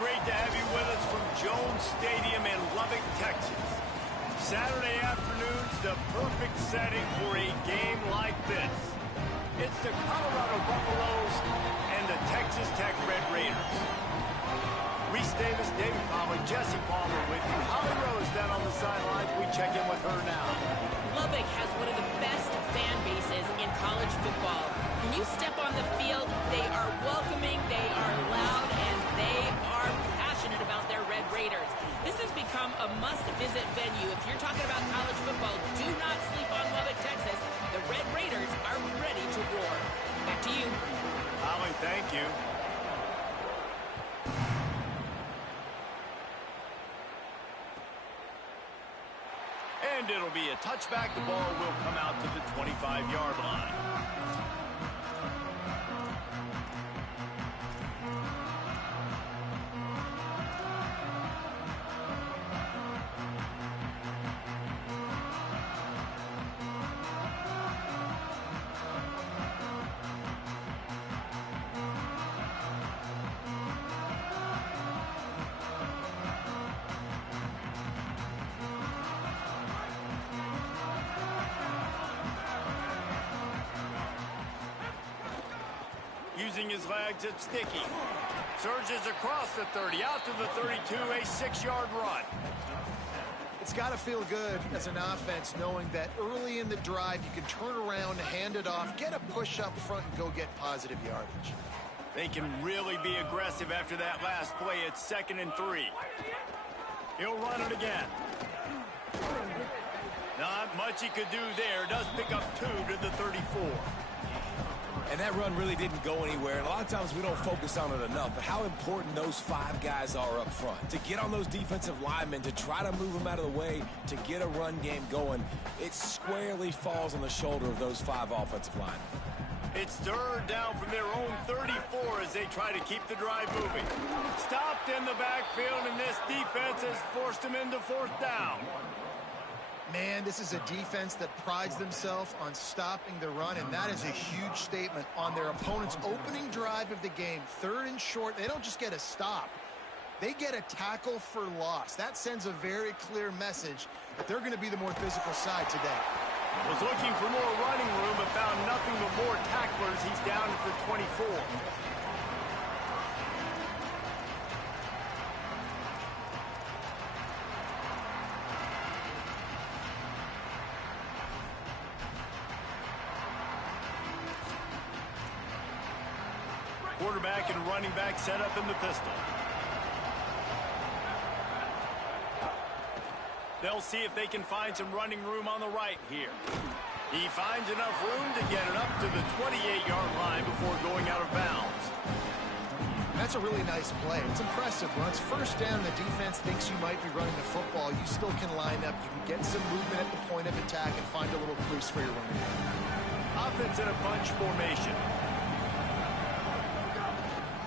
great to have you with us from Jones Stadium in Lubbock, Texas. Saturday afternoon's the perfect setting for a game like this. It's the Colorado Buffaloes and the Texas Tech Red Raiders. Reese Davis, David Palmer, Jesse Palmer with you. Holly Rose down on the sidelines. We check in with her now. Lubbock has one of the best fan bases in college football. When you step on the field, they are welcoming, they are loud, and they are passionate about their Red Raiders. This has become a must-visit venue. If you're talking about college football, do not sleep on Lubbock, Texas. The Red Raiders are ready to roar. Back to you. Holly, thank you. And it'll be a touchback. The ball will come out to the 25-yard line. Using his legs, it's Sticky. Surges across the 30, out to the 32, a 6-yard run. It's got to feel good as an offense knowing that early in the drive you can turn around, hand it off, get a push up front, and go get positive yardage. They can really be aggressive after that last play. It's 2nd and 3. He'll run it again. Not much he could do there. Does pick up 2 to the 34. And that run really didn't go anywhere. And a lot of times we don't focus on it enough. But how important those 5 guys are up front. To get on those defensive linemen, to try to move them out of the way, to get a run game going, it squarely falls on the shoulder of those 5 offensive linemen. It's 3rd down from their own 34 as they try to keep the drive moving. Stopped in the backfield, and this defense has forced them into 4th down. Man, this is a defense that prides themselves on stopping the run, and that is a huge statement on their opponent's opening drive of the game. 3rd and short, they don't just get a stop. They get a tackle for loss. That sends a very clear message that they're going to be the more physical side today. Was looking for more running room, but found nothing but more tacklers. He's down at the 24. Quarterback and running back set up in the pistol. They'll see if they can find some running room on the right here. He finds enough room to get it up to the 28-yard line before going out of bounds. That's a really nice play. It's impressive. When it's 1st down, the defense thinks you might be running the football. You still can line up. You can get some movement at the point of attack and find a little crease for your running back. Offense in a bunch formation.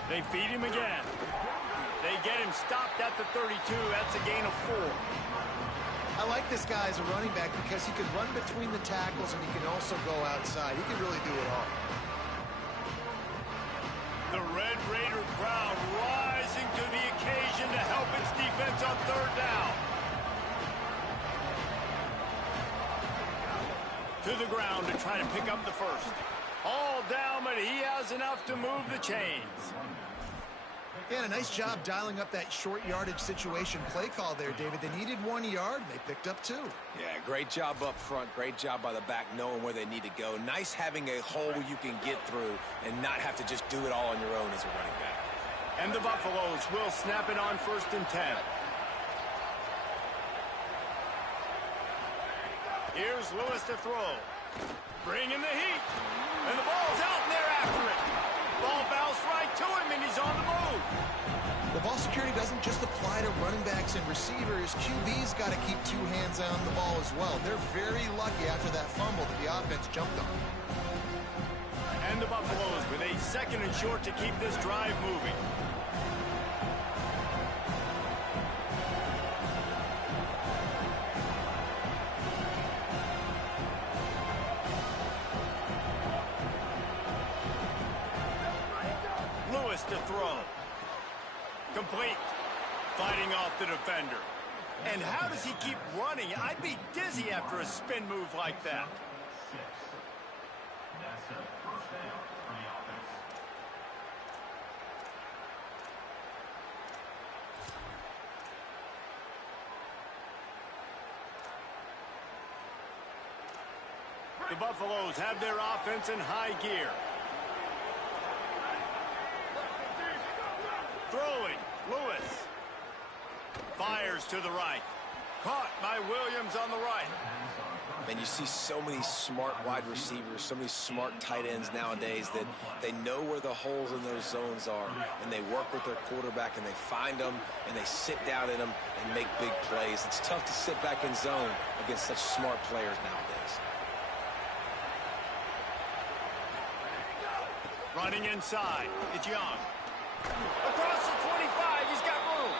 They feed him again. They get him stopped at the 32. That's a gain of 4. I like this guy as a running back because he can run between the tackles and he can also go outside. He can really do it all. The Red Raider crowd rising to the occasion to help its defense on 3rd down. To the ground to try to pick up the 1st. All down, but he has enough to move the chains. Yeah, and a nice job dialing up that short yardage situation play call there, David. They needed 1 yard, and they picked up 2. Yeah, great job up front. Great job by the back knowing where they need to go. Nice having a hole you can get through and not have to just do it all on your own as a running back. And the Buffaloes will snap it on 1st and 10. Here's Lewis to throw. Bringing the heat. And the ball's out, and they're after it. Ball bounced right to him, and he's on the move. The ball security doesn't just apply to running backs and receivers. QB's got to keep 2 hands on the ball as well. They're very lucky after that fumble that the offense jumped on. And the Buffaloes with a 2nd and short to keep this drive moving. Lewis to throw. Complete. Fighting off the defender. And how does he keep running? I'd be dizzy after a spin move like that. That's a first down for the offense. The Buffaloes have their offense in high gear. Throwing, Lewis. Fires to the right. Caught by Williams on the right. And you see so many smart wide receivers, so many smart tight ends nowadays that they know where the holes in those zones are, and they work with their quarterback, and they find them, and they sit down in them and make big plays. It's tough to sit back in zone against such smart players nowadays. Running inside. It's Young. Across the 25. He's got room.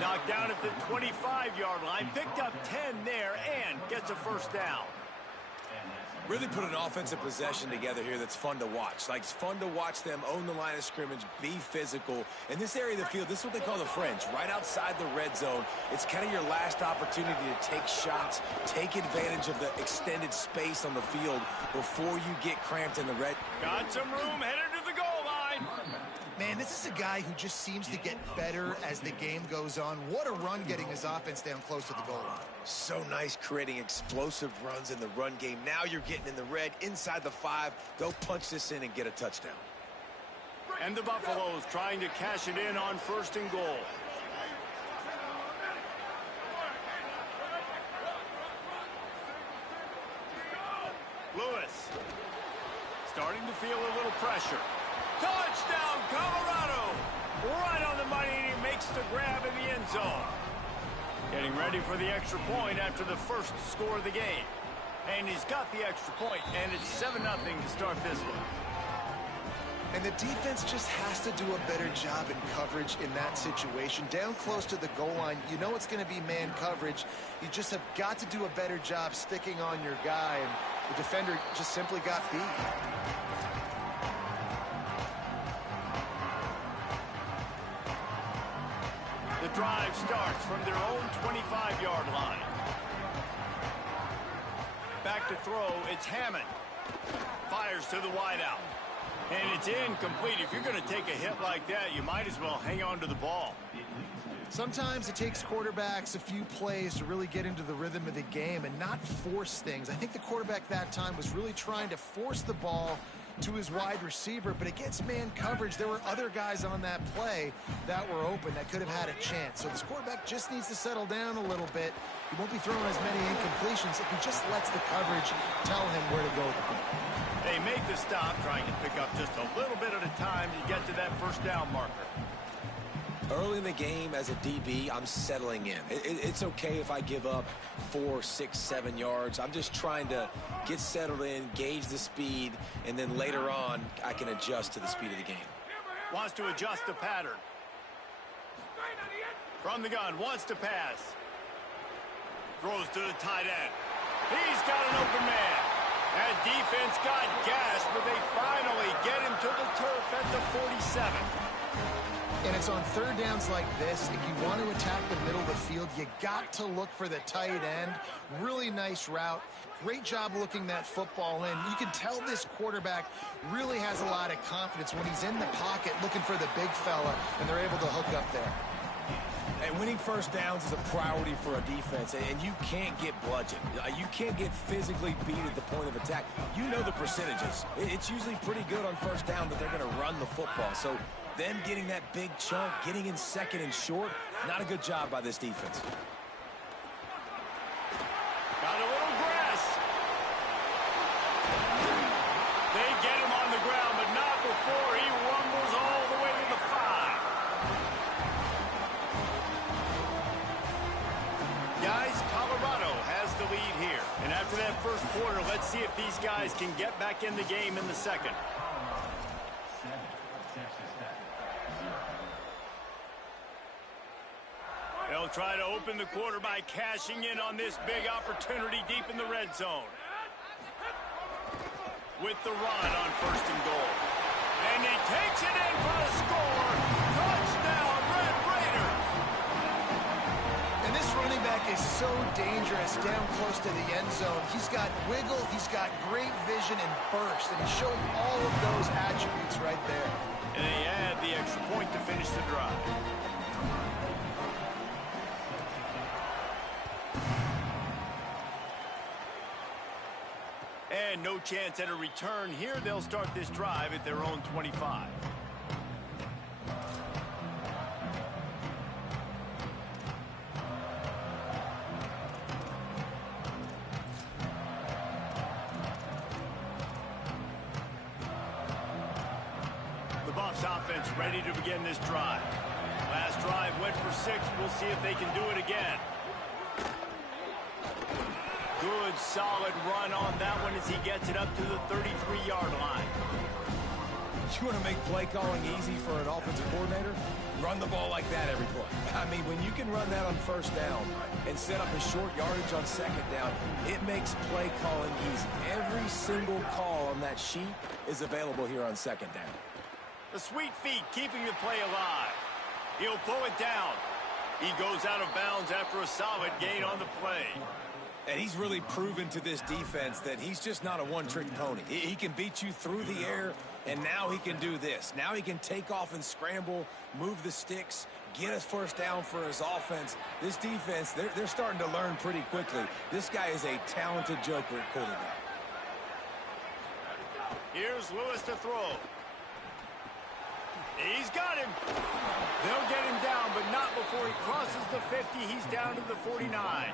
Knocked down at the 25-yard line. Picked up 10 there and gets a first down. Really put an offensive possession together here that's fun to watch. Like, it's fun to watch them own the line of scrimmage, be physical. In this area of the field, this is what they call the fringe, right outside the red zone. It's kind of your last opportunity to take shots, take advantage of the extended space on the field before you get cramped in the red. Got some room, headed to the goal line. Man, this is a guy who just seems to get better as the game goes on. What a run getting his offense down close to the goal line. So nice creating explosive runs in the run game. Now you're getting in the red, inside the 5. Go punch this in and get a touchdown. And the Buffaloes trying to cash it in on 1st and goal. Lewis. Starting to feel a little pressure. Touchdown, Colorado! Right on the money, and he makes the grab in the end zone. Getting ready for the extra point after the first score of the game. And he's got the extra point, and it's 7-0 to start this one. And the defense just has to do a better job in coverage in that situation. Down close to the goal line, you know it's going to be man coverage. You just have got to do a better job sticking on your guy, and the defender just simply got beat. The drive starts from their own 25-yard line. Back to throw, it's Hammond. Fires to the wideout. And it's incomplete. If you're going to take a hit like that, you might as well hang on to the ball. Sometimes it takes quarterbacks a few plays to really get into the rhythm of the game and not force things. I think the quarterback that time was really trying to force the ball to his wide receiver, but against man coverage, there were other guys on that play that were open that could have had a chance. So this quarterback just needs to settle down a little bit. He won't be throwing as many incompletions if he just lets the coverage tell him where to go. They make the stop, trying to pick up just a little bit at a time to get to that first down marker. Early in the game as a DB, I'm settling in. It's okay if I give up 4, 6, 7 yards. I'm just trying to get settled in, gauge the speed, and then later on, I can adjust to the speed of the game. Wants to adjust the pattern. From the gun, wants to pass. Throws to the tight end. He's got an open man. That defense got gashed, but they finally get him to the turf at the 47. And it's on third downs like this. If you want to attack the middle of the field, you got to look for the tight end. Really nice route. Great job looking that football in. You can tell this quarterback really has a lot of confidence when he's in the pocket looking for the big fella, and they're able to hook up there. And winning first downs is a priority for a defense, and you can't get bludgeoned. You can't get physically beat at the point of attack. You know the percentages. It's usually pretty good on first down that they're going to run the football. So them getting that big chunk, getting in second and short, not a good job by this defense. Got a little grass. They get him on the ground, but not before he rumbles all the way to the 5. Guys, Colorado has the lead here. And after that first quarter, let's see if these guys can get back in the game in the second. They'll try to open the quarter by cashing in on this big opportunity deep in the red zone. With the run on 1st and goal. And he takes it in for a score. Touchdown, Red Raiders! dangerous down close to the end zone. He's got wiggle, he's got great vision and burst, and he's showing all of those attributes right there. And they add the extra point to finish the drive. And no chance at a return here. They'll start this drive at their own 25. The Buffs offense ready to begin this drive. Last drive went for 6. We'll see if they can do it again. Good, solid run on that one as he gets it up to the 33-yard line. You want to make play calling easy for an offensive coordinator? Run the ball like that every play. I mean, when you can run that on first down and set up a short yardage on second down, it makes play calling easy. Every single call on that sheet is available here on second down. The sweet feet keeping the play alive. He'll pull it down. He goes out of bounds after a solid gain on the play. And he's really proven to this defense that he's just not a one-trick pony. He can beat you through the air, and now he can do this. Now he can take off and scramble, move the sticks, get us first down for his offense. This defense, they're starting to learn pretty quickly. This guy is a talented joker at quarterback. Here's Lewis to throw. He's got him. They'll get him down, but not before he crosses the 50. He's down to the 49.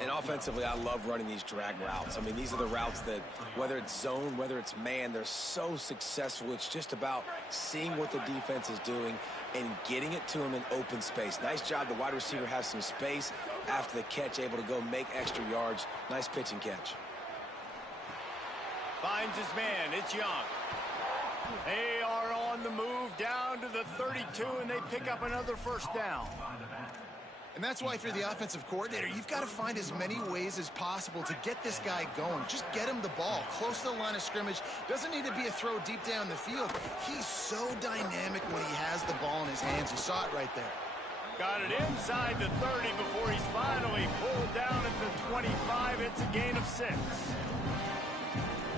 And offensively, I love running these drag routes. I mean, these are the routes that, whether it's zone, whether it's man, they're so successful. It's just about seeing what the defense is doing and getting it to him in open space. Nice job. The wide receiver has some space after the catch, able to go make extra yards. Nice pitch and catch. Finds his man. It's Young. They are on the move down to the 32, and they pick up another first down. And that's why if you're the offensive coordinator, you've got to find as many ways as possible to get this guy going. Just get him the ball close to the line of scrimmage. Doesn't need to be a throw deep down the field. He's so dynamic when he has the ball in his hands. You saw it right there. Got it inside the 30 before he's finally pulled down at the 25. It's a gain of 6.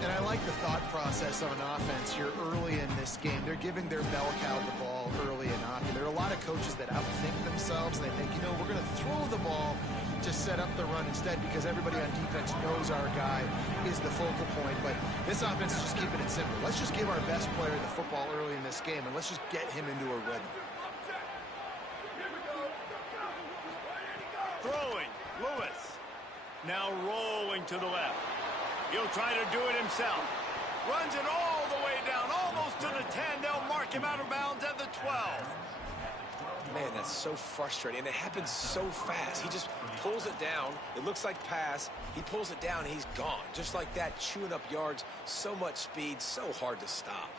And I like the thought process on offense here early in this game. They're giving their bell cow the ball early enough. And there are a lot of coaches that outthink themselves. They think, you know, we're going to throw the ball to set up the run instead because everybody on defense knows our guy is the focal point. But this offense is just keeping it simple. Let's just give our best player the football early in this game, and let's just get him into a rhythm. Throwing, Lewis. Now rolling to the left. He'll try to do it himself. Runs it all the way down, almost to the 10. They'll mark him out of bounds at the 12. Man, that's so frustrating. And it happens so fast. He just pulls it down. It looks like pass. He pulls it down, and he's gone. Just like that, chewing up yards. So much speed, so hard to stop.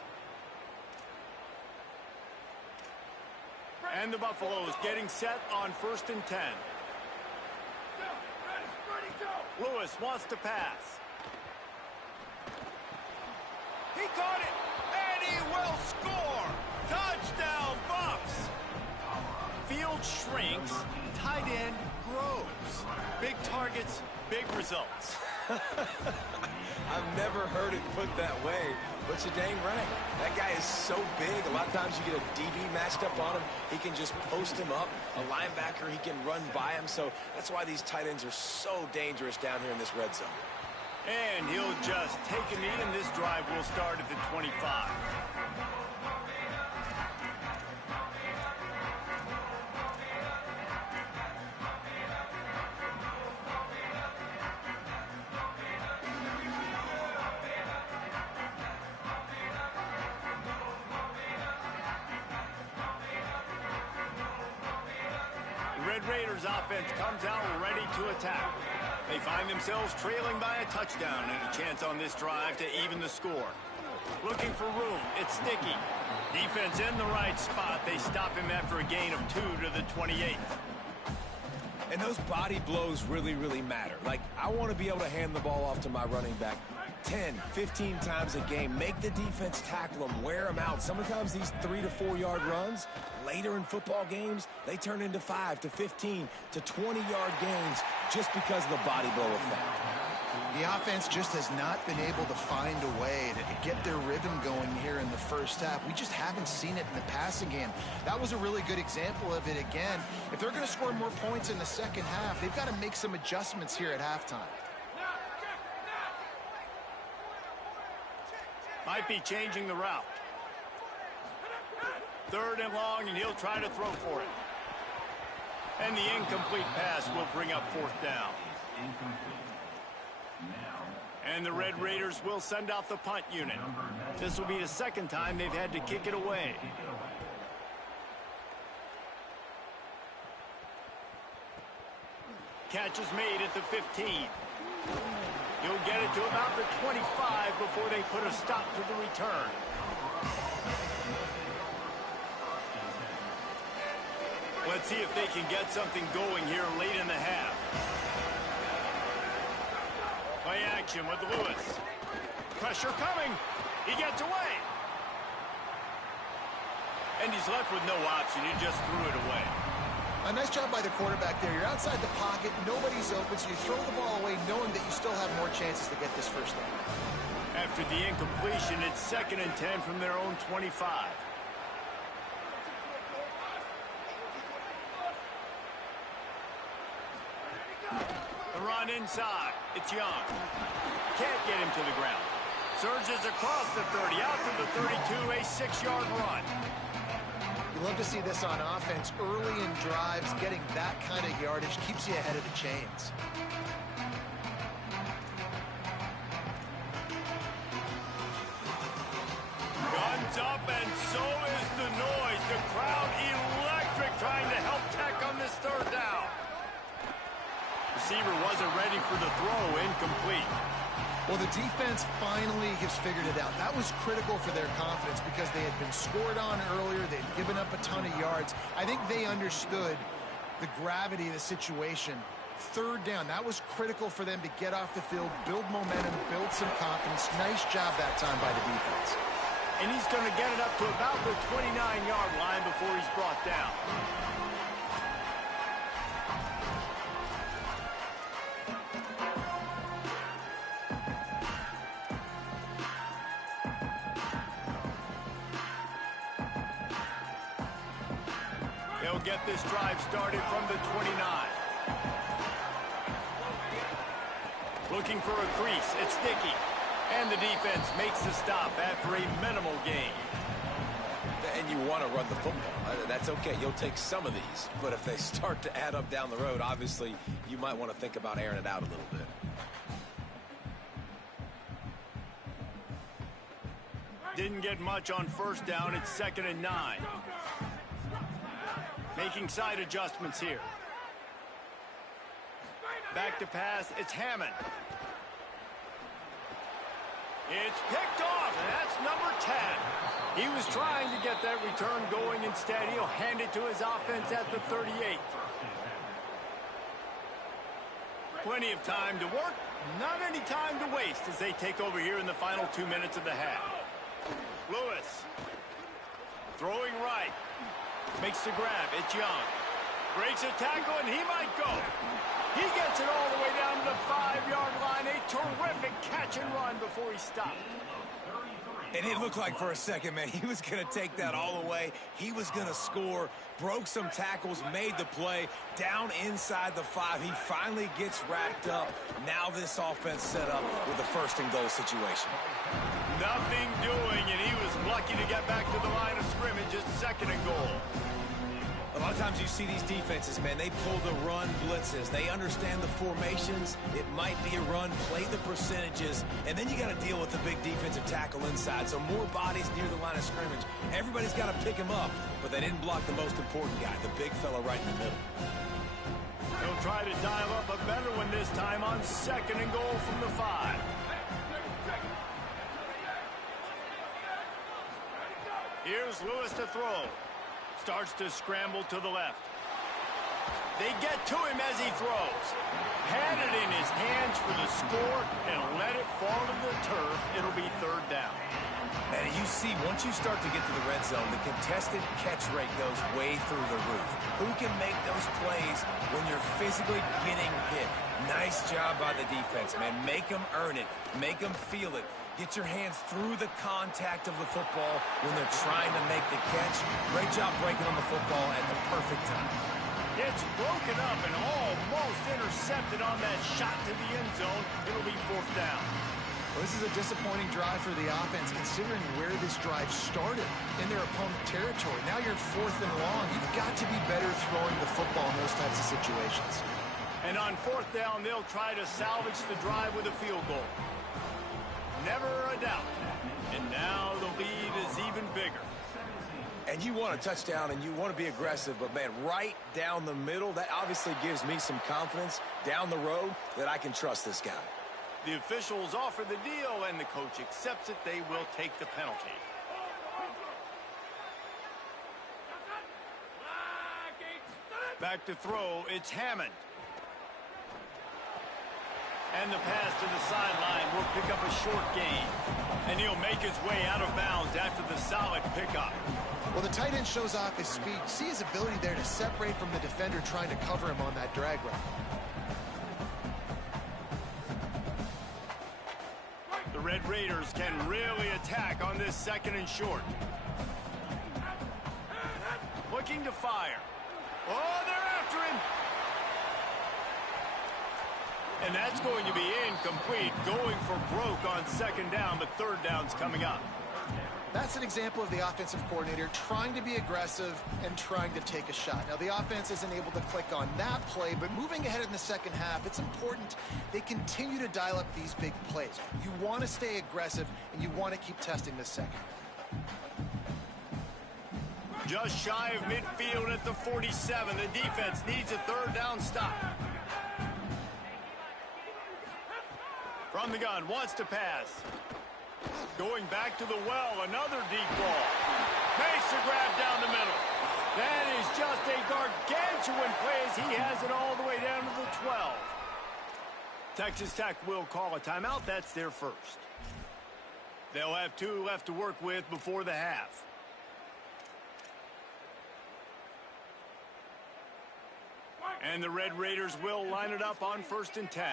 And the Buffaloes getting set on 1st and 10. Lewis wants to pass. He caught it, and he will score! Touchdown, Buffs! Field shrinks, tight end grows. Big targets, big results. I've never heard it put that way, but you're dang right. That guy is so big. A lot of times you get a DB matched up on him. He can just post him up. A linebacker, he can run by him. So that's why these tight ends are so dangerous down here in this red zone. And he'll just take a knee, and this drive will start at the 25. The Red Raiders offense comes out ready to attack. They find themselves trailing by a touchdown and a chance on this drive to even the score. Looking for room. It's Sticky. Defense in the right spot. They stop him after a gain of 2 to the 28. And those body blows really, really matter. Like, I want to be able to hand the ball off to my running back 10, 15 times a game. Make the defense tackle them, wear them out. Sometimes these 3 to 4 yard runs, later in football games, they turn into 5 to 15 to 20-yard gains just because of the body blow effect. The offense just has not been able to find a way to get their rhythm going here in the first half. We just haven't seen it in the passing game. That was a really good example of it again. If they're going to score more points in the second half, they've got to make some adjustments here at halftime. Might be changing the route. 3rd and long, and he'll try to throw for it. And the incomplete pass will bring up 4th down. And the Red Raiders will send out the punt unit. This will be the 2nd time they've had to kick it away. Catch is made at the 15. He'll get it to about the 25 before they put a stop to the return. Let's see if they can get something going here late in the half. Play action with Lewis. Pressure coming. He gets away. And he's left with no option. He just threw it away. A nice job by the quarterback there. You're outside the pocket. Nobody's open, so you throw the ball away knowing that you still have more chances to get this first down. After the incompletion, it's 2nd and 10 from their own 25. The run inside. It's Young. Can't get him to the ground. Surges across the 30, out to the 32, a 6-yard run. You love to see this on offense. Early in drives, getting that kind of yardage keeps you ahead of the chains. Guns up, and so is the noise. The crowd electric, trying to help Tech on this 3rd down. Receiver wasn't ready for the throw, incomplete. Well, the defense finally has figured it out. That was critical for their confidence because they had been scored on earlier. They'd given up a ton of yards. I think they understood the gravity of the situation. 3rd down, that was critical for them to get off the field, build momentum, build some confidence. Nice job that time by the defense. And he's going to get it up to about the 29-yard line before he's brought down. They'll get this drive started from the 29. Looking for a crease. It's Dickey. And the defense makes the stop after a minimal gain. And you want to run the football. That's okay. You'll take some of these. But if they start to add up down the road, obviously, you might want to think about airing it out a little bit. Didn't get much on 1st down. It's 2nd and 9. Making side adjustments here. Back to pass. It's Hammond. It's picked off, and that's number 10. He was trying to get that return going. Instead, he'll hand it to his offense at the 38. Plenty of time to work, not any time to waste as they take over here in the final 2 minutes of the half. Lewis, throwing right, makes the grab. It's Young. Breaks a tackle, and he might go. He gets it all the way down to the 5-yard line. A terrific catch and run before he stopped. And it looked like for a second, man, he was going to take that all the way. He was going to score, broke some tackles, made the play, down inside the 5. He finally gets racked up. Now this offense set up with a 1st and goal situation. Nothing doing, and he was lucky to get back to the line of scrimmage. It's 2nd and goal. A lot of times you see these defenses, man, they pull the run blitzes. They understand the formations. It might be a run, play the percentages, and then you got to deal with the big defensive tackle inside. So more bodies near the line of scrimmage. Everybody's got to pick him up, but they didn't block the most important guy, the big fella right in the middle. He'll try to dial up a better one this time on 2nd and goal from the 5. Here's Lewis to throw. Starts to scramble to the left. They get to him as he throws. Had it in his hands for the score and let it fall to the turf. It'll be third down. And you see, once you start to get to the red zone, the contested catch rate goes way through the roof. Who can make those plays when you're physically getting hit? Nice job by the defense, man. Make them earn it. Make them feel it. Get your hands through the contact of the football when they're trying to make the catch. Great job breaking on the football at the perfect time. It's broken up and almost intercepted on that shot to the end zone. It'll be fourth down. Well, this is a disappointing drive for the offense, considering where this drive started, in their opponent territory. Now you're fourth and long. You've got to be better throwing the football in those types of situations. And on fourth down, they'll try to salvage the drive with a field goal. Never a doubt. And now the lead is even bigger. And you want a touchdown and you want to be aggressive, but, man, right down the middle, that obviously gives me some confidence down the road that I can trust this guy. The officials offer the deal, and the coach accepts it. They will take the penalty. Back to throw, it's Hammond. And the pass to the sideline will pick up a short gain. And he'll make his way out of bounds after the solid pickup. Well, the tight end shows off his speed. See his ability there to separate from the defender trying to cover him on that drag route. The Red Raiders can really attack on this second and short. Looking to fire. Oh, they're after him. And that's going to be incomplete. Going for broke on second down, but third down's coming up. That's an example of the offensive coordinator trying to be aggressive and trying to take a shot. Now, the offense isn't able to click on that play, but moving ahead in the second half, it's important they continue to dial up these big plays. You want to stay aggressive, and you want to keep testing this second. Just shy of midfield at the 47. The defense needs a third down stop. From the gun, wants to pass. Going back to the well, another deep ball. Makes the grab down the middle. That is just a gargantuan play as he has it all the way down to the 12. Texas Tech will call a timeout. That's their first. They'll have 2 left to work with before the half. And the Red Raiders will line it up on 1st and 10.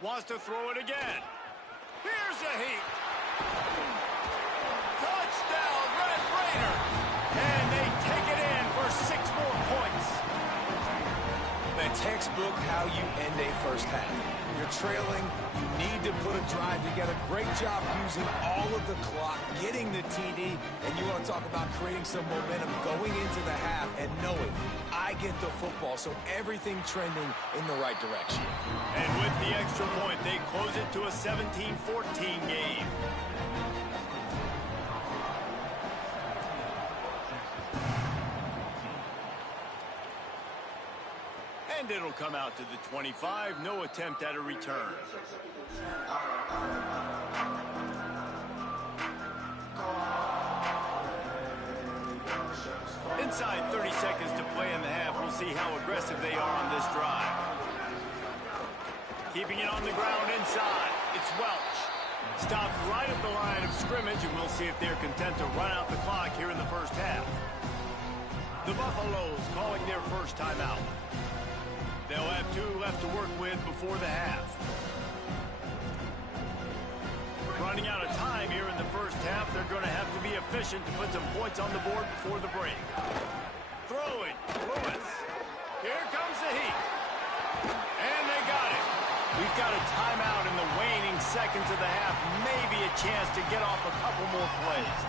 Wants to throw it again. Here's a heat. Touchdown, Red Raiders. And they take it in for 6 more points. Man, textbook how you end a first half. You're trailing. You need to put a drive together. Great job using all of the clock, getting the TD, and you want to talk about creating some momentum going into the half and knowing I get the football, so everything trending in the right direction. And with the extra point, they close it to a 17-14 game. And it'll come out to the 25. No attempt at a return. Inside 30 seconds to play in the half. We'll see how aggressive they are on this drive. Keeping it on the ground inside. It's Welch. Stopped right at the line of scrimmage, and we'll see if they're content to run out the clock here in the first half. The Buffaloes calling their first timeout. They'll have 2 left to work with before the half. Running out of time here in the first half. They're going to have to be efficient to put some points on the board before the break. Throwing, Lewis. Here comes the heat. And they got it. We've got a timeout in the waning seconds of the half. Maybe a chance to get off a couple more plays.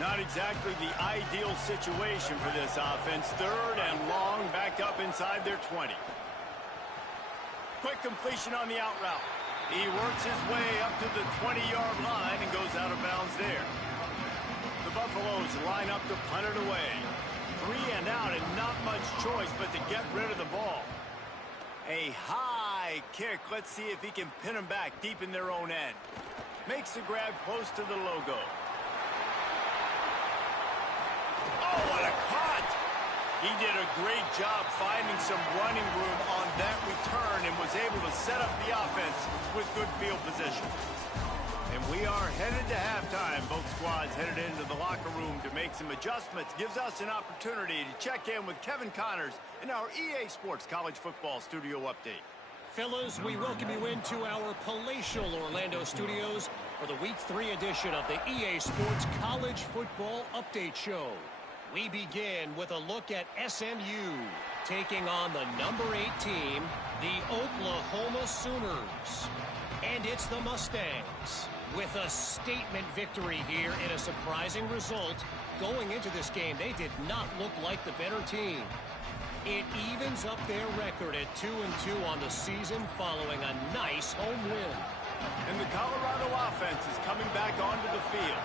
Not exactly the ideal situation for this offense. 3rd and long, backed up inside their 20. Quick completion on the out route. He works his way up to the 20-yard line and goes out of bounds there. The Buffaloes line up to punt it away. 3 and out and not much choice but to get rid of the ball. A high kick. Let's see if he can pin them back deep in their own end. Makes the grab close to the logo. Oh, what a cut! He did a great job finding some running room on that return and was able to set up the offense with good field position. And we are headed to halftime. Both squads headed into the locker room to make some adjustments. Gives us an opportunity to check in with Kevin Connors in our EA Sports College Football Studio Update. Fellas, we welcome you into our palatial Orlando studios for the Week 3 edition of the EA Sports College Football Update Show. We begin with a look at SMU taking on the number 8 team, the Oklahoma Sooners. And it's the Mustangs with a statement victory here in a surprising result. Going into this game, they did not look like the better team. It evens up their record at 2-2 on the season following a nice home win. And the Colorado offense is coming back onto the field.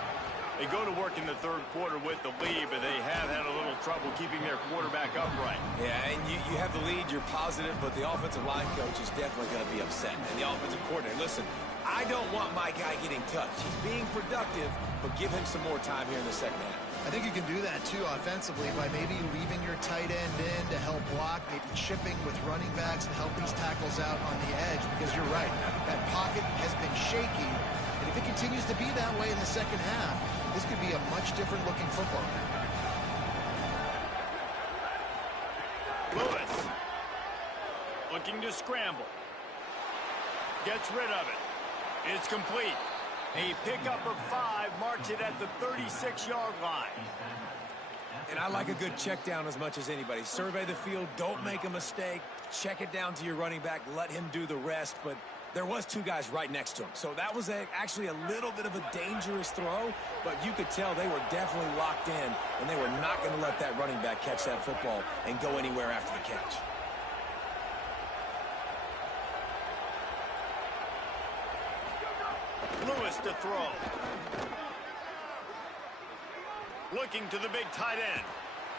They go to work in the third quarter with the lead, but they have had a little trouble keeping their quarterback upright. Yeah, and you have the lead, you're positive, but the offensive line coach is definitely going to be upset. And the offensive coordinator, listen, I don't want my guy getting touched. He's being productive, but give him some more time here in the second half. I think you can do that, too, offensively, by maybe leaving your tight end in to help block, maybe chipping with running backs to help these tackles out on the edge, because you're right, that pocket has been shaky, and if it continues to be that way in the second half, this could be a much different looking football game. Lewis looking to scramble. Gets rid of it. It's complete. A pickup of 5 marks it at the 36-yard line. And I like a good check down as much as anybody. Survey the field, don't make a mistake, check it down to your running back, let him do the rest, but there was 2 guys right next to him. So that was actually a little bit of a dangerous throw, but you could tell they were definitely locked in, and they were not going to let that running back catch that football and go anywhere after the catch. Lewis to throw. Looking to the big tight end.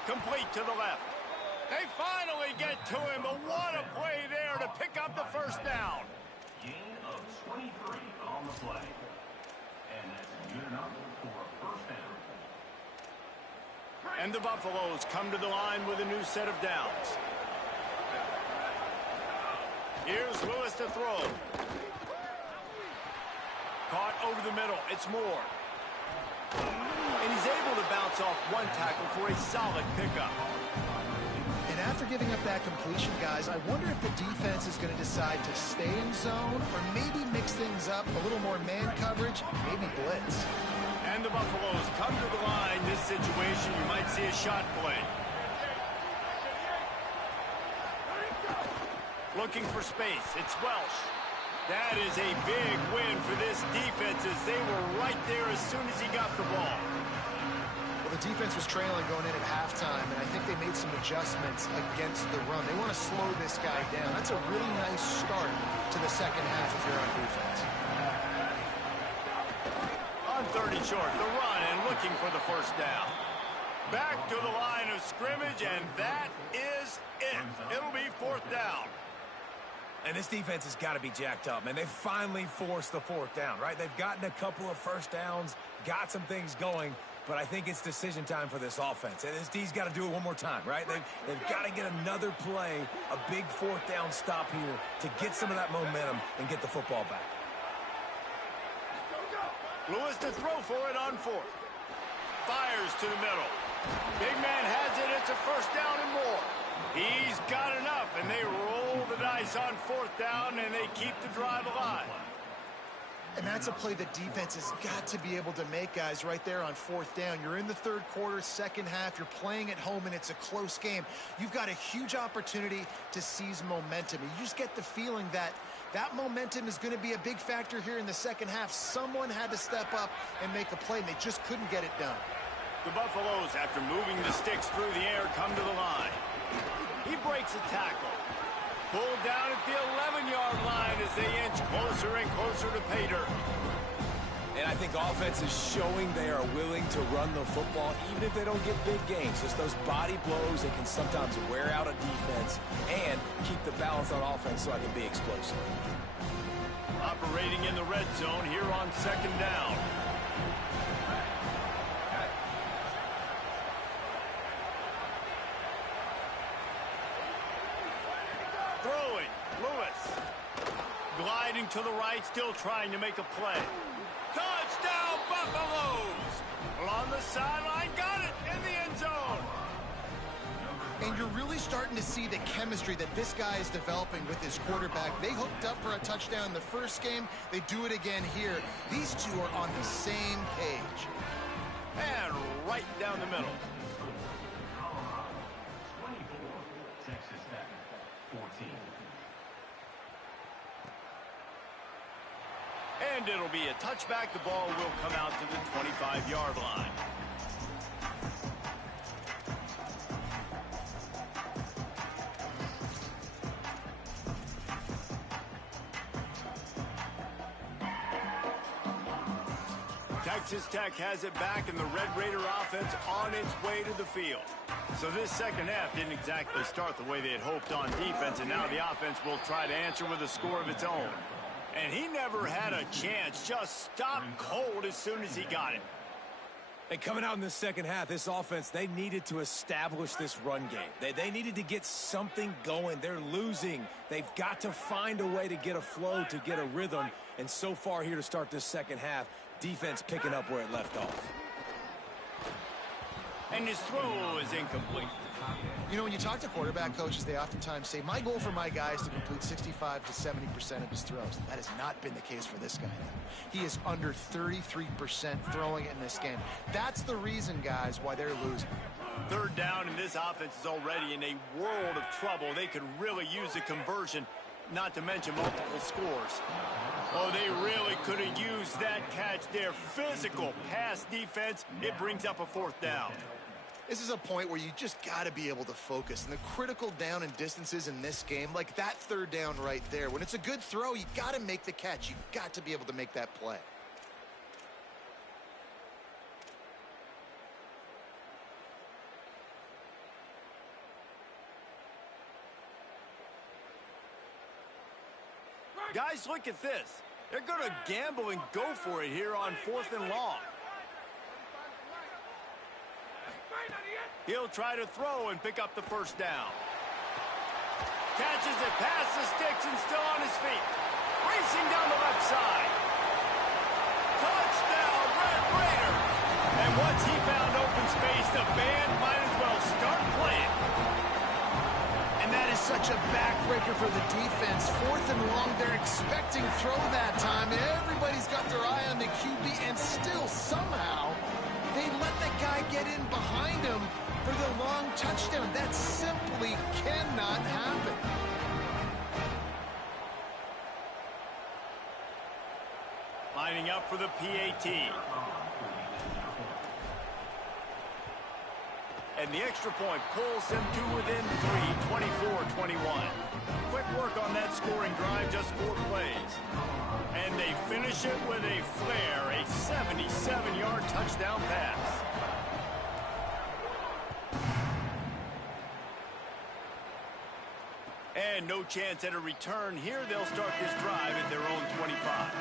Complete to the left. They finally get to him, but what a play there to pick up the first down. Gain of 23 on the play. And that's good enough for a first down. And the Buffaloes come to the line with a new set of downs. Here's Lewis to throw. Caught over the middle. It's Moore. And he's able to bounce off one tackle for a solid pickup. And after giving up that completion, guys, I wonder if the defense is going to decide to stay in zone or maybe mix things up, a little more man coverage, maybe blitz. And the Buffaloes come to the line. This situation, you might see a shot play. Looking for space. It's Welsh. That is a big win for this defense as they were right there as soon as he got the ball. Well, the defense was trailing going in at halftime, and I think they made some adjustments against the run. They want to slow this guy down. That's a really nice start to the second half if you're on defense. On 30 short, the run and looking for the first down. Back to the line of scrimmage, and that is it. It'll be 4th down. And this defense has got to be jacked up, man. They finally forced the 4th down, right? They've gotten a couple of first downs, got some things going, but I think it's decision time for this offense. And this D's got to do it one more time, right? They've got to get another play, a big 4th down stop here to get some of that momentum and get the football back. Lewis to throw for it on 4th. Fires to the middle. Big man has it. It's a first down and more. He's got enough, and they roll the dice on 4th down, and they keep the drive alive. And that's a play the defense has got to be able to make, guys, right there on 4th down. You're in the 3rd quarter, second half. You're playing at home, and it's a close game. You've got a huge opportunity to seize momentum. And you just get the feeling that that momentum is going to be a big factor here in the second half. Someone had to step up and make a play, and they just couldn't get it done. The Buffaloes, after moving the sticks through the air, come to the line. He breaks a tackle. Pulled down at the 11-yard line as they inch closer and closer to pay dirt. And I think offense is showing they are willing to run the football, even if they don't get big gains. Just those body blows that can sometimes wear out a defense and keep the balance on offense so I can be explosive. Operating in the red zone here on second down. Throwing, Lewis. Gliding to the right, still trying to make a play. Touchdown, Buffaloes! Along the sideline, got it in the end zone. And you're really starting to see the chemistry that this guy is developing with his quarterback. They hooked up for a touchdown in the first game. They do it again here. These two are on the same page. And right down the middle. 24, Texas Tech, 14. And it'll be a touchback. The ball will come out to the 25-yard line. Texas Tech has it back, and the Red Raider offense on its way to the field. So this second half didn't exactly start the way they had hoped on defense, and now the offense will try to answer with a score of its own. And he never had a chance, just stopped cold as soon as he got it. And coming out in the second half, this offense, they needed to establish this run game. They needed to get something going. They're losing. They've got to find a way to get a flow, to get a rhythm. And so far here to start this second half, defense picking up where it left off. And his throw is incomplete. You know, when you talk to quarterback coaches, they oftentimes say, my goal for my guy is to complete 65 to 70% of his throws. That has not been the case for this guy. He is under 33% throwing it in this game. That's the reason, guys, why they're losing. Third down, and this offense is already in a world of trouble. They could really use a conversion, not to mention multiple scores. Oh, they really could have used that catch there. Physical pass defense. It brings up a fourth down. This is a point where you just got to be able to focus. And the critical down and distances in this game, like that third down right there, when it's a good throw, you got to make the catch. You got to be able to make that play. Guys, look at this. They're going to gamble and go for it here on 4th and long. He'll try to throw and pick up the first down. Catches it past the sticks and still on his feet. Racing down the left side. Touchdown, Red Raider. And once he found open space, the band might as well start playing. And that is such a backbreaker for the defense. 4th and long, they're expecting throw that time. Everybody's got their eye on the QB, and still somehow they let that guy get in behind him for the long touchdown. That simply cannot happen. Lining up for the PAT. And the extra point pulls them to within 3, 24-21. Quick work on that scoring drive, just 4 plays. And they finish it with a flair, a 77-yard touchdown pass. And no chance at a return here. They'll start this drive at their own 25.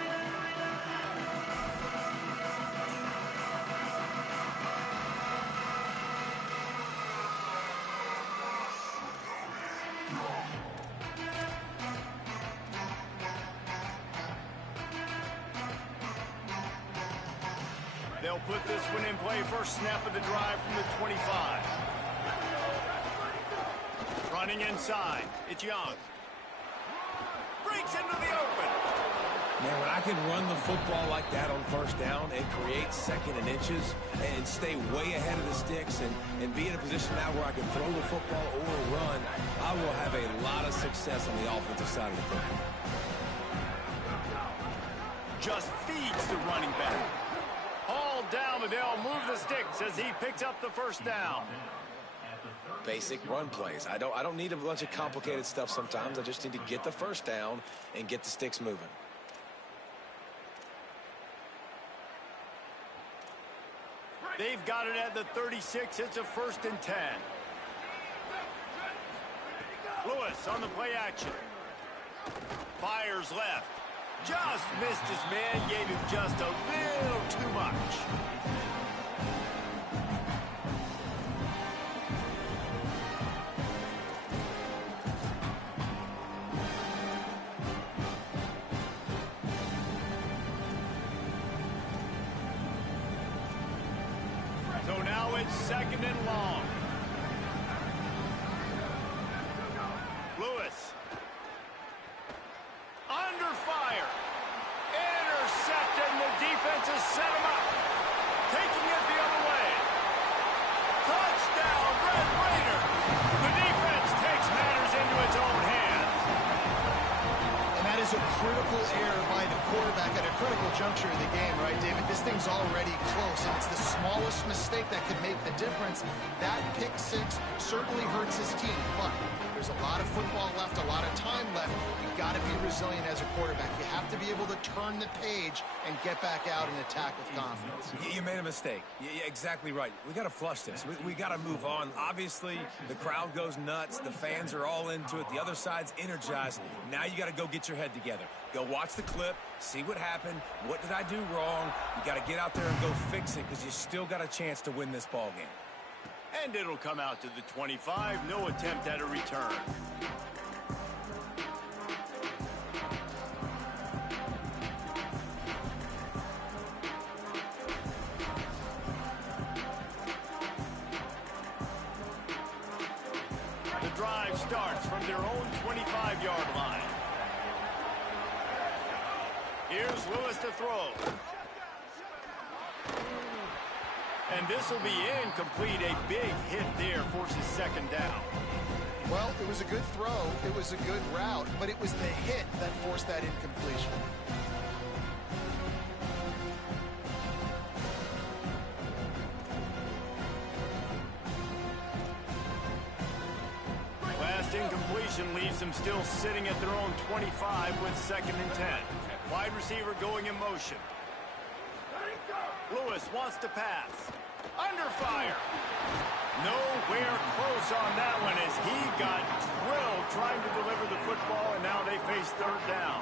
They'll put this one in play. First snap of the drive from the 25. Running inside. It's Young. Breaks into the open. Man, when I can run the football like that on first down and create second and inches and stay way ahead of the sticks and be in a position now where I can throw the football or run, I will have a lot of success on the offensive side of the football. Just feeds the running back. Hauled down, but they'll move the sticks as he picks up the first down. At the 30. basic run plays. I don't need a bunch of complicated stuff sometimes. I just need to get the first down and get the sticks moving. They've got it at the 36. It's a 1st and 10. Lewis on the play action. Fires left. Just missed his man. Gave him just a little too much. So now it's 2nd and long. Lewis. Under fire. Intercepted, and the defense has set him up. Taking it the other way. Touchdown, Red Raider. The defense takes matters into its own hands. And that is a critical error by the quarterback at a critical juncture of the game, right, David? This thing's already close, and it's the smallest mistake that could make the difference. That pick six certainly hurts his team, but there's a lot of football left, a lot of time left. You've got to be resilient as a quarterback. You have to be able to turn the page and get back out and attack with confidence. You made a mistake. Yeah, exactly right. We got to flush this. We got to move on. Obviously, the crowd goes nuts. The fans are all into it. The other side's energized. Now you got to go get your head together. Go watch the clip, see what happened. What did I do wrong? You got to get out there and go fix it because you still got a chance to win this ball game. And it'll come out to the 25. No attempt at a return. The drive starts from their own 25-yard line. Here's Lewis to throw. And this will be incomplete. A big hit there forces 2nd down. Well, it was a good throw. It was a good route, but it was the hit that forced that incompletion. Last incompletion leaves them still sitting at their own 25 with 2nd and 10. Wide receiver going in motion. Lewis wants to pass. Under fire. Nowhere close on that one as he got drilled trying to deliver the football, and now they face 3rd down.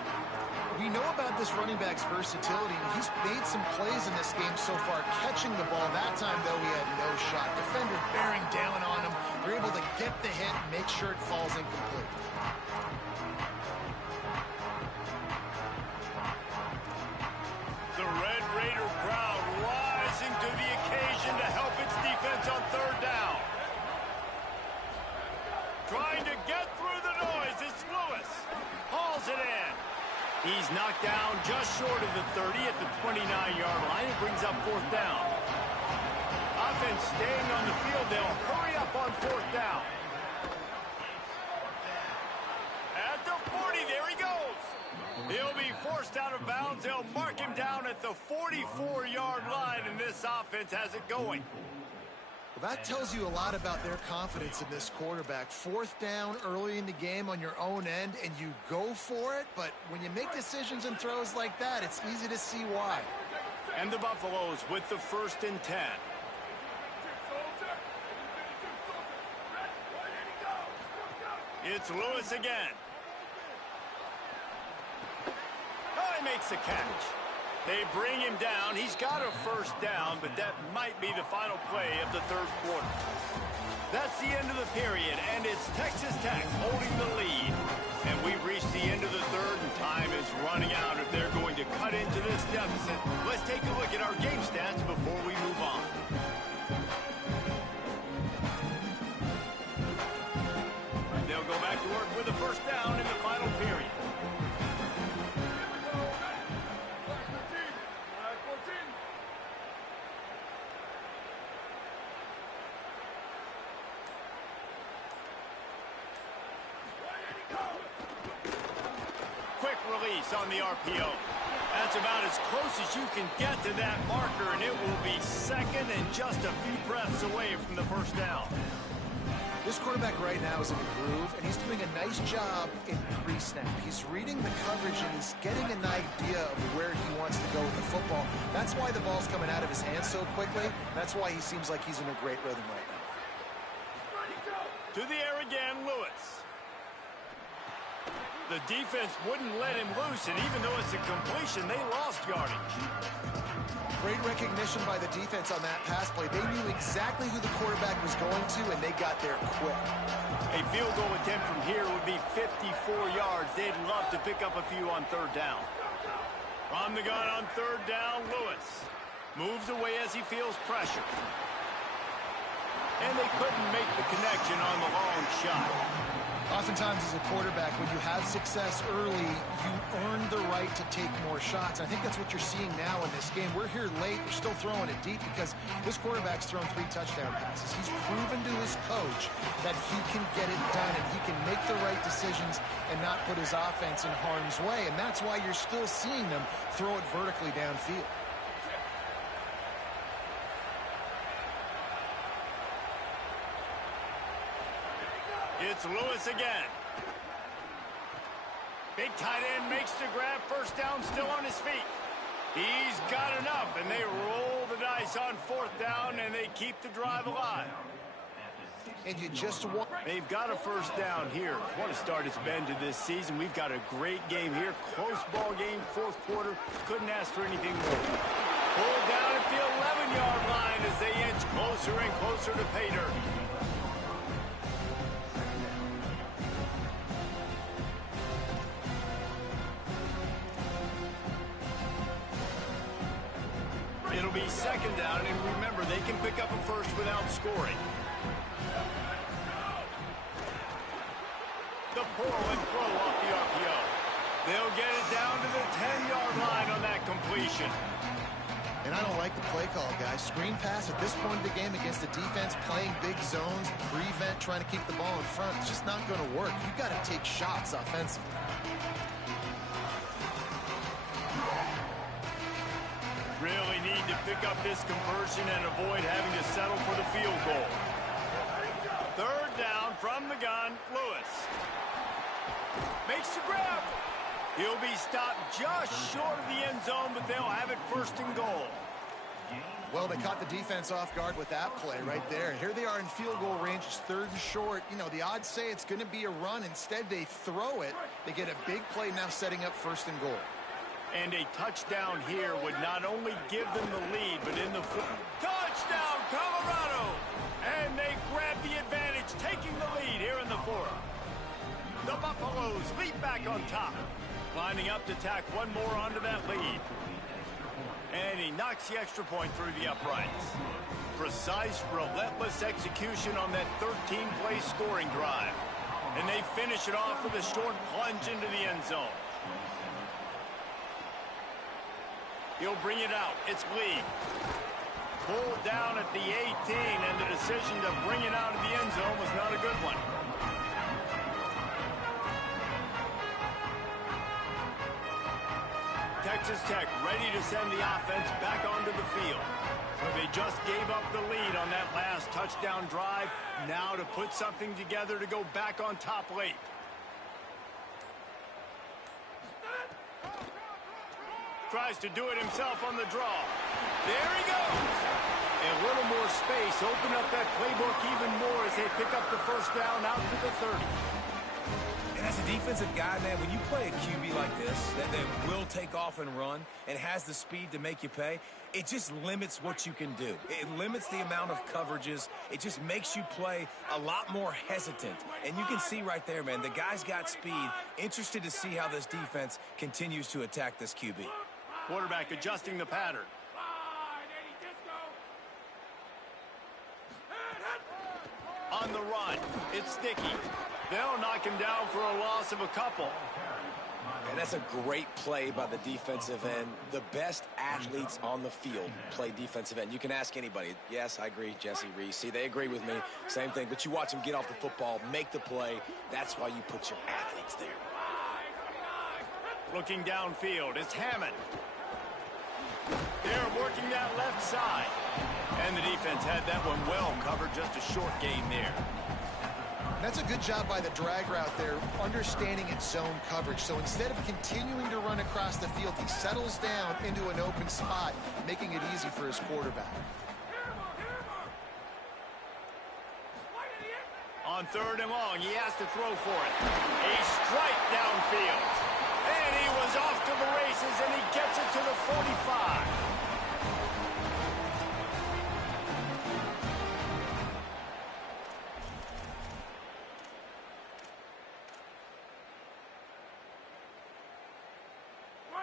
We know about this running back's versatility. He's made some plays in this game so far, catching the ball. That time, though, he had no shot. Defender bearing down on him. They're able to get the hit and make sure it falls incomplete. The Red Raider crowd rising to the occasion to help its defense on 3rd down. Trying to get through the noise, it's Lewis. Hauls it in. He's knocked down just short of the 30 at the 29-yard line. It brings up 4th down. Offense staying on the field. They'll hurry up on 4th down. At the 40, there he goes. He'll be forced out of bounds. They'll mark him down at the 44-yard line, and this offense has it going. Well, that tells you a lot about their confidence in this quarterback. 4th down early in the game on your own end, and you go for it, but when you make decisions and throws like that, it's easy to see why. And the Buffaloes with the 1st and 10. It's Lewis again. Oh, he makes the catch. They bring him down. He's got a 1st down, but that might be the final play of the 3rd quarter. That's the end of the period, and it's Texas Tech holding the lead. And we've reached the end of the 3rd, and time is running out if they're going to cut into this deficit. Let's take a look at our game stats before we move on. They'll go back to work with a 1st down in the final period. Quick release on the RPO. That's about as close as you can get to that marker, and it will be 2nd and just a few breaths away from the 1st down. This quarterback right now is in a groove, and he's doing a nice job in pre-snap. He's reading the coverage, and he's getting an idea of where he wants to go with the football. That's why the ball's coming out of his hands so quickly. That's why he seems like he's in a great rhythm right now. To the air again, Lewis. The defense wouldn't let him loose, and even though it's a completion, they lost yardage. Great recognition by the defense on that pass play. They knew exactly who the quarterback was going to, and they got there quick. A field goal attempt from here would be 54 yards. They'd love to pick up a few on third down. From the gun on third down, Lewis moves away as he feels pressure. And they couldn't make the connection on the long shot. Oftentimes as a quarterback, when you have success early, you earn the right to take more shots. I think that's what you're seeing now in this game. We're here late. They're still throwing it deep because this quarterback's thrown 3 touchdown passes. He's proven to his coach that he can get it done and he can make the right decisions and not put his offense in harm's way. And that's why you're still seeing them throw it vertically downfield. It's Lewis again. Big tight end makes the grab. First down, still on his feet. He's got enough, and they roll the dice on fourth down, and they keep the drive alive. And you just want... They've got a first down here. What a start it's been to this season. We've got a great game here. Close ball game, fourth quarter. Couldn't ask for anything more. Pulled down at the 11-yard line as they inch closer and closer to pay dirt. It'll be second down, and remember, they can pick up a first without scoring. The pull and throw off the RPO. They'll get it down to the 10-yard line on that completion. And I don't like the play call, guys. Screen pass at this point of the game against the defense, playing big zones, prevent, trying to keep the ball in front. It's just not going to work. You've got to take shots offensively. Really need to pick up this conversion and avoid having to settle for the field goal. Third down from the gun, Lewis. Makes the grab. He'll be stopped just short of the end zone, but they'll have it first and goal. Well, they caught the defense off guard with that play right there. Here they are in field goal range. It's third and short. You know, the odds say it's going to be a run. Instead, they throw it. They get a big play now setting up first and goal. And a touchdown here would not only give them the lead, but in the touchdown, Colorado! And they grab the advantage, taking the lead here in the fourth. The Buffaloes leap back on top, lining up to tack one more onto that lead. And he knocks the extra point through the uprights. Precise, relentless execution on that 13-play scoring drive. And they finish it off with a short plunge into the end zone. He'll bring it out. It's Lee. Pulled down at the 18, and the decision to bring it out of the end zone was not a good one. Texas Tech ready to send the offense back onto the field. So they just gave up the lead on that last touchdown drive. Now to put something together to go back on top late. Tries to do it himself on the draw. There he goes. A little more space. Open up that playbook even more as they pick up the first down out to the 30. And as a defensive guy, man, when you play a QB like this, that will take off and run and has the speed to make you pay, it just limits what you can do. It limits the amount of coverages. It just makes you play a lot more hesitant. And you can see right there, man, the guy's got speed. Interested to see how this defense continues to attack this QB. Quarterback adjusting the pattern. On the run, it's Sticky. They'll knock him down for a loss of a couple. And that's a great play by the defensive end. The best athletes on the field play defensive end. You can ask anybody. Yes, I agree, Jesse Reese. See, they agree with me. Same thing. But you watch them get off the football, make the play. That's why you put your athletes there. Looking downfield, it's Hammond. They're working that left side. And the defense had that one well covered. Just a short gain there. That's a good job by the drag route there, understanding its zone coverage. So instead of continuing to run across the field, he settles down into an open spot, making it easy for his quarterback. On 3rd and long, he has to throw for it. A strike downfield. And he was off to the races, and he gets it to the 45.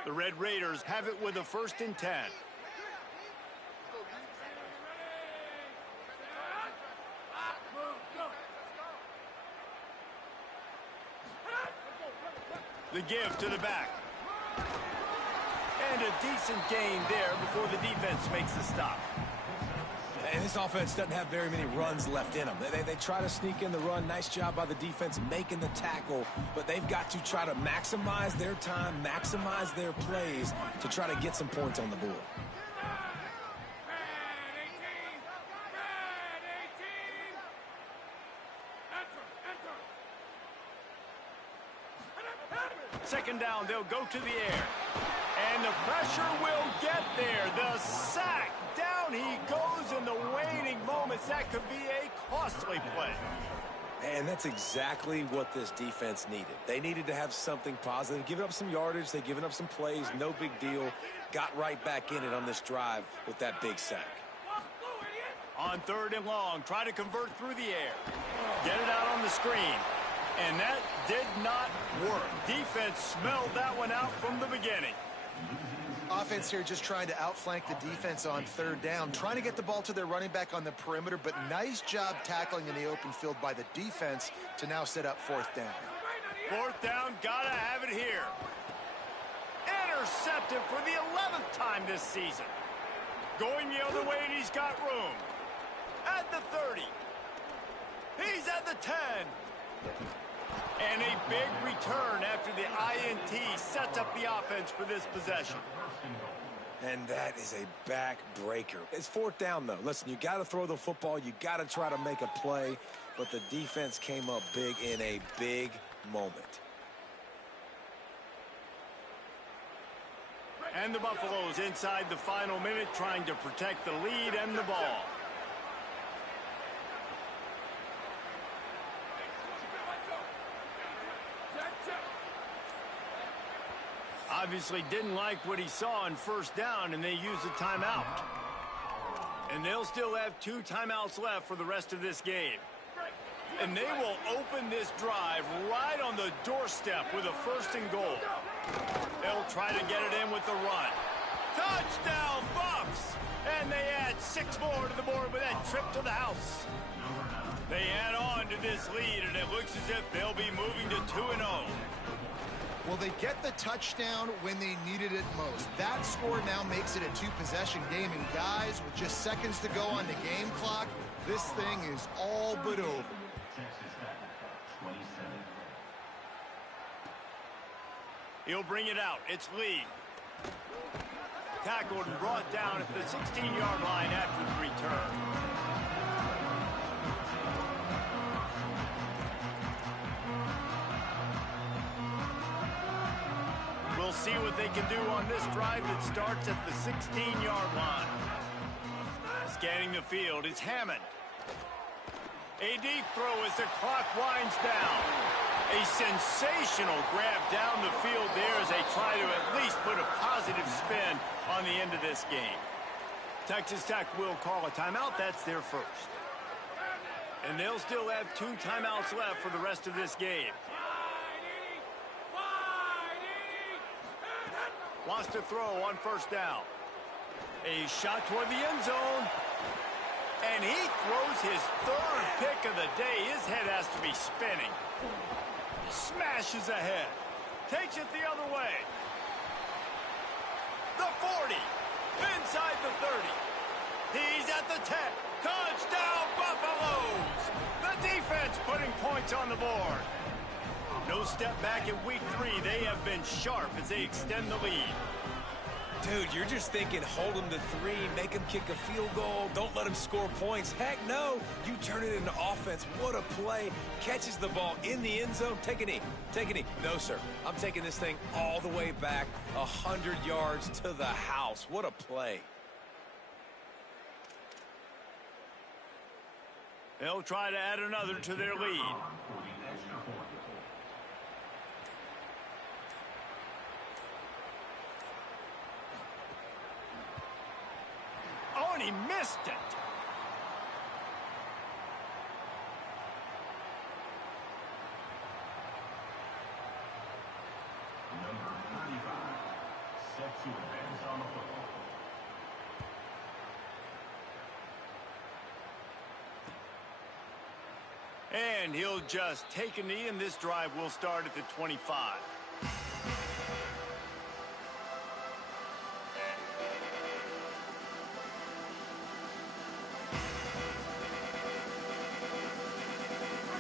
The Red Raiders have it with a 1st and 10. The give to the back. And a decent gain there before the defense makes the stop. And this offense doesn't have very many runs left in them. They try to sneak in the run. Nice job by the defense making the tackle. But they've got to try to maximize their time, maximize their plays to try to get some points on the board. Second down, they'll go to the air. And the pressure will get there. The sack. Down he goes in the waiting moments. That could be a costly play. And that's exactly what this defense needed. They needed to have something positive. Giving up some yardage. They've given up some plays. No big deal. Got right back in it on this drive with that big sack. On 3rd and long, try to convert through the air. Get it out on the screen. And that did not work. Defense smelled that one out from the beginning. Offense here just trying to outflank the defense on 3rd down, trying to get the ball to their running back on the perimeter, but nice job tackling in the open field by the defense to now set up 4th down. 4th down, gotta have it here. Intercepted for the 11th time this season. Going the other way, and he's got room. At the 30. He's at the 10. And a big return after the INT sets up the offense for this possession. And that is a backbreaker. It's 4th down, though. Listen, you got to throw the football. You got to try to make a play. But the defense came up big in a big moment. And the Buffaloes inside the final minute trying to protect the lead and the ball. Obviously didn't like what he saw on 1st down, and they used a timeout. And they'll still have 2 timeouts left for the rest of this game. And they will open this drive right on the doorstep with a 1st and goal. They'll try to get it in with the run. Touchdown, Buffs! And they add 6 more to the board with that trip to the house. They add on to this lead, and it looks as if they'll be moving to 2-0. Well, they get the touchdown when they needed it most. That score now makes it a 2-possession game. And guys, with just seconds to go on the game clock, this thing is all but over. He'll bring it out. It's Lee. Tackled and brought down at the 16-yard line after the return. We'll see what they can do on this drive that starts at the 16-yard line. Scanning the field is Hammond. A deep throw as the clock winds down. A sensational grab down the field there as they try to at least put a positive spin on the end of this game. Texas Tech will call a timeout. That's their first. And they'll still have 2 timeouts left for the rest of this game. Wants to throw on 1st down. A shot toward the end zone. And he throws his 3rd pick of the day. His head has to be spinning. Smashes ahead. Takes it the other way. The 40. Inside the 30. He's at the 10. Touchdown, Buffaloes! The defense putting points on the board. No step back in week 3. They have been sharp as they extend the lead. Dude, you're just thinking hold him to 3, make him kick a field goal, don't let him score points. Heck no, you turn it into offense. What a play. Catches the ball in the end zone. Take a knee. Take a knee. No, sir. I'm taking this thing all the way back 100 yards to the house. What a play. They'll try to add another to their lead. Oh, and he missed it. Number 35, set to advance on the football. And he'll just take a knee, and this drive will start at the 25.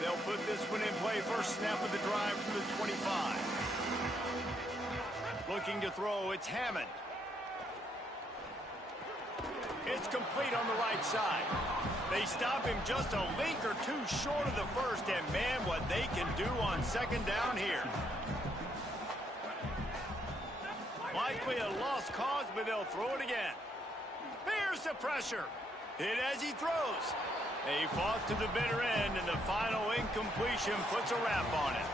They'll put this one in play. First snap of the drive from the 25. Looking to throw, it's Hammond. It's complete on the right side. They stop him just a link or two short of the first, and man, what they can do on second down here. Likely a lost cause, but they'll throw it again. Here's the pressure. Hit as he throws. They fought to the bitter end, and the final incompletion puts a wrap on it.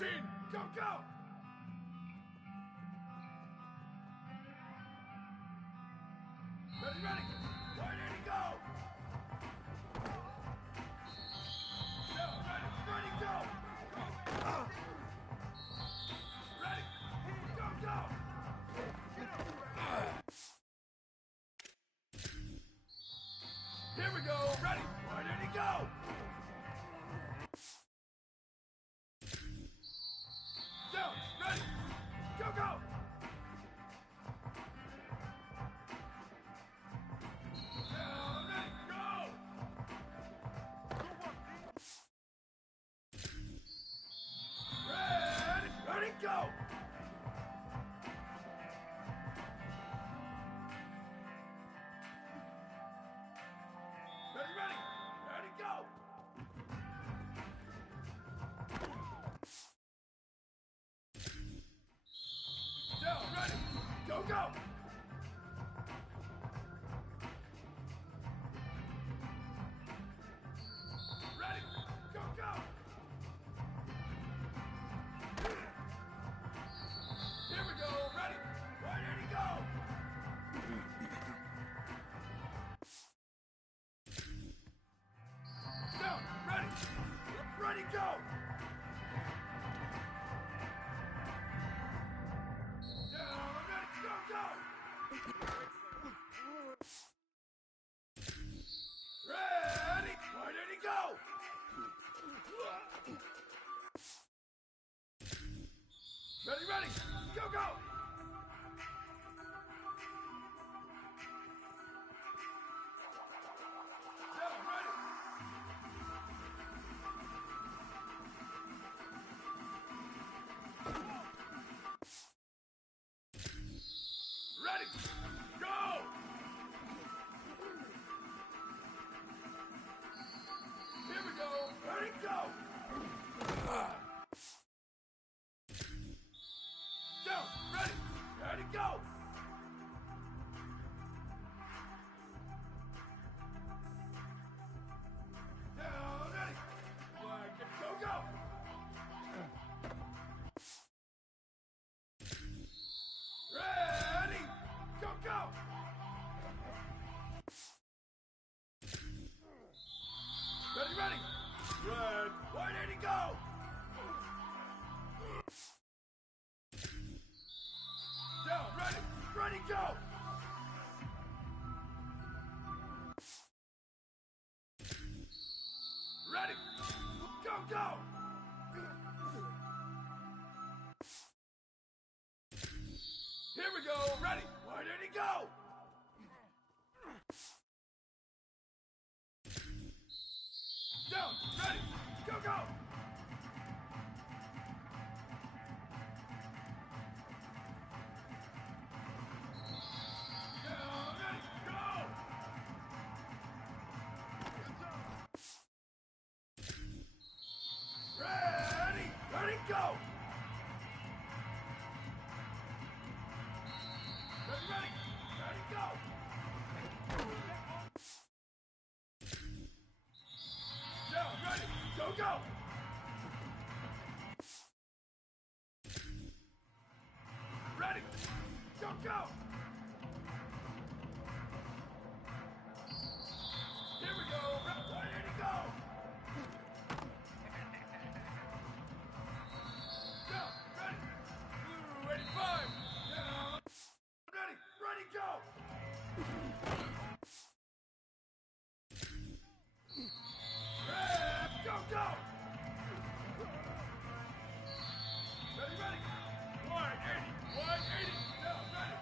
18, go, go! Ready, ready! Wide 80, go! Down, ready, ready, go! Ready, go, go! Here we go, ready, wide 80, go! Down, ready, go, go! Down, ready, go! Ready, ready, go! Ready, ready, ready, go! Down, ready, go, go! Ready, go, go! Here we go, ready, wide 80, go! Down, ready, ready, go! Down, ready, go, go! Ready, wide 80, go! Ready, ready, go, go! Down, ready! Ready, go! Here we go, ready, go! Down, ready, ready, go! Down, ready, wide, go, go! Ready, go, go! Ready, ready, red, wide 80, go! Down, ready, ready, go! Ready, go, go! Here we go, ready, wide 80, go! Down, ready, go, go! Down, ready, go! Ready, ready, go! Ready, ready, ready, go! Down, ready, go, go! Ready, go, go! Here we go, ready to go! Down, ready, blue 85, down, ready, ready, go! Red, go, go! Ready, ready, wide 80, down, ready,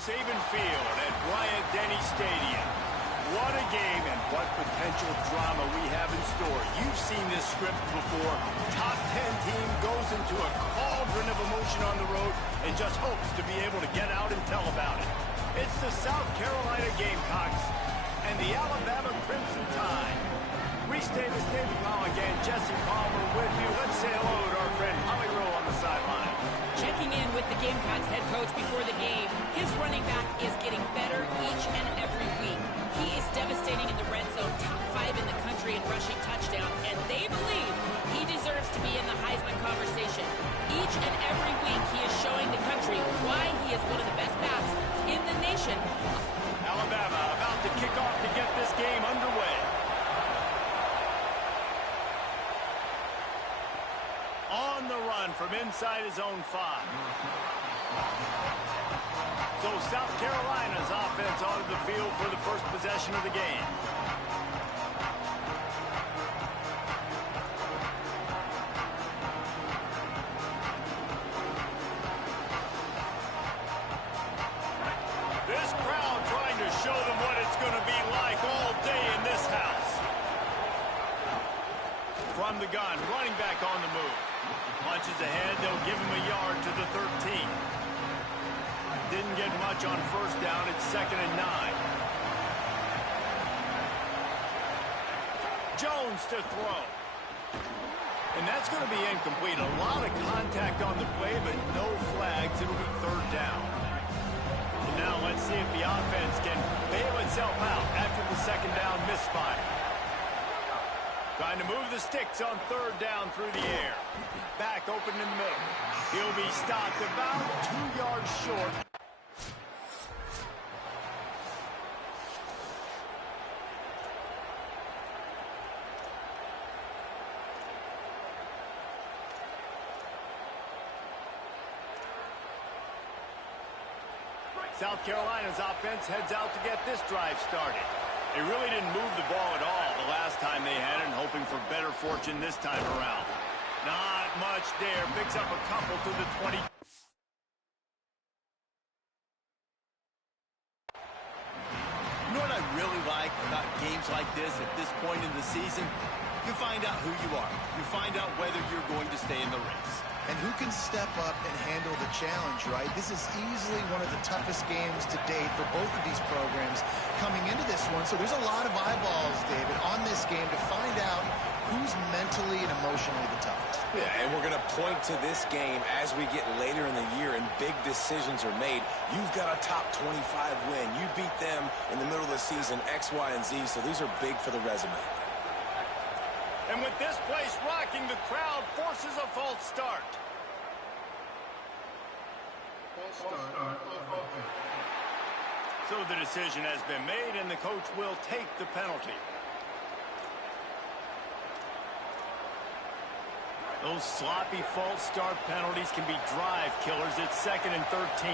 Saban Field at Bryant-Denny Stadium. What a game and what potential drama we have in store. You've seen this script before. Top 10 team goes into a cauldron of emotion on the road and just hopes to be able to get out and tell about it. It's the South Carolina Gamecocks and the Alabama Crimson Tide. Reese Davis, David Long again, Jesse Palmer with you. Let's say hello to our friend Holly Rowe on the sideline. Checking in with the Gamecocks head coach before the game. His running back is getting better each and every week. He is devastating in the red zone, top 5 in the country in rushing touchdowns, and they believe he deserves to be in the Heisman conversation. Each and every week he is showing the country why he is one of the best backs in the nation. Alabama about to kick off to get this game underway. On the run from inside his own 5. So South Carolina's offense onto the field for the first possession of the game. This crowd trying to show them what it's going to be like all day in this house. From the gun, running back on the move. Punches ahead, they'll give him a yard to the 13. Didn't get much on first down. It's 2nd and 9. Jones to throw. And that's going to be incomplete. A lot of contact on the play, but no flags. It'll be 3rd down. And now let's see if the offense can bail itself out after the 2nd down misfire. Trying to move the sticks on 3rd down through the air. Back open in the middle. He'll be stopped about 2 yards short. South Carolina's offense heads out to get this drive started. They really didn't move the ball at all the last time they had it, and hoping for better fortune this time around. Not much there. Picks up a couple to the 20. You know what I really like about games like this at this point in the season? You find out who you are. You find out whether you're going to stay in the race. And who can step up and handle the challenge, right? This is easily one of the toughest games to date for both of these programs coming into this one. So there's a lot of eyeballs, David, on this game to find out who's mentally and emotionally the toughest. Yeah, and we're going to point to this game as we get later in the year and big decisions are made. You've got a top 25 win. You beat them in the middle of the season, X, Y, and Z, so these are big for the resume. And with this place rocking, the crowd forces a false start. So the decision has been made, and the coach will take the penalty. Those sloppy false start penalties can be drive killers. It's 2nd and 13.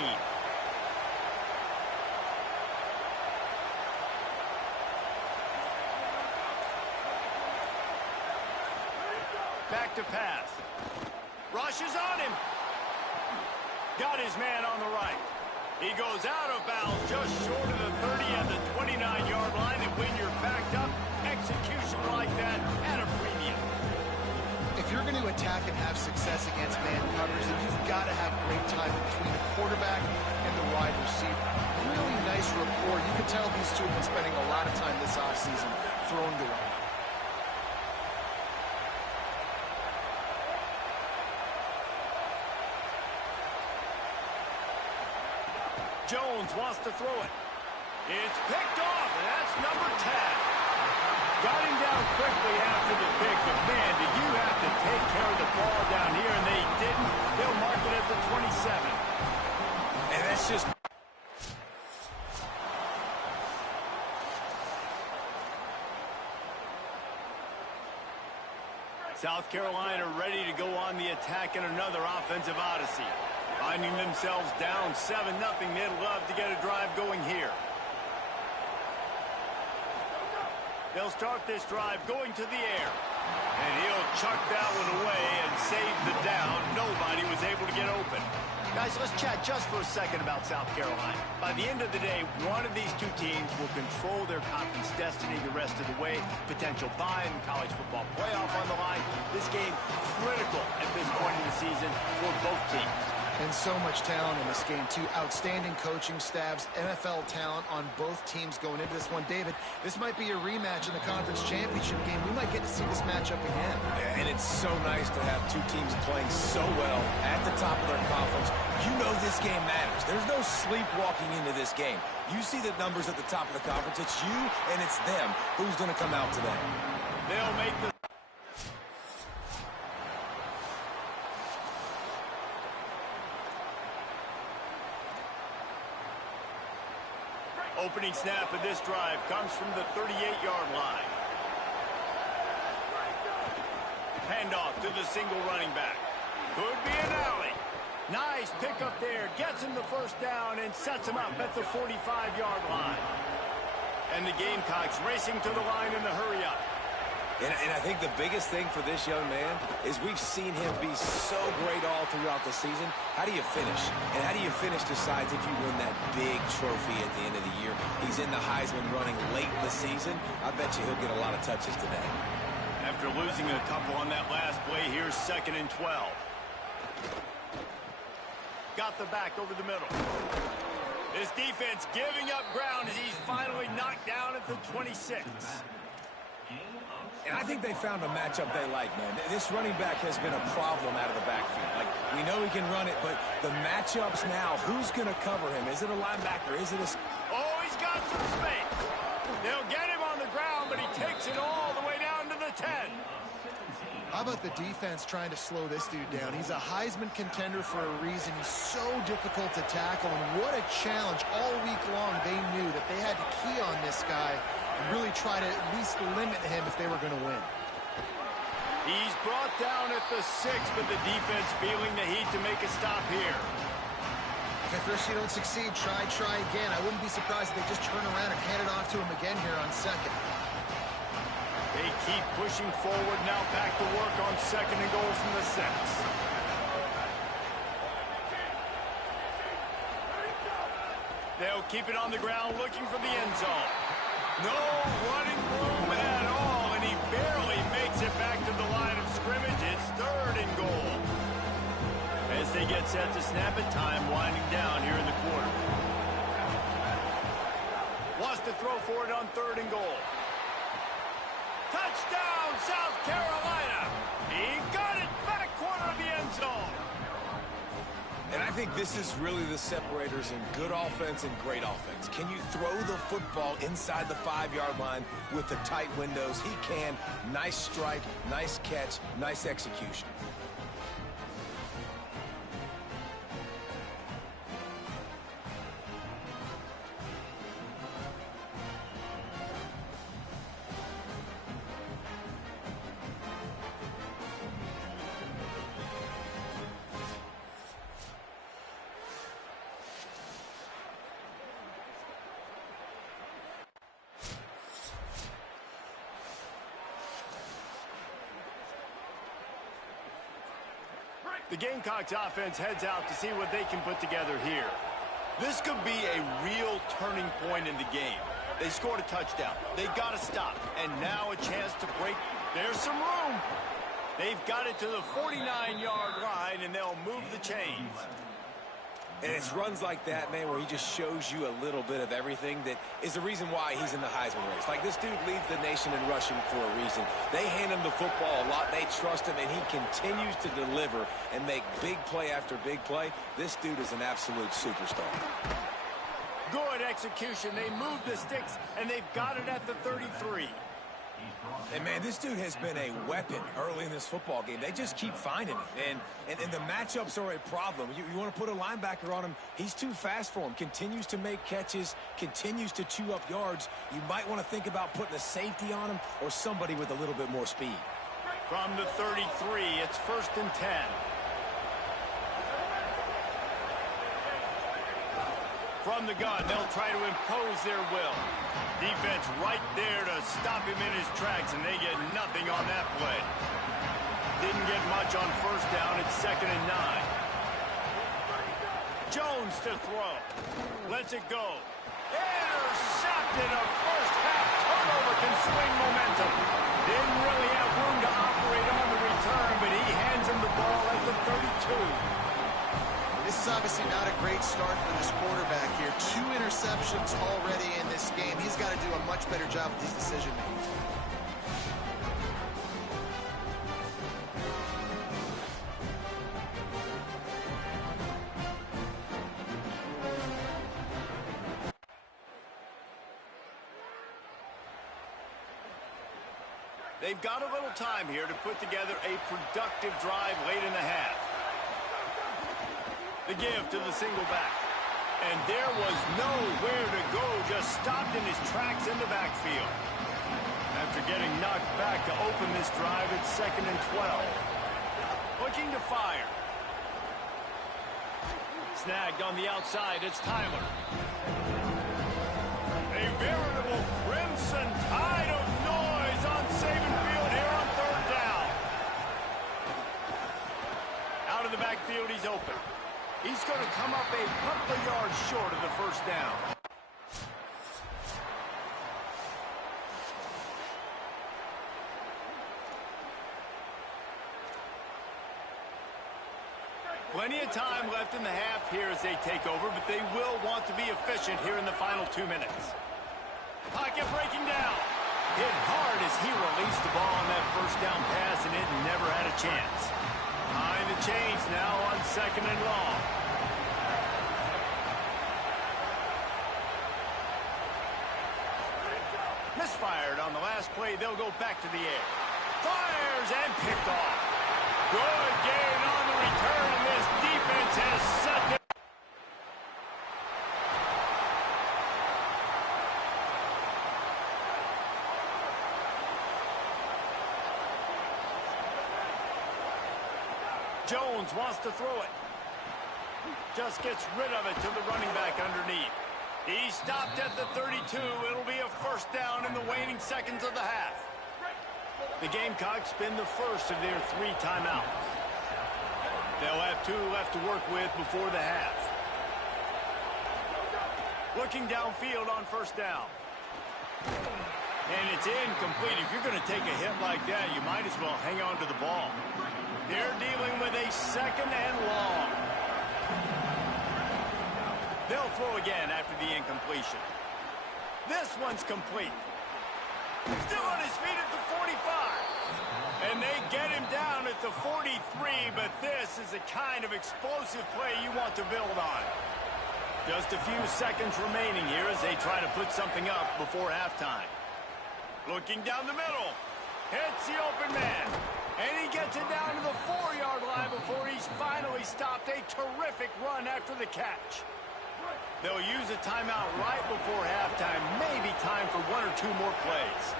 Back to pass. Rushes on him. Got his man on the right. He goes out of bounds just short of the 30 and the 29-yard line. And when you're backed up, execution like that at a premium. If you're going to attack and have success against man covers, then you've got to have great time between the quarterback and the wide receiver. Really nice rapport. You can tell these two have been spending a lot of time this offseason throwing the rock. Jones wants to throw it. It's picked off, and that's number 10. Got him down quickly after the pick, but man, did you have to take care of the ball down here, and they didn't. They'll mark it at the 27. And that's just... South Carolina ready to go on the attack in another offensive odyssey. Finding themselves down 7-0, they'd love to get a drive going here. They'll start this drive going to the air. And he'll chuck that one away and save the down. Nobody was able to get open. Got Guys, let's chat just for a second about South Carolina. By the end of the day, one of these two teams will control their conference destiny the rest of the way. Potential bye in the college football playoff on the line. This game critical at this point in the season for both teams. And so much talent in this game, too. Outstanding coaching staffs, NFL talent on both teams going into this one. David, this might be a rematch in the conference championship game. We might get to see this matchup again. Yeah, and it's so nice to have two teams playing so well at the top of their conference. You know this game matters. There's no sleepwalking into this game. You see the numbers at the top of the conference. It's you and it's them. Who's going to come out today? They'll make the opening snap of this drive comes from the 38-yard line. Handoff to the single running back. Could be an alley. Nice pickup there. Gets him the first down and sets him up at the 45-yard line. And the Gamecocks racing to the line in the hurry-up. And I think the biggest thing for this young man is we've seen him be so great all throughout the season. How do you finish? And how do you finish decides if you win that big trophy at the end of the year. He's in the Heisman running late in the season. I bet you he'll get a lot of touches today. After losing a couple on that last play, here's 2nd and 12. Got the back over the middle. This defense giving up ground as he's finally knocked down at the 26. And I think they found a matchup they like, man. This running back has been a problem out of the backfield. Like, we know he can run it, but the matchups now, who's going to cover him? Is it a linebacker? Is it a... Oh, he's got some space. They'll get him on the ground, but he takes it all the way down to the 10. How about the defense trying to slow this dude down? He's a Heisman contender for a reason. He's so difficult to tackle, and what a challenge all week long. They knew that they had to key on this guy and really try to at least limit him if they were going to win. He's brought down at the 6, but the defense feeling the heat to make a stop here. If at first you don't succeed, try again. I wouldn't be surprised if they just turn around and hand it off to him again here on 2nd. They keep pushing forward, now back to work on 2nd and goal from the 6. They'll keep it on the ground looking for the end zone. No running room at all, and he barely makes it back to the line of scrimmage. It's 3rd and goal. As they get set to snap it, time winding down here in the quarter. Wants to throw for it on 3rd and goal. Touchdown, South Carolina! He got it back corner of the end zone. And I think this is really the separators in good offense and great offense. Can you throw the football inside the 5-yard line with the tight windows? He can. Nice strike, nice catch, nice execution. The Gamecocks offense heads out to see what they can put together here. This could be a real turning point in the game. They scored a touchdown. They got to stop. And now a chance to break. There's some room. They've got it to the 49-yard line, and they'll move the chains. And it's runs like that, man, where he just shows you a little bit of everything that is the reason why he's in the Heisman race. Like, this dude leads the nation in rushing for a reason. They hand him the football a lot. They trust him, and he continues to deliver and make big play after big play. This dude is an absolute superstar. Good execution. They move the sticks, and they've got it at the 33. And, man, this dude has been a weapon early in this football game. They just keep finding it. And the matchups are a problem. You want to put a linebacker on him, he's too fast for him. Continues to make catches, continues to chew up yards. You might want to think about putting a safety on him or somebody with a little bit more speed. From the 33, it's 1st and 10. From the gun, they'll try to impose their will. Defense right there to stop him in his tracks, and they get nothing on that play. Didn't get much on 1st down. It's 2nd and 9. Jones to throw. Lets it go. Intercepted. A first-half turnover can swing momentum. Didn't really have room to operate on the return, but he hands him the ball at the 32. This is obviously not a great start for this quarterback here. 2 interceptions already in this game. He's got to do a much better job with his decision-making. They've got a little time here to put together a productive drive late in the half. The give to the single back. And there was nowhere to go, just stopped in his tracks in the backfield. After getting knocked back to open this drive, it's 2nd and 12. Looking to fire. Snagged on the outside, it's Tyler. A veritable crimson tide of noise on Saban Field here on 3rd down. Out of the backfield, he's open. He's going to come up a couple of yards short of the 1st down. Plenty of time left in the half here as they take over, but they will want to be efficient here in the final 2 minutes. Pocket breaking down. Hit hard as he released the ball on that 1st down pass, and it never had a chance. Behind the chains now on 2nd and long. Misfired on the last play. They'll go back to the air. Fires and picked off. Good gain on the return, and this defense has set them. Jones wants to throw it. Just gets rid of it to the running back underneath. He stopped at the 32. It'll be a 1st down in the waning seconds of the half. The Gamecocks spin the first of their 3 timeouts. They'll have 2 left to work with before the half. Looking downfield on 1st down. And it's incomplete. If you're going to take a hit like that, you might as well hang on to the ball. They're dealing with a 2nd and long. They'll throw again after the incompletion. This one's complete. Still on his feet at the 45. And they get him down at the 43, but this is the kind of explosive play you want to build on. Just a few seconds remaining here as they try to put something up before halftime. Looking down the middle. Hits the open man. And he gets it down to the 4-yard line before he's finally stopped. A terrific run after the catch. They'll use a timeout right before halftime. Maybe time for 1 or 2 more plays.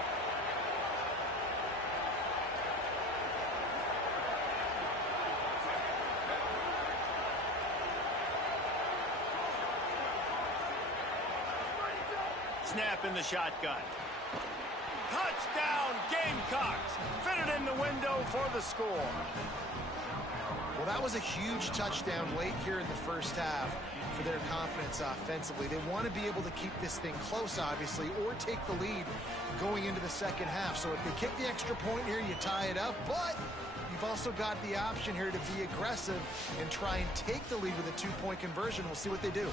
Snap in the shotgun. Touchdown, Gamecocks. Fitted in the window for the score. Well, that was a huge touchdown late here in the 1st half for their confidence offensively. They want to be able to keep this thing close, obviously, or take the lead going into the 2nd half. So if they kick the extra point here, you tie it up. But you've also got the option here to be aggressive and try and take the lead with a 2-point conversion. We'll see what they do.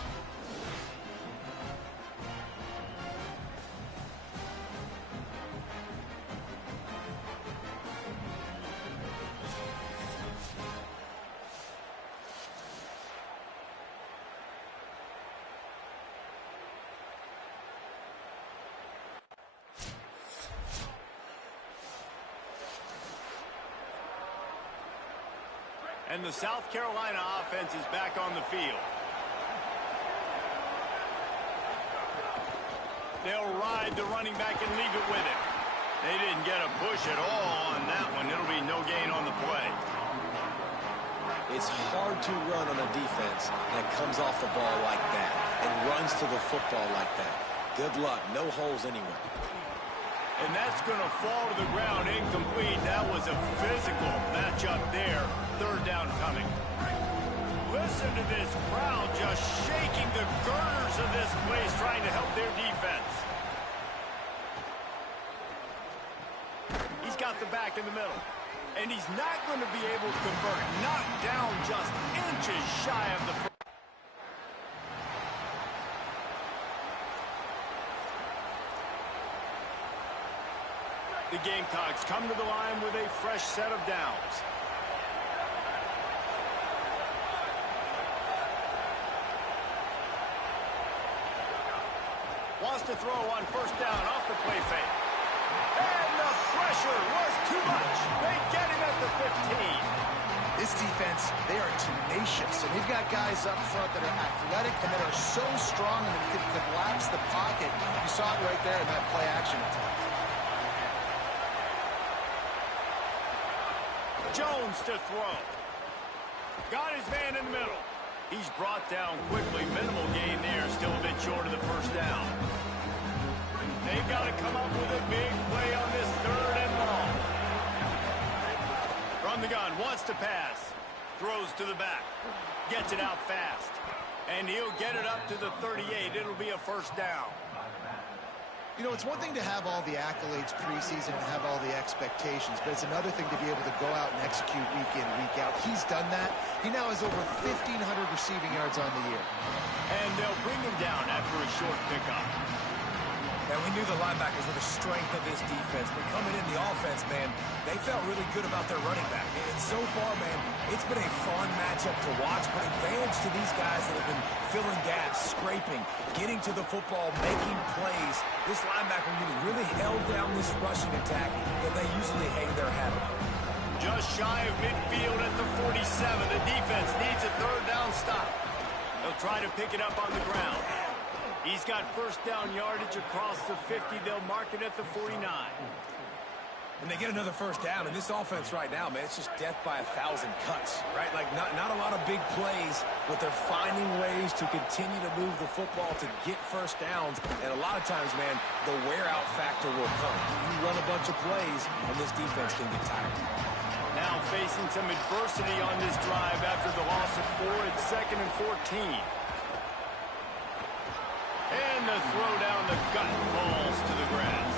And the South Carolina offense is back on the field. They'll ride the running back and leave it with him. They didn't get a push at all on that one. It'll be no gain on the play. It's hard to run on a defense that comes off the ball like that and runs to the football like that. Good luck. No holes anywhere. And that's going to fall to the ground incomplete. That was a physical matchup there. 3rd down coming. Will Listen to this crowd just shaking the girders of this place, trying to help their defense. He's got the back in the middle. And he's not going to be able to convert. Knocked down just inches shy of the first. The Gamecocks come to the line with a fresh set of downs. Wants to throw on first down off the play fake. And the pressure was too much. They get him at the 15. This defense, they are tenacious, and they've got guys up front that are athletic and that are so strong and can collapse the pocket. You saw it right there in that play action attack. Jones to throw. Got his man in the middle. He's brought down quickly. Minimal gain there. Still a bit short of the first down. They've got to come up with a big play on this 3rd and long. From the gun, wants to pass. Throws to the back. Gets it out fast. And he'll get it up to the 38. It'll be a first down. You know, it's one thing to have all the accolades preseason and have all the expectations, but it's another thing to be able to go out and execute week in, week out. He's done that. He now has over 1,500 receiving yards on the year. And they'll bring him down after a short pickup. And we knew the linebackers were the strength of this defense, but coming in the offense, man, they felt really good about their running back. And so far, man, it's been a fun matchup to watch, but advantage to these guys that have been filling gaps, scraping, getting to the football, making plays. This linebacker unit really held down this rushing attack that they usually hang their hat on. Just shy of midfield at the 47. The defense needs a 3rd down stop. They'll try to pick it up on the ground. He's got first down yardage across the 50. They'll mark it at the 49. And they get another first down. And this offense right now, man, it's just death by 1,000 cuts, right? Like, not a lot of big plays, but they're finding ways to continue to move the football to get first downs. And a lot of times, man, the wear-out factor will come. You run a bunch of plays, and this defense can get tired. Now facing some adversity on this drive after the loss of 4. It's 2nd and 14. And the throw down the gut falls to the grass.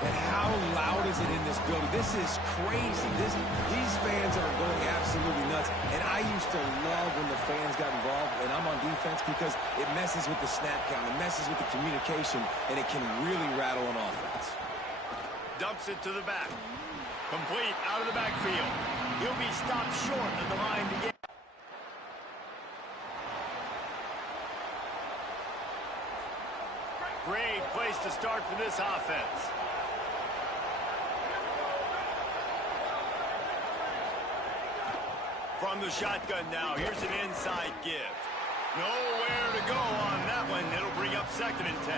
And how loud is it in this building? This is crazy. These fans are going absolutely nuts. And I used to love when the fans got involved, and I'm on defense, because it messes with the snap count. It messes with the communication, and it can really rattle an offense. Dumps it to the back. Complete out of the backfield. He'll be stopped short of the line to get. Great place to start for this offense. From the shotgun now, here's an inside give. Nowhere to go on that one. It'll bring up 2nd and 10.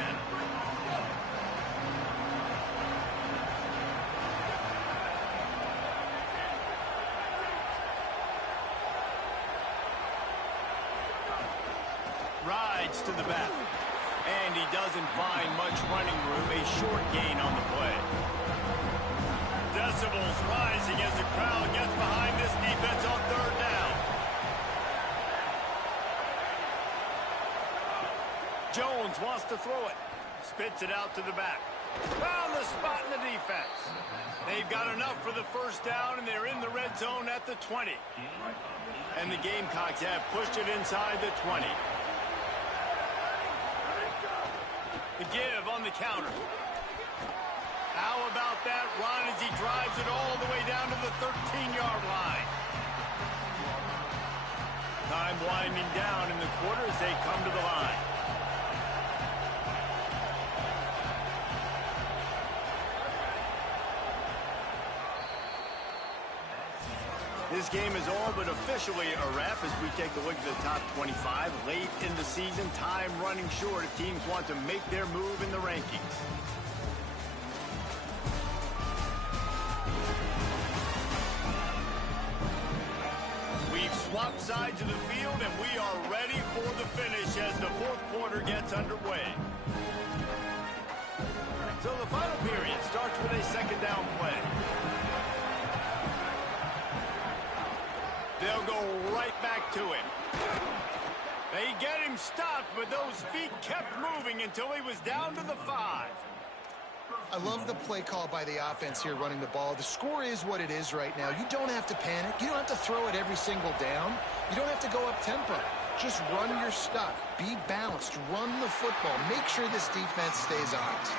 Rides to the back. And he doesn't find much running room. A short gain on the play. Decibels rising as the crowd gets behind this defense on 3rd down. Jones wants to throw it. Spits it out to the back. Found the spot in the defense. They've got enough for the first down, and they're in the red zone at the 20. And the Gamecocks have pushed it inside the 20. The give on the counter. How about that run as he drives it all the way down to the 13-yard line? Time winding down in the quarter as they come to the line. This game is all but officially a wrap as we take a look at the top 25. Late in the season, time running short if teams want to make their move in the rankings. We've swapped sides of the field and we are ready for the finish as the 4th quarter gets underway. So the final period starts with a 2nd down play. They'll go right back to him. get him stopped, but those feet kept moving until he was down to the 5. I love the play call by the offense here running the ball. The score is what it is right now. You don't have to panic. You don't have to throw it every single down. You don't have to go up tempo. Just run your stuff. Be balanced. Run the football. Make sure this defense stays honest.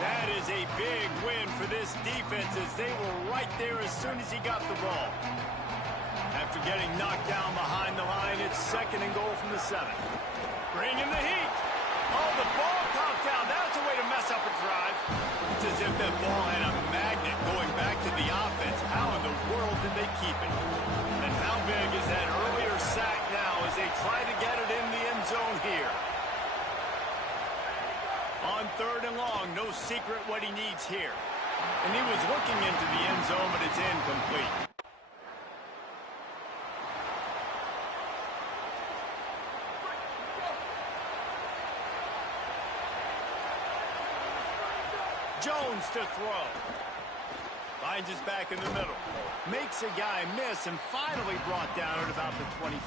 That is a big win for this defense as they were right there as soon as he got the ball. After getting knocked down behind the line, it's 2nd and goal from the 7. Bring in the heat. Oh, the ball popped out. That's a way to mess up a drive. It's as if that ball had a magnet going back to the offense. How in the world did they keep it? And how big is that earlier sack now as they try to get it in the end zone here? On 3rd and long, no secret what he needs here. And he was looking into the end zone, but it's incomplete. Jones to throw. Finds his back in the middle. Makes a guy miss and finally brought down at about the 25.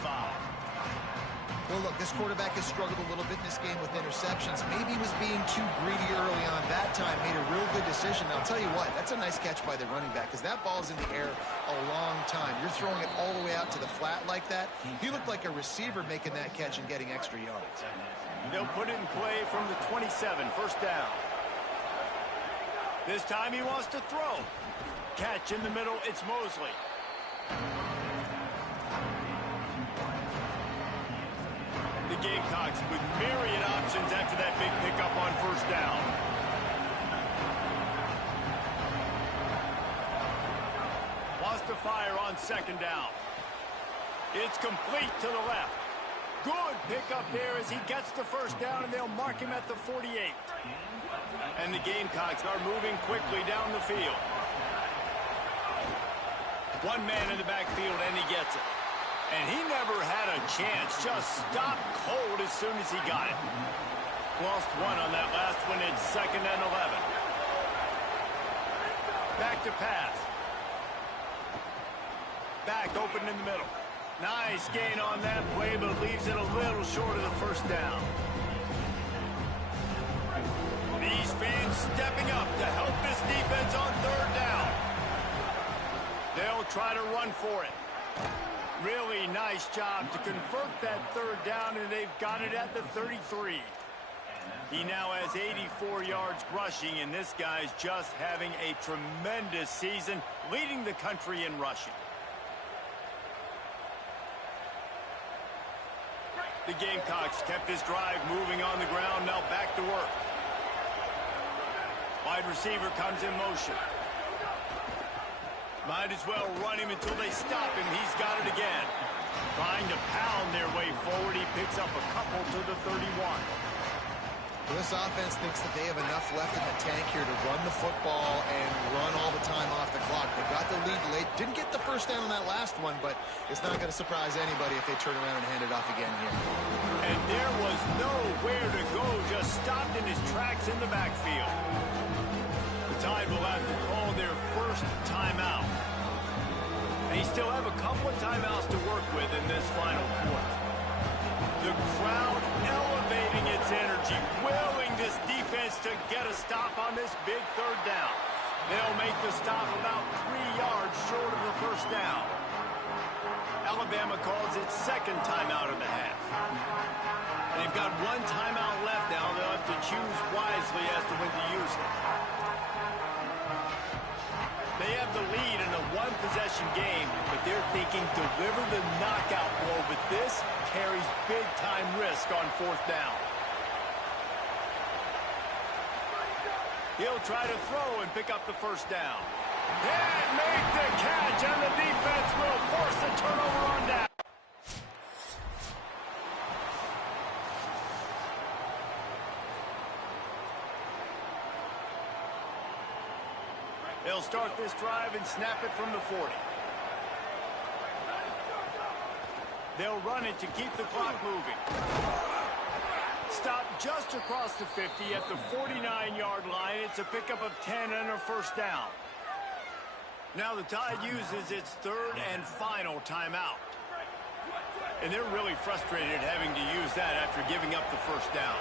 Well, look, this quarterback has struggled a little bit in this game with interceptions. Maybe he was being too greedy early on that time. Made a real good decision. I'll tell you what, that's a nice catch by the running back because that ball's in the air a long time. You're throwing it all the way out to the flat like that. He looked like a receiver making that catch and getting extra yards. They'll put it in play from the 27, 1st down. This time he wants to throw. Catch in the middle, it's Mosley. The Gamecocks with myriad options after that big pickup on 1st down. Wants to fire on 2nd down. It's complete to the left. Good pickup there as he gets the 1st down, and they'll mark him at the 48. And the Gamecocks are moving quickly down the field. One man in the backfield, and he gets it. And he never had a chance. Just stopped cold as soon as he got it. Lost one on that last one. It's 2nd and 11. Back to pass. Back open in the middle. Nice gain on that play, but leaves it a little short of the 1st down. These fans stepping up to help this defense on 3rd down. They'll try to run for it. Really nice job to convert that 3rd down, and they've got it at the 33. He now has 84 yards rushing, and this guy's just having a tremendous season, leading the country in rushing. The Gamecocks kept this drive moving on the ground, now back to work. Wide receiver comes in motion. Might as well run him until they stop him. He's got it again. Trying to pound their way forward. He picks up a couple to the 31. Well, this offense thinks that they have enough left in the tank here to run the football and run all the time off the clock. They got the lead late. Didn't get the 1st down on that last one, but it's not going to surprise anybody if they turn around and hand it off again here. And there was nowhere to go. Just stopped in his tracks in the backfield. The Tide will have to call their 1st timeout. They still have a couple of timeouts to work with in this final quarter. The crowd elevating its energy, willing this defense to get a stop on this big 3rd down. They'll make the stop about 3 yards short of the 1st down. Alabama calls its 2nd timeout of the half. They've got 1 timeout left now. They'll have to choose wisely as to when to use it. They have the lead in a 1-possession game, but they're thinking deliver the knockout blow, but this carries big-time risk on 4th down. He'll try to throw and pick up the 1st down. Can't make the catch, and the defense will force the turnover on down. They'll start this drive and snap it from the 40. They'll run it to keep the clock moving. Stop just across the 50 at the 49-yard line. It's a pickup of 10 and a 1st down. Now the Tide uses its 3rd and final timeout. And they're really frustrated having to use that after giving up the first down.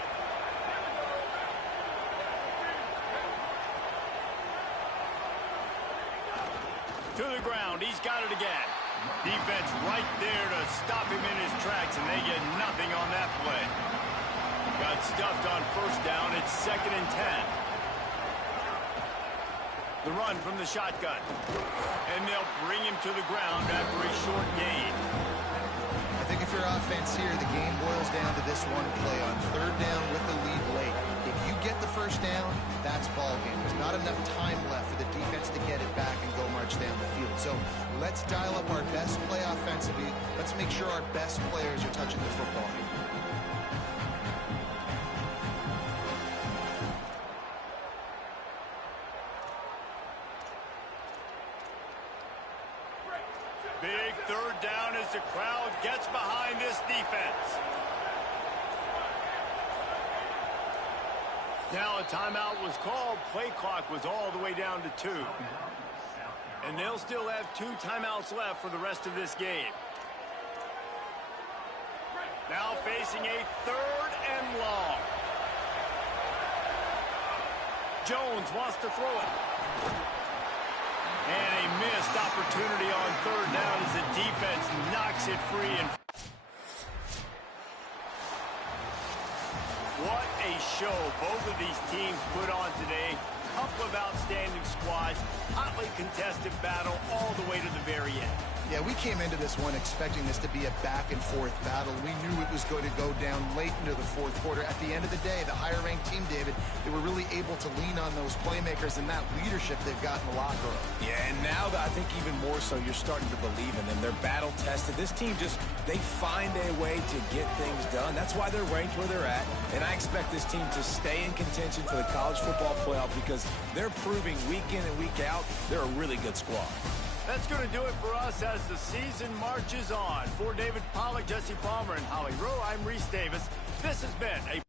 To the ground. He's got it again. Defense right there to stop him in his tracks, and they get nothing on that play. Got stuffed on first down. It's 2nd and 10. The run from the shotgun. And they'll bring him to the ground after a short gain. I think if you're offense here, the game boils down to this one play on 3rd down with the lead late. If you get the first down, that's ball game. There's not enough time left for the defense to get it back and go march down the field. So let's dial up our best play offensively. Let's make sure our best players are touching the football. Big 3rd down as the crowd gets behind this defense. Now a timeout was called. Play clock was all the way down to 2. And they'll still have 2 timeouts left for the rest of this game. Now facing a 3rd and long. Jones wants to throw it. And a missed opportunity on 3rd down as the defense knocks it free. And what a show both of these teams put on today. Couple of outstanding squads, hotly contested battle all the way to the very end. Yeah, we came into this one expecting this to be a back-and-forth battle. We knew it was going to go down late into the 4th quarter. At the end of the day, the higher-ranked team, David, they were really able to lean on those playmakers and that leadership they've got in the locker room. Yeah, and now I think even more so, you're starting to believe in them. They're battle-tested. This team they find a way to get things done. That's why they're ranked where they're at. And I expect this team to stay in contention for the college football playoff because they're proving week in and week out they're a really good squad. That's going to do it for us as the season marches on. For David Pollack, Jesse Palmer, and Holly Rowe, I'm Reese Davis. This has been a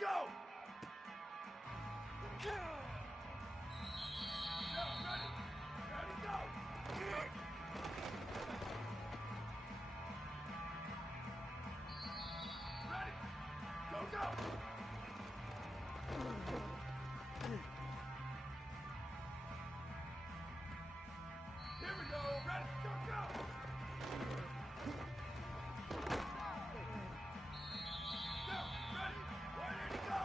go! Ready, go! Ready, go! Here we go, ready, go! Ready, where did he go?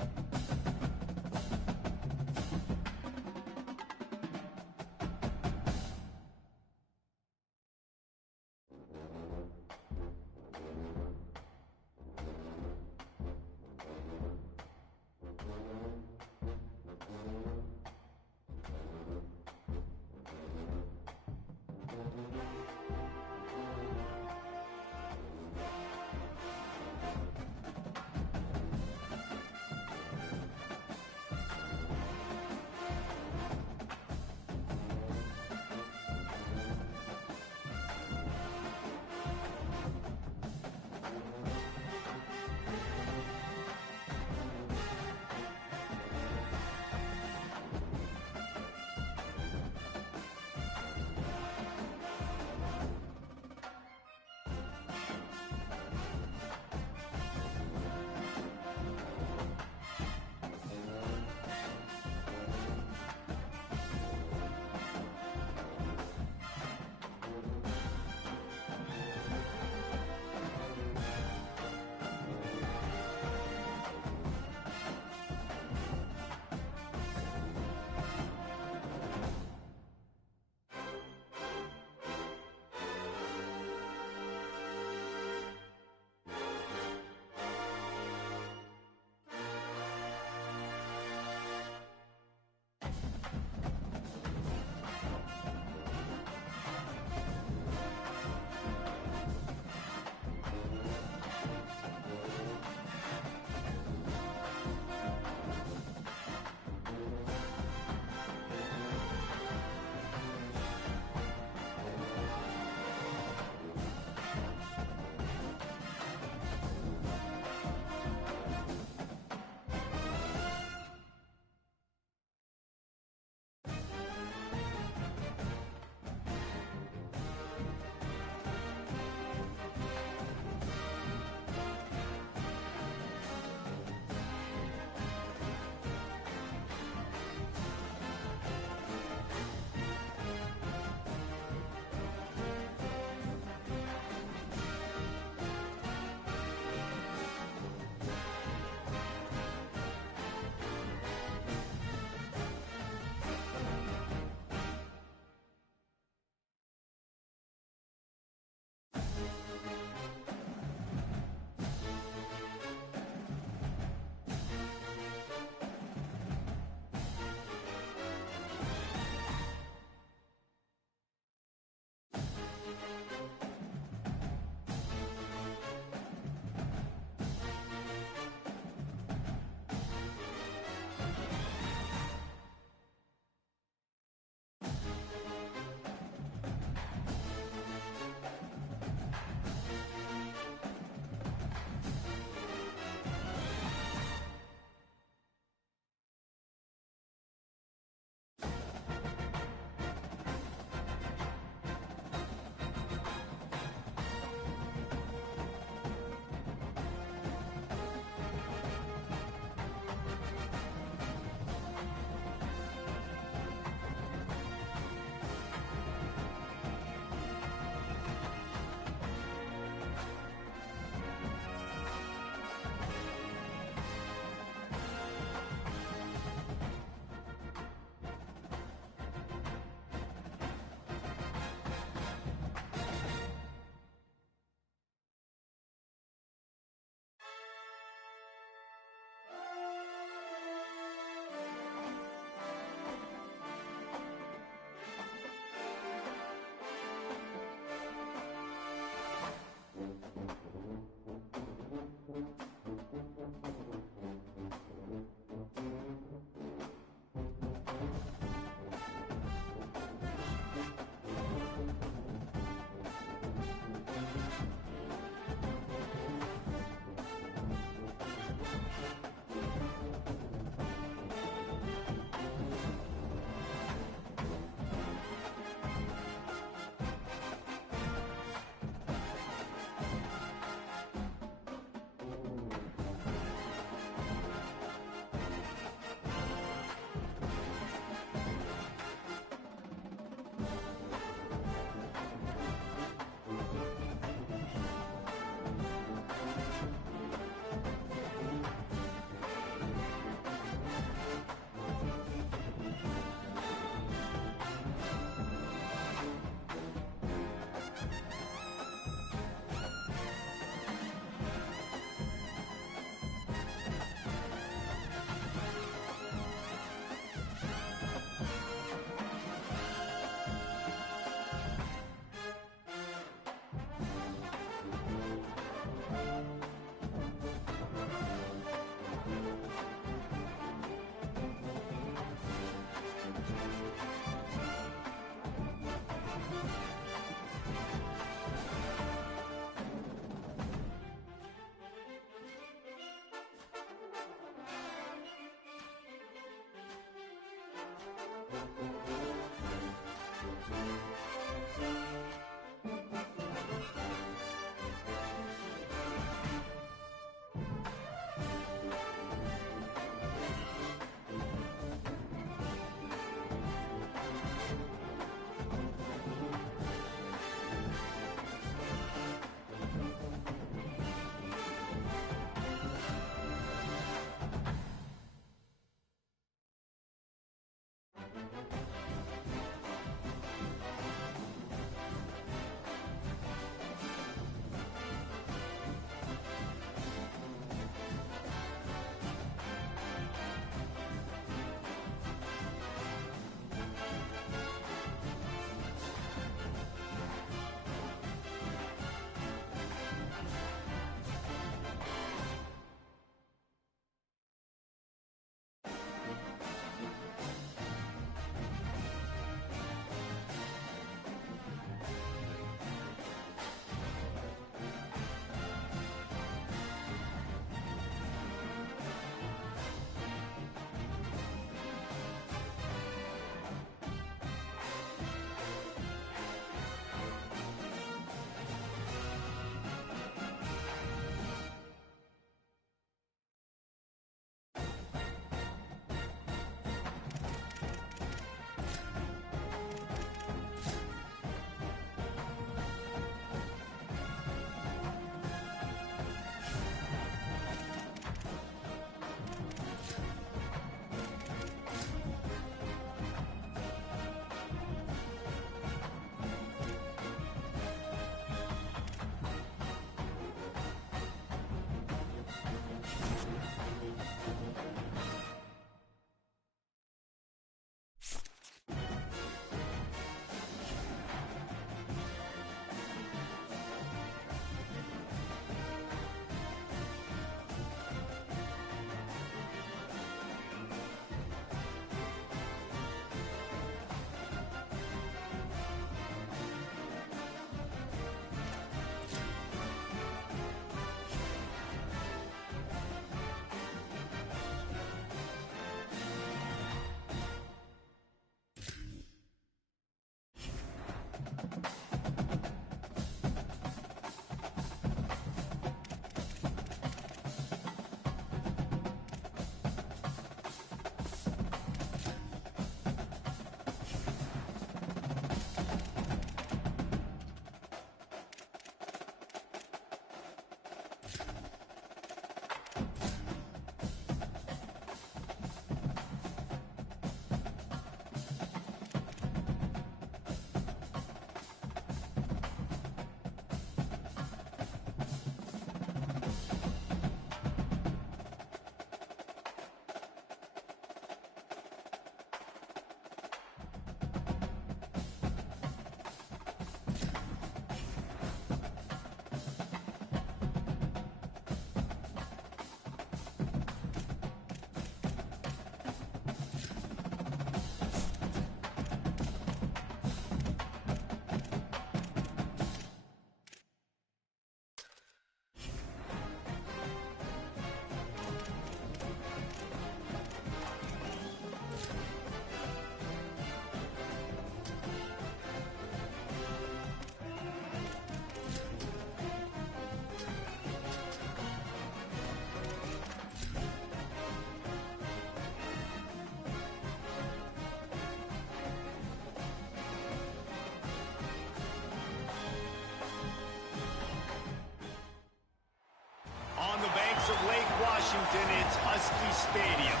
of Lake Washington, it's Husky Stadium.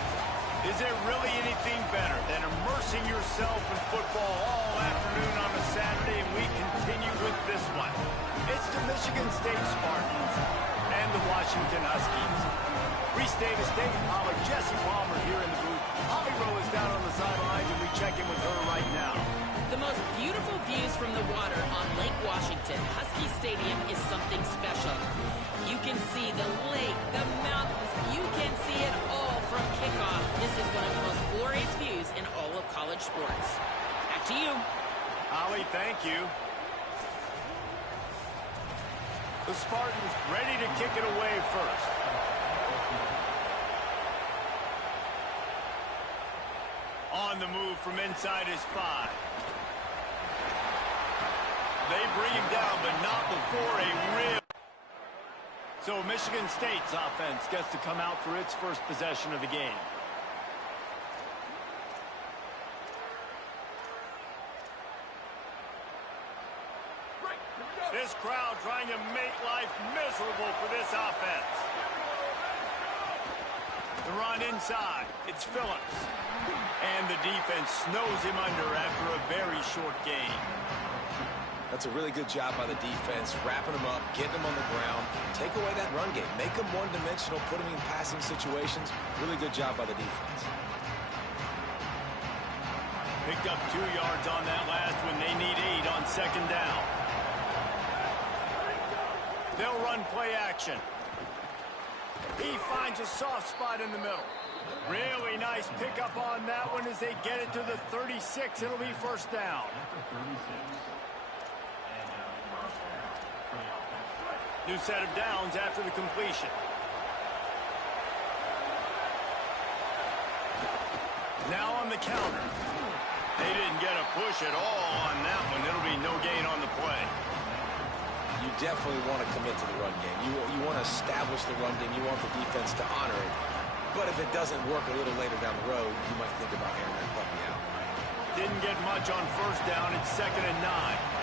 Is there really anything better than immersing yourself in football all afternoon on a Saturday? And we continue with this one. It's the Michigan State Spartans and the Washington Huskies. Free-State of State, Holly Jesse Palmer here in the booth. Holly Rowe is down on the sidelines, and we check in with her right now. The most beautiful views from the water on Lake Washington, Husky Stadium, is something special. You can see the lake, the mountains, you can see it all from kickoff. This is one of the most glorious views in all of college sports. Back to you. Holly, thank you. The Spartans ready to kick it away first. On the move from inside his 5. They bring him down, but not before a real... So Michigan State's offense gets to come out for its first possession of the game. This crowd trying to make life miserable for this offense. The run inside. It's Phillips. And the defense snows him under after a very short game. That's a really good job by the defense, wrapping them up, getting them on the ground, take away that run game, make them one-dimensional, put them in passing situations. Really good job by the defense. Picked up 2 yards on that last one. They need 8 on second down. They'll run play action. He finds a soft spot in the middle. Really nice pickup on that one as they get it to the 36. It'll be first down. New set of downs after the completion. Now on the counter. They didn't get a push at all on that one. It'll be no gain on the play. You definitely want to commit to the run game. You want to establish the run game. You want the defense to honor it. But if it doesn't work a little later down the road, you might think about airing that puppy out. Didn't get much on first down. It's 2nd and 9.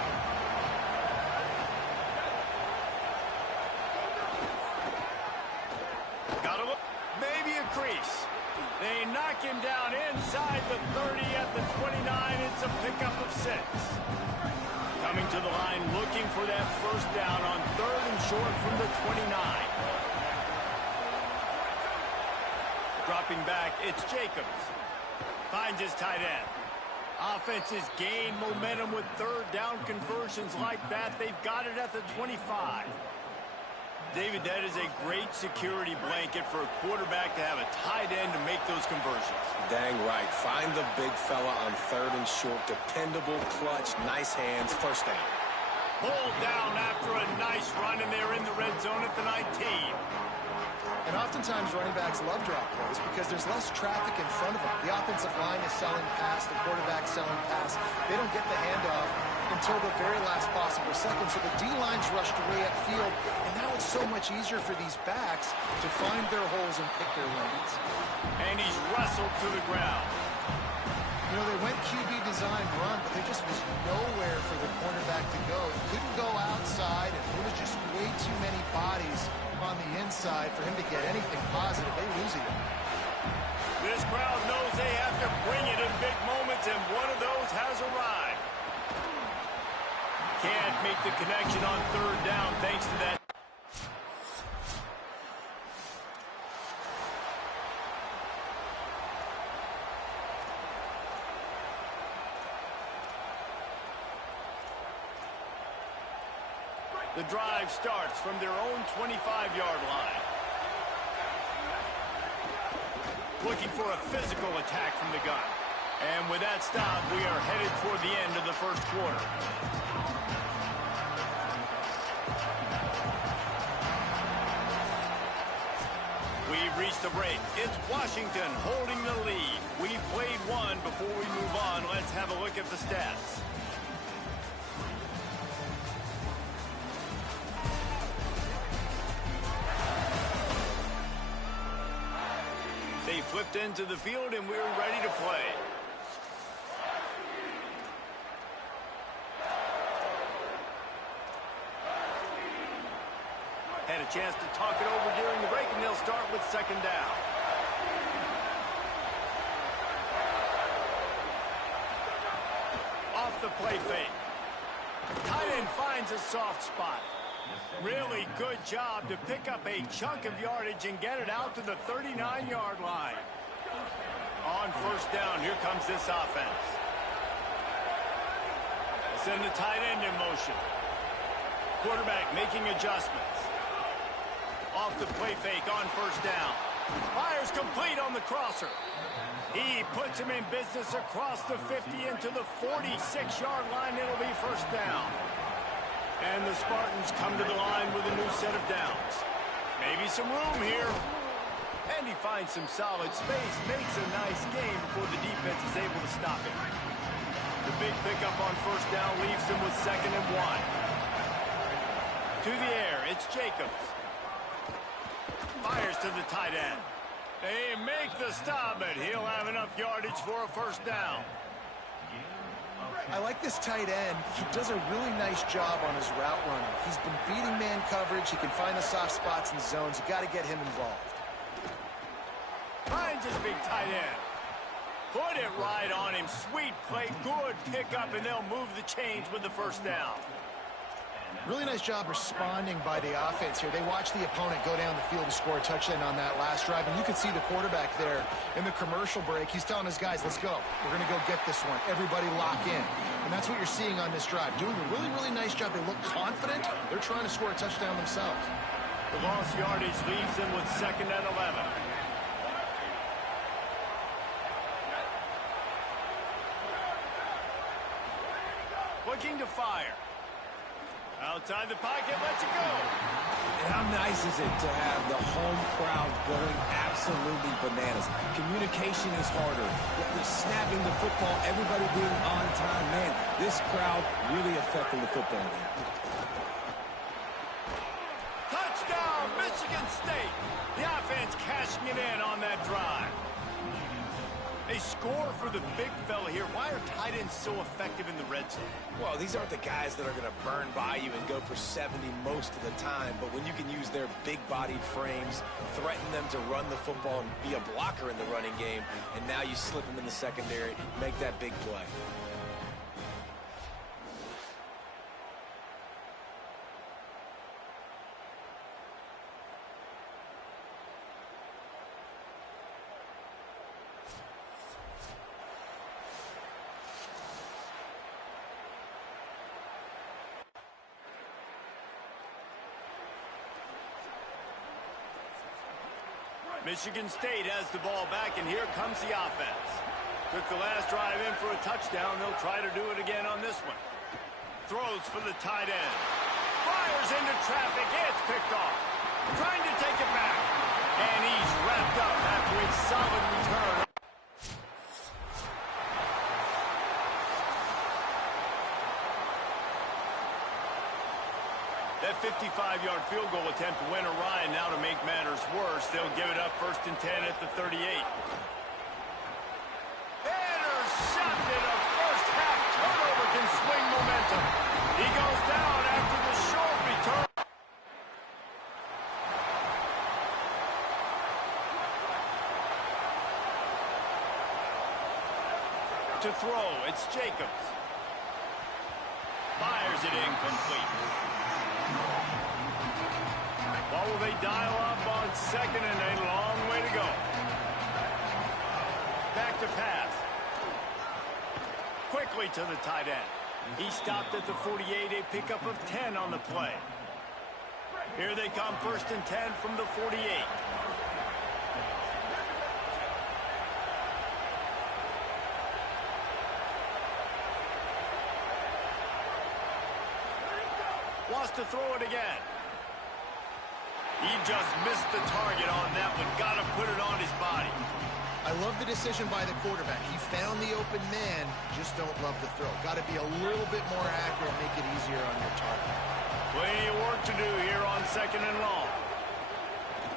Got to look. Maybe a crease. They knock him down inside the 30 at the 29. It's a pickup of 6. Coming to the line, looking for that first down on 3rd and short from the 29. Dropping back, it's Jacobs. Finds his tight end. Offenses gain momentum with 3rd down conversions like that. They've got it at the 25. David, that is a great security blanket for a quarterback to have a tight end to make those conversions. Dang right. Find the big fella on 3rd and short. Dependable, clutch, nice hands. First down. Pulled down after a nice run, and they're in the red zone at the 19. And oftentimes running backs love drop plays because there's less traffic in front of them. The offensive line is selling pass, the quarterback's selling pass. They don't get the handoff until the very last possible second. So the D-line's rushed away upfield, and now it's so much easier for these backs to find their holes and pick their lanes. And he's wrestled to the ground. You know, they went QB design run, but there just was nowhere for the cornerback to go. He couldn't go outside, and there was just way too many bodies on the inside for him to get anything positive. They lose him. This crowd knows they have to bring it in big moments, and one of those has arrived. Can't make the connection on 3rd down thanks to that. The drive starts from their own 25-yard line. Looking for a physical attack from the gun. And with that stop, we are headed toward the end of the first quarter. We've reached the break. It's Washington holding the lead. We've played one. Before we move on, let's have a look at the stats. They flipped into the field, and we're ready to play. Had a chance to talk it over during the break, and they'll start with 2nd down. Off the play fake. Tight end finds a soft spot. Really good job to pick up a chunk of yardage and get it out to the 39-yard line. On first down, here comes this offense. Send the tight end in motion. Quarterback making adjustments. Off the play fake on first down. Fires complete on the crosser. He puts him in business across the 50 into the 46-yard line. It'll be first down. And the Spartans come to the line with a new set of downs. Maybe some room here. And he finds some solid space, makes a nice game before the defense is able to stop him. The big pickup on first down leaves them with 2nd and 1. To the air, it's Jacobs. Fires to the tight end. They make the stop, but he'll have enough yardage for a first down. I like this tight end. He does a really nice job on his route running. He's been beating man coverage. He can find the soft spots and zones. You got to get him involved. Finds his big tight end. Put it right on him. Sweet play. Good pickup, and they'll move the chains with the first down. Really nice job responding by the offense here. They watched the opponent go down the field and score a touchdown on that last drive, and you can see the quarterback there in the commercial break. He's telling his guys, let's go. We're going to go get this one. Everybody lock in. And that's what you're seeing on this drive. Doing a really, really nice job. They look confident. They're trying to score a touchdown themselves. The lost yardage leaves them with 2nd and 11. Looking to fire. Outside the pocket, lets it go. And how nice is it to have the home crowd going absolutely bananas? Communication is harder. They're snapping the football, everybody being on time. Man, this crowd really affecting the football game. Touchdown, Michigan State. The offense cashing it in on that drive. A score for the big fella here. Why are tight ends so effective in the red zone? Well, these aren't the guys that are going to burn by you and go for 70 most of the time, but when you can use their big-bodied frames, threaten them to run the football and be a blocker in the running game, and now you slip them in the secondary, make that big play. Michigan State has the ball back, and here comes the offense. Took the last drive in for a touchdown. They'll try to do it again on this one. Throws for the tight end. Fires into traffic. It's picked off. Trying to take it back. And he's wrapped up after a solid return. That 55-yard field goal attempt went awry, and now to make matters worse, they'll give it up 1st and 10 at the 38. Intercepted. A first-half turnover can swing momentum. He goes down after the short return. To throw, it's Jacobs. Fires it incomplete. What will they dial up on 2nd and a long way to go? Back to pass. Quickly to the tight end. He stopped at the 48, a pickup of 10 on the play. Here they come, 1st and 10 from the 48. Wants to throw it again. He just missed the target on that one. Got to put it on his body. I love the decision by the quarterback. He found the open man, just don't love the throw. Got to be a little bit more accurate, make it easier on your target. Plenty of work to do here on 2nd and long.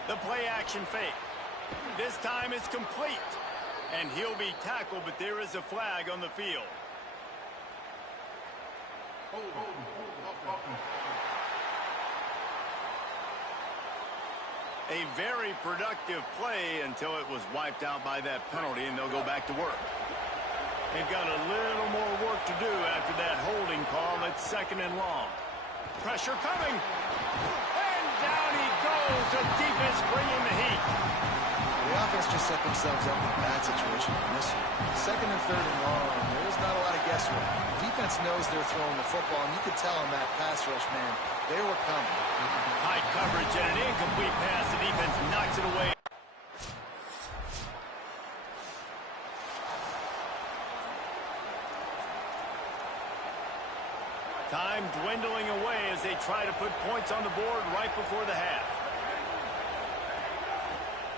The play action fake. This time it's complete. And he'll be tackled, but there is a flag on the field. A very productive play until it was wiped out by that penalty, and they'll go back to work. They've got a little more work to do after that holding call at 2nd and long. Pressure coming. And down he goes. The defense bringing the heat. The offense just set themselves up in a bad situation on this one. 2nd and 3rd and long. There's not a lot of guesswork. The defense knows they're throwing the football, and you could tell on that pass rush, man, they were coming. High coverage and an incomplete pass. The defense knocks it away. Time dwindling away as they try to put points on the board right before the half.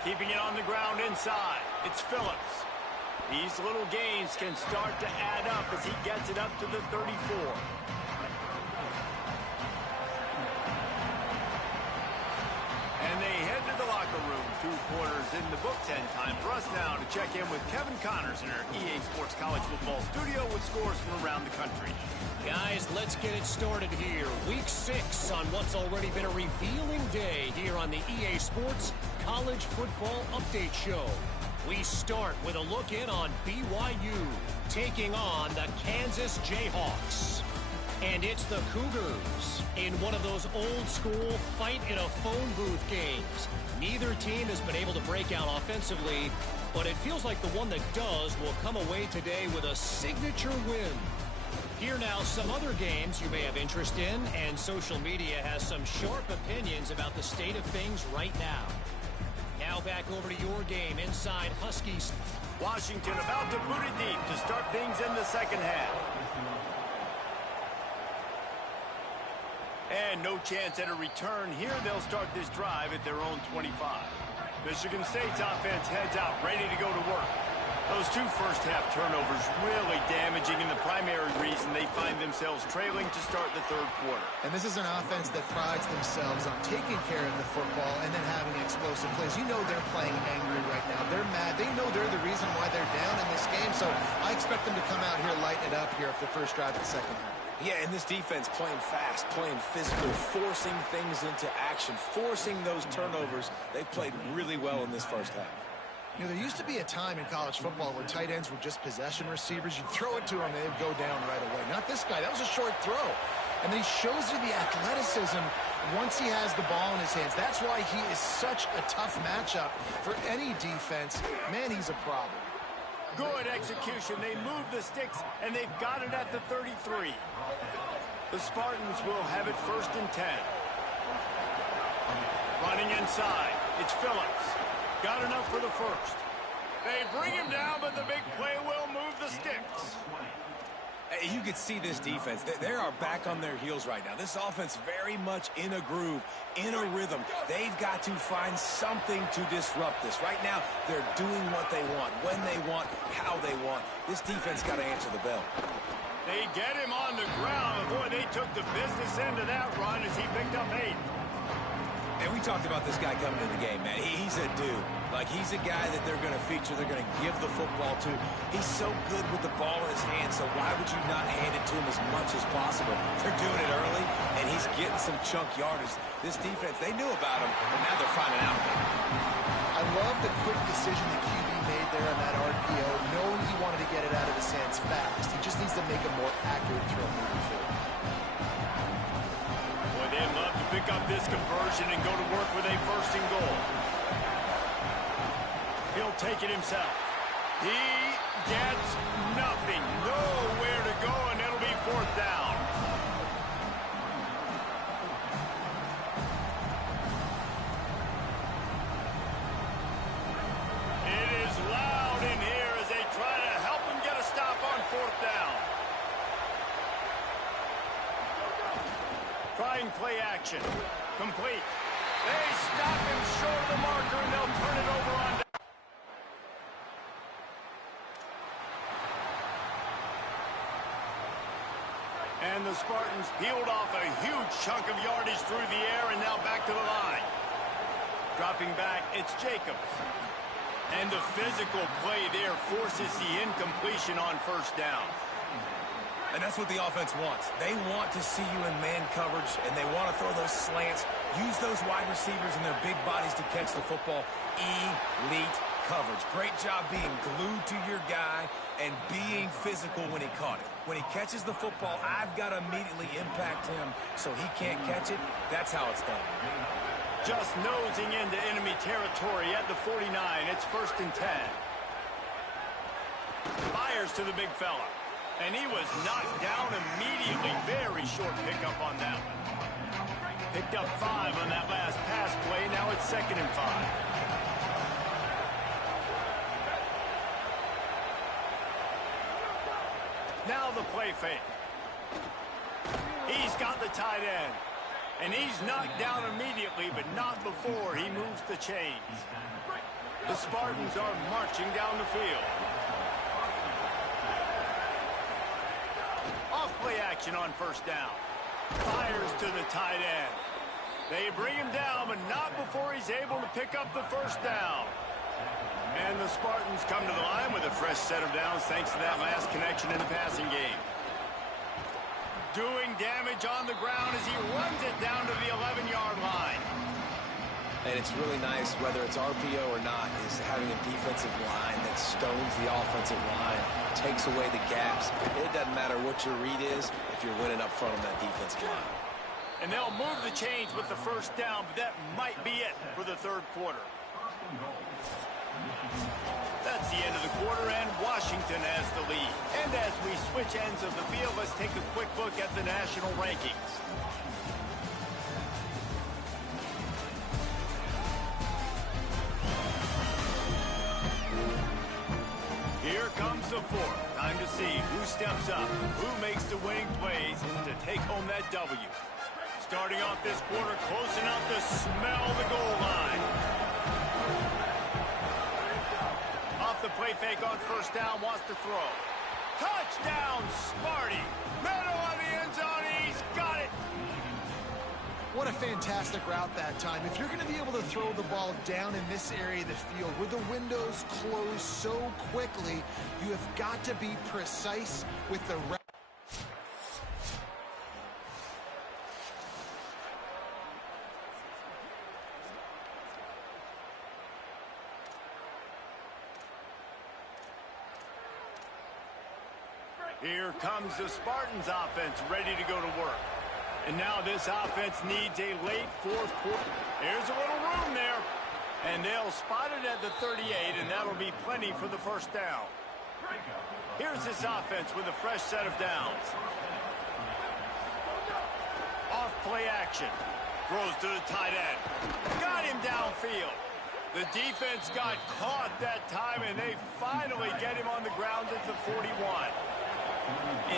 Keeping it on the ground inside. It's Phillips. These little gains can start to add up as he gets it up to the 34. And they head to the locker room. 2 quarters in the books, and time for us now to check in with Kevin Connors in our EA Sports College Football studio with scores from around the country. Guys, let's get it started here. Week 6 on what's already been a revealing day here on the EA Sports College Football Update Show. We start with a look in on BYU taking on the Kansas Jayhawks. And it's the Cougars in one of those old-school fight-in-a-phone booth games. Neither team has been able to break out offensively, but it feels like the one that does will come away today with a signature win. Here now, some other games you may have interest in, and social media has some sharp opinions about the state of things right now. Now back over to your game inside Huskies. Washington about to boot it deep to start things in the second half. And no chance at a return here. They'll start this drive at their own 25. Michigan State's offense heads out, ready to go to work. Those 2 first-half turnovers really damaging, and the primary reason they find themselves trailing to start the 3rd quarter. And this is an offense that prides themselves on taking care of the football and then having explosive plays. You know they're playing angry right now. They're mad. They know they're the reason why they're down in this game, so I expect them to come out here, lighten it up here for the first drive of the second half. Yeah, and this defense playing fast, playing physical, forcing things into action, forcing those turnovers. They've played really well in this first half. You know, there used to be a time in college football where tight ends were just possession receivers. You'd throw it to them, and they'd go down right away. Not this guy. That was a short throw. And then he shows you the athleticism once he has the ball in his hands. That's why he is such a tough matchup for any defense. Man, he's a problem. Good execution. They move the sticks, and they've got it at the 33. The Spartans will have it 1st and 10. Running inside. It's Phillips. Got enough for the first. They bring him down, but the big play will move the sticks. You can see this defense. They are back on their heels right now. This offense very much in a groove, in a rhythm. They've got to find something to disrupt this. Right now, they're doing what they want, when they want, how they want. This defense got to answer the bell. They get him on the ground. Boy, they took the business end of that run as he picked up 8. And we talked about this guy coming into the game, man. He's a dude. Like, he's a guy that they're going to feature, they're going to give the football to. He's so good with the ball in his hands, so why would you not hand it to him as much as possible? They're doing it early, and he's getting some chunk yardage. This defense, they knew about him, but now they're finding out about him. I love the quick decision the QB made there on that RPO, knowing he wanted to get it out of his hands fast. He just needs to make a more accurate throw moving forward. Boy, they'd love to pick up this conversion and go to work with a 1st and goal. He'll take it himself. He gets nothing. Nowhere to go, and it'll be 4th down. It is loud in here as they try to help him get a stop on 4th down. Trying play action. Complete. They stop him short of the marker, and they'll turn it over on down. And the Spartans peeled off a huge chunk of yardage through the air, and now back to the line. Dropping back, it's Jacobs. And the physical play there forces the incompletion on 1st down. And that's what the offense wants. They want to see you in man coverage, and they want to throw those slants, use those wide receivers and their big bodies to catch the football. Elite coverage. Great job being glued to your guy and being physical when he caught it. When he catches the football, I've got to immediately impact him so he can't catch it. That's how it's done. Just nosing into enemy territory at the 49. It's 1st and 10. Fires to the big fella. And he was knocked down immediately. Very short pickup on that one. Picked up 5 on that last pass play. Now it's 2nd and 5. Now the play fake. He's got the tight end. And he's knocked down immediately, but not before he moves the chains. The Spartans are marching down the field. Play action on first down. Fires to the tight end. They bring him down, but not before he's able to pick up the first down. And the Spartans come to the line with a fresh set of downs thanks to that last connection in the passing game. Doing damage on the ground as he runs it down to the 11-yard line. And it's really nice, whether it's RPO or not, is having a defensive line that stones the offensive line, takes away the gaps. It doesn't matter what your read is if you're winning up front on that defensive line. And they'll move the chains with the first down, but that might be it for the third quarter. That's the end of the quarter, and Washington has the lead. And as we switch ends of the field, let's take a quick look at the national rankings. Here comes the fourth. Time to see who steps up, who makes the winning plays to take home that W. Starting off this quarter, close enough to smell the goal line. Off the play fake on first down, wants to throw. Touchdown, Sparty. Middle of the end zone, he's got it. What a fantastic route that time. If you're going to be able to throw the ball down in this area of the field where the windows close so quickly, you have got to be precise with the route. Here comes the Spartans offense ready to go to work. And now this offense needs a late fourth quarter. There's a little room there. And they'll spot it at the 38, and that'll be plenty for the first down. Here's this offense with a fresh set of downs. Off play action. Throws to the tight end. Got him downfield. The defense got caught that time, and they finally get him on the ground at the 41.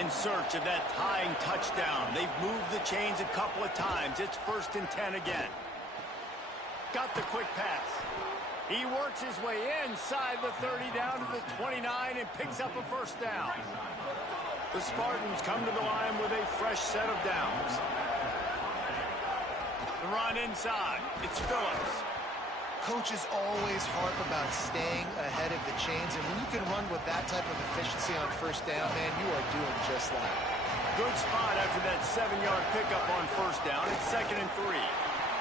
In search of that tying touchdown. They've moved the chains a couple of times. It's 1st and 10 again. Got the quick pass. He works his way inside the 30 down to the 29 and picks up a first down. The Spartans come to the line with a fresh set of downs. The run inside. It's Phillips. Coaches always harp about staying ahead of the chains, and when you can run with that type of efficiency on first down, man, you are doing just that. Good spot after that 7-yard pickup on first down. It's 2nd and 3.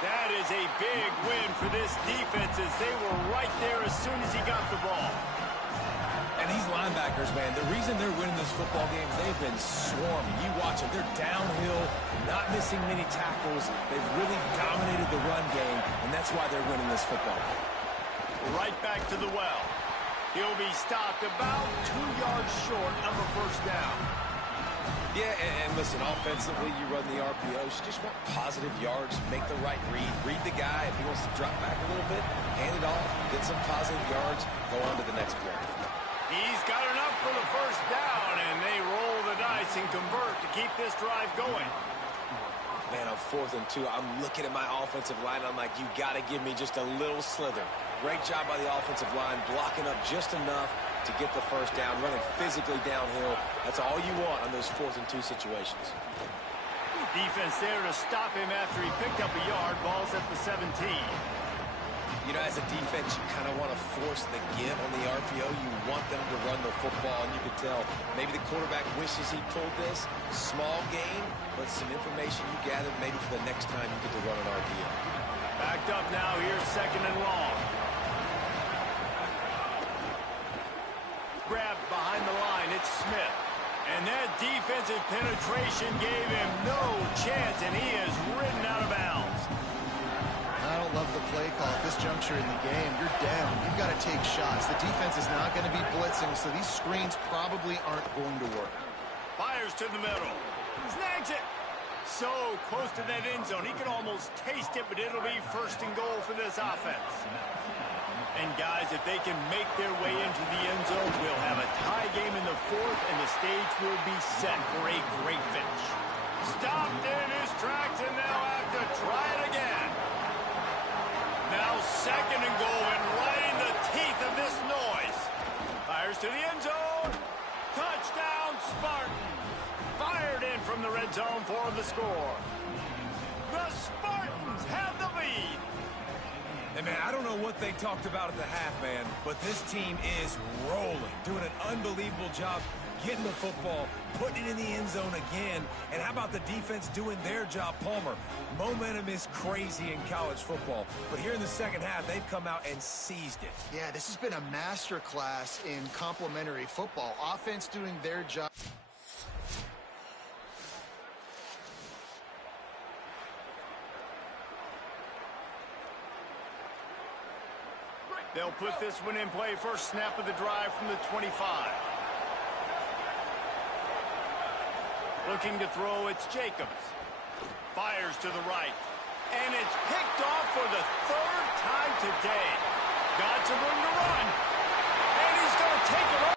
That is a big win for this defense as they were right there as soon as he got the ball. And these linebackers, man, the reason they're winning this football game is they've been swarming. You watch them. They're downhill, not missing many tackles. They've really dominated the run game, and that's why they're winning this football game. Right back to the well. He'll be stopped about 2 yards short of a first down. Yeah, and listen, offensively, you run the RPOs. You just want positive yards, make the right read. Read the guy. If he wants to drop back a little bit, hand it off, get some positive yards, go on to the next play. He's got enough for the first down, and they roll the dice and convert to keep this drive going. Man, on 4th and 2, I'm looking at my offensive line. I'm like, you got to give me just a little slither. Great job by the offensive line, blocking up just enough to get the first down, running physically downhill. That's all you want on those 4th and 2 situations. Defense there to stop him after he picked up a yard. Ball's at the 17. You know, as a defense, you kind of want to force the give on the RPO. You want them to run the football, and you can tell maybe the quarterback wishes he pulled this. Small gain, but some information you gathered maybe for the next time you get to run an RPO. Backed up now. Here's 2nd and long. Grabbed behind the line. It's Smith. And that defensive penetration gave him no chance, and he is ridden out of bounds. I don't love the play call at this juncture in the game. You're down. You've got to take shots. The defense is not going to be blitzing, so these screens probably aren't going to work. Fires to the middle. Snags it. So close to that end zone. He can almost taste it, but it'll be 1st and goal for this offense. And guys, if they can make their way into the end zone, we'll have a tie game in the 4th, and the stage will be set for a great finish. Stopped in his tracks, and they'll have to try it again. Now 2nd and goal, and right in the teeth of this noise. Fires to the end zone. Touchdown, Spartans. Fired and man, I don't know what they talked about at the half, man, but this team is rolling, doing an unbelievable job getting the football, putting it in the end zone again. And how about the defense doing their job, Palmer? Momentum is crazy in college football, but here in the second half, they've come out and seized it. Yeah, this has been a master class in complementary football. Offense doing their job. They'll put this one in play. First snap of the drive from the 25. Looking to throw, it's Jacobs. Fires to the right. And it's picked off for the third time today. Got some room to run. And he's going to take it up.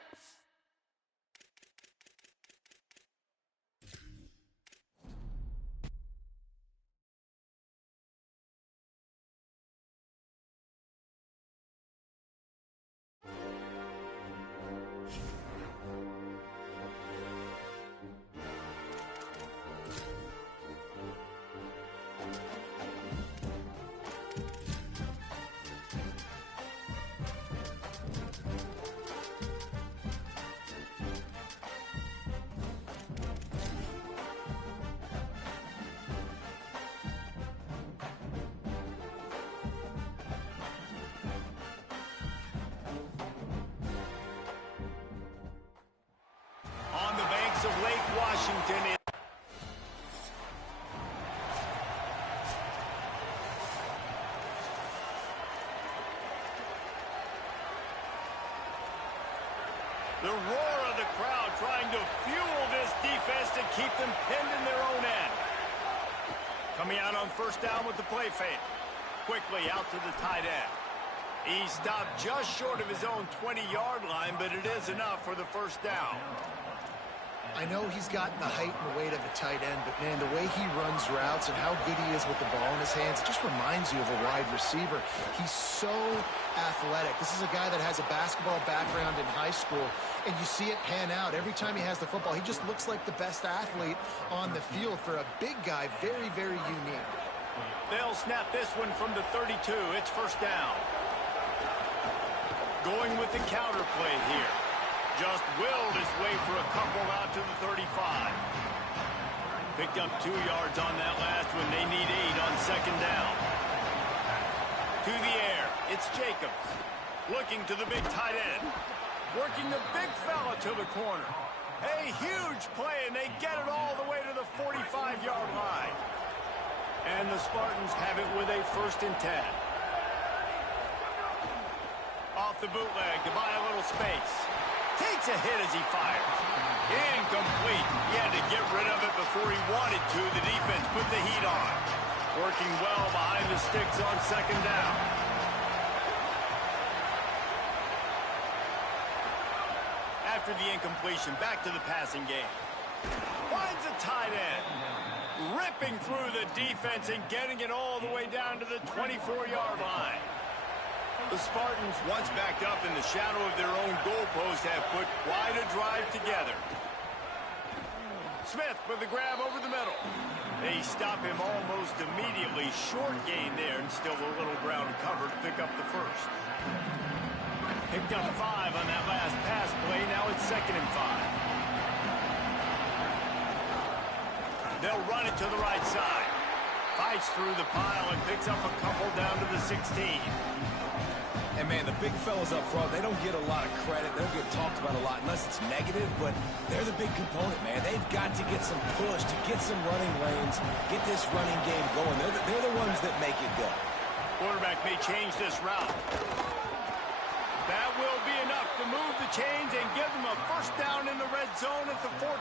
Of Lake Washington. The roar of the crowd trying to fuel this defense to keep them pinned in their own end. Coming out on first down with the play fake. Quickly out to the tight end. He stopped just short of his own 20-yard line, but it is enough for the first down. I know he's got the height and the weight of a tight end, but, man, the way he runs routes and how good he is with the ball in his hands, it just reminds you of a wide receiver. He's so athletic. This is a guy that has a basketball background in high school, and you see it pan out. Every time he has the football, he just looks like the best athlete on the field. For a big guy, very, very unique. They'll snap this one from the 32. It's first down. Going with the counter play here. Just willed his way for a couple out to the 35. Picked up 2 yards on that last one. They need 8 on second down. To the air, it's Jacobs. Looking to the big tight end. Working the big fella to the corner. A huge play, and they get it all the way to the 45-yard line. And the Spartans have it with a 1st and 10. Off the bootleg to buy a little space. Takes a hit as he fires. Incomplete. He had to get rid of it before he wanted to. The defense put the heat on. Working well behind the sticks on second down. After the incompletion, back to the passing game. Finds a tight end. Ripping through the defense and getting it all the way down to the 24-yard line. The Spartans, once backed up in the shadow of their own goalpost, have put quite a drive together. Smith with the grab over the middle. They stop him almost immediately. Short gain there, and still a little ground cover to pick up the first. Picked up 5 on that last pass play. Now it's 2nd and 5. They'll run it to the right side. Fights through the pile and picks up a couple down to the 16. And, man, the big fellas up front, they don't get a lot of credit. They don't get talked about a lot unless it's negative, but they're the big component, man. They've got to get some push, to get some running lanes, get this running game going. They're the ones that make it go. Quarterback may change this route. That will be enough to move the chains and give them a first down in the red zone at the 14.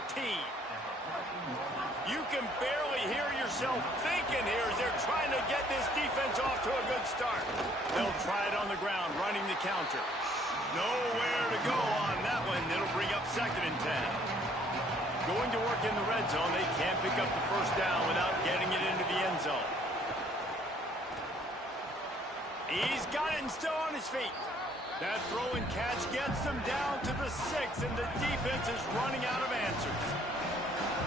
You can barely hear yourself thinking here as they're trying to get this defense off to a good start. They'll try it on the ground, running the counter. Nowhere to go on that one. It'll bring up 2nd and 10. Going to work in the red zone. They can't pick up the first down without getting it into the end zone. He's got it and still on his feet. That throw and catch gets them down to the 6, and the defense is running out of answers.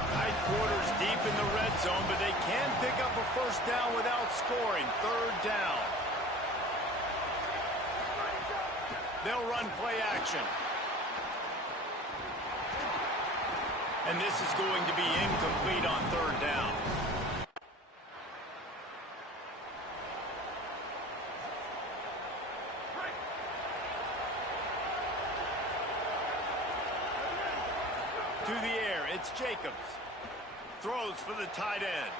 Tight quarters deep in the red zone, but they can pick up a first down without scoring. 3rd down. They'll run play action. And this is going to be incomplete on third down. To the air, it's Jacobs. Throws for the tight end.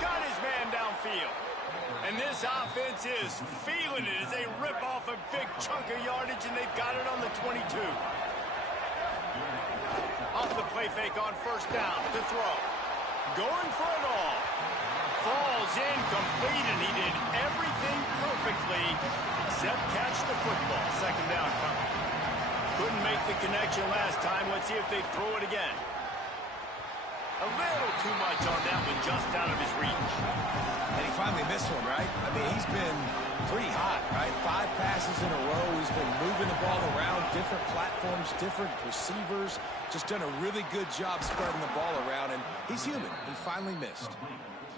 Got his man downfield. And this offense is feeling it as they rip off a big chunk of yardage, and they've got it on the 22. Off the play fake on first down to throw. Going for it all. Falls incomplete, and he did everything perfectly except catch the football. Second down coming. Couldn't make the connection last time. Let's see if they throw it again. A little too much on that one, just out of his reach. And he finally missed one, right? I mean, he's been pretty hot, right? 5 passes in a row. He's been moving the ball around, different platforms, different receivers. Just done a really good job spreading the ball around, and he's human. He finally missed.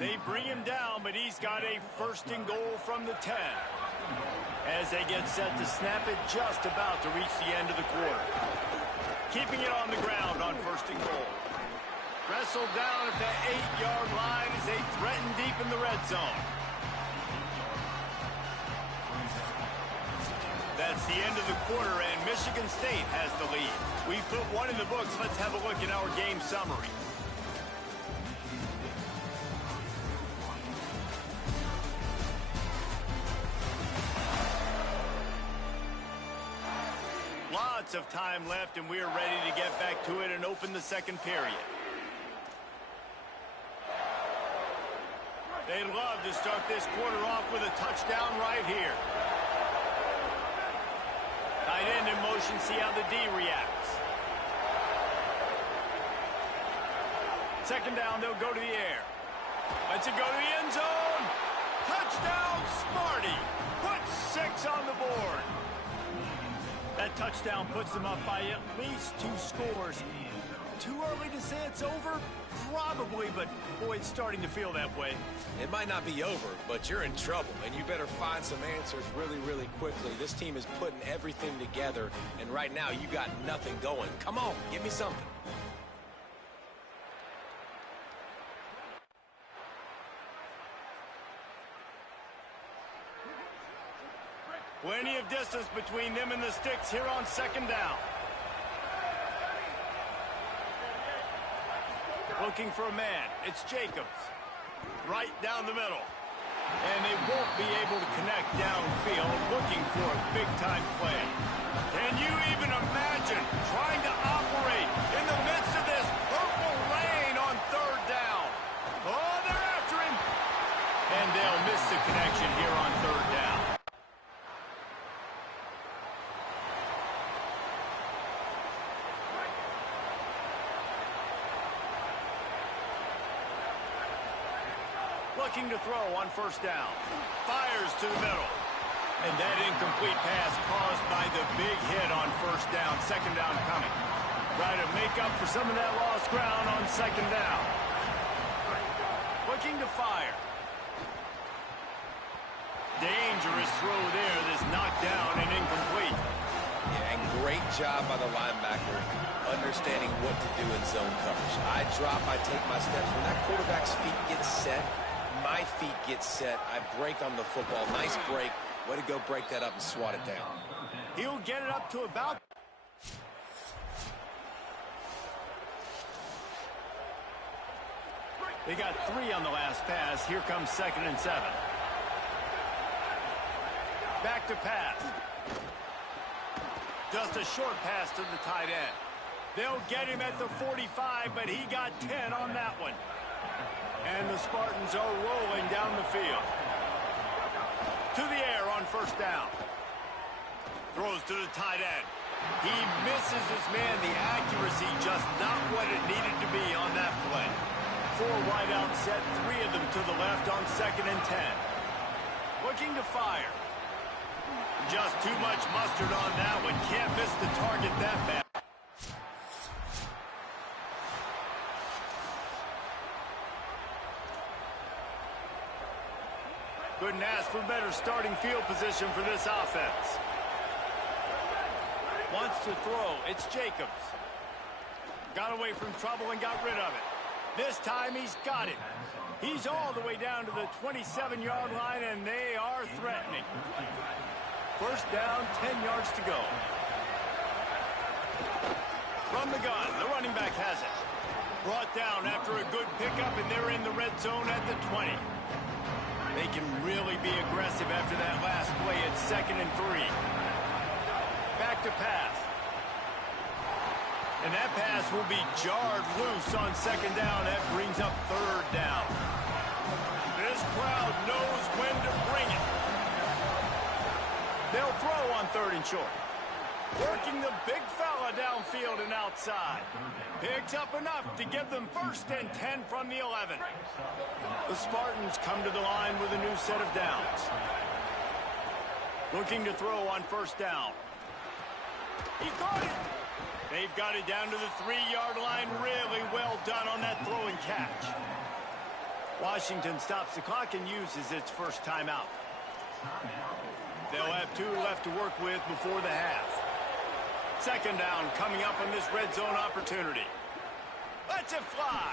They bring him down, but he's got a first and goal from the 10. As they get set to snap it, just about to reach the end of the quarter. Keeping it on the ground on first and goal. Wrestled down at the 8-yard line as they threaten deep in the red zone. That's the end of the quarter, and Michigan State has the lead. We put one in the books. Let's have a look at our game summary. Lots of time left, and we are ready to get back to it and open the second period. They'd love to start this quarter off with a touchdown right here. Tight end in motion, see how the D reacts. Second down, they'll go to the air. Let's it go to the end zone. Touchdown, Smarty. Put 6 on the board. That touchdown puts them up by at least 2 scores. Too early to say it's over? Probably, but boy, it's starting to feel that way. It might not be over, but you're in trouble, and you better find some answers really, really quickly. This team is putting everything together, and right now you got nothing going. Come on, give me something. Plenty of distance between them and the sticks here on second down. Looking for a man. It's Jacobs. Right down the middle. And they won't be able to connect downfield, looking for a big-time play. Can you even imagine trying to operate in the midst of this purple rain on third down? Oh, they're after him. And they'll miss the connection here on third down. Looking to throw on first down. Fires to the middle. And that incomplete pass caused by the big hit on first down. Second down coming. Try to make up for some of that lost ground on second down. Looking to fire. Dangerous throw there. This knocked down and incomplete. Yeah, and great job by the linebacker understanding what to do in zone coverage. I drop, I take my steps. When that quarterback's feet get set, my feet get set, I break on the football. Nice break. Way to go break that up and swat it down. He'll get it up to about... They got 3 on the last pass. Here comes 2nd and 7. Back to pass. Just a short pass to the tight end. They'll get him at the 45, but he got 10 on that one. And the Spartans are rolling down the field. To the air on first down. Throws to the tight end. He misses his man. The accuracy just not what it needed to be on that play. 4 wide out set, 3 of them to the left on 2nd and 10. Looking to fire. Just too much mustard on that one. Can't miss the target that bad. Couldn't ask for better starting field position for this offense. Wants to throw. It's Jacobs. Got away from trouble and got rid of it. This time he's got it. He's all the way down to the 27-yard line, and they are threatening. First down, 10 yards to go. From the gun, the running back has it. Brought down after a good pickup, and they're in the red zone at the 20. They can really be aggressive after that last play. It's 2nd and 3. Back to pass. And that pass will be jarred loose on 2nd down. That brings up 3rd down. This crowd knows when to bring it. They'll throw on 3rd and short. Working the big fella downfield and outside. Picks up enough to give them 1st and 10 from the 11. The Spartans come to the line with a new set of downs. Looking to throw on 1st down. He caught it. They've got it down to the 3-yard line. Really well done on that throw and catch. Washington stops the clock and uses its first timeout. They'll have 2 left to work with before the half. 2nd down coming up on this red zone opportunity. Lets it fly.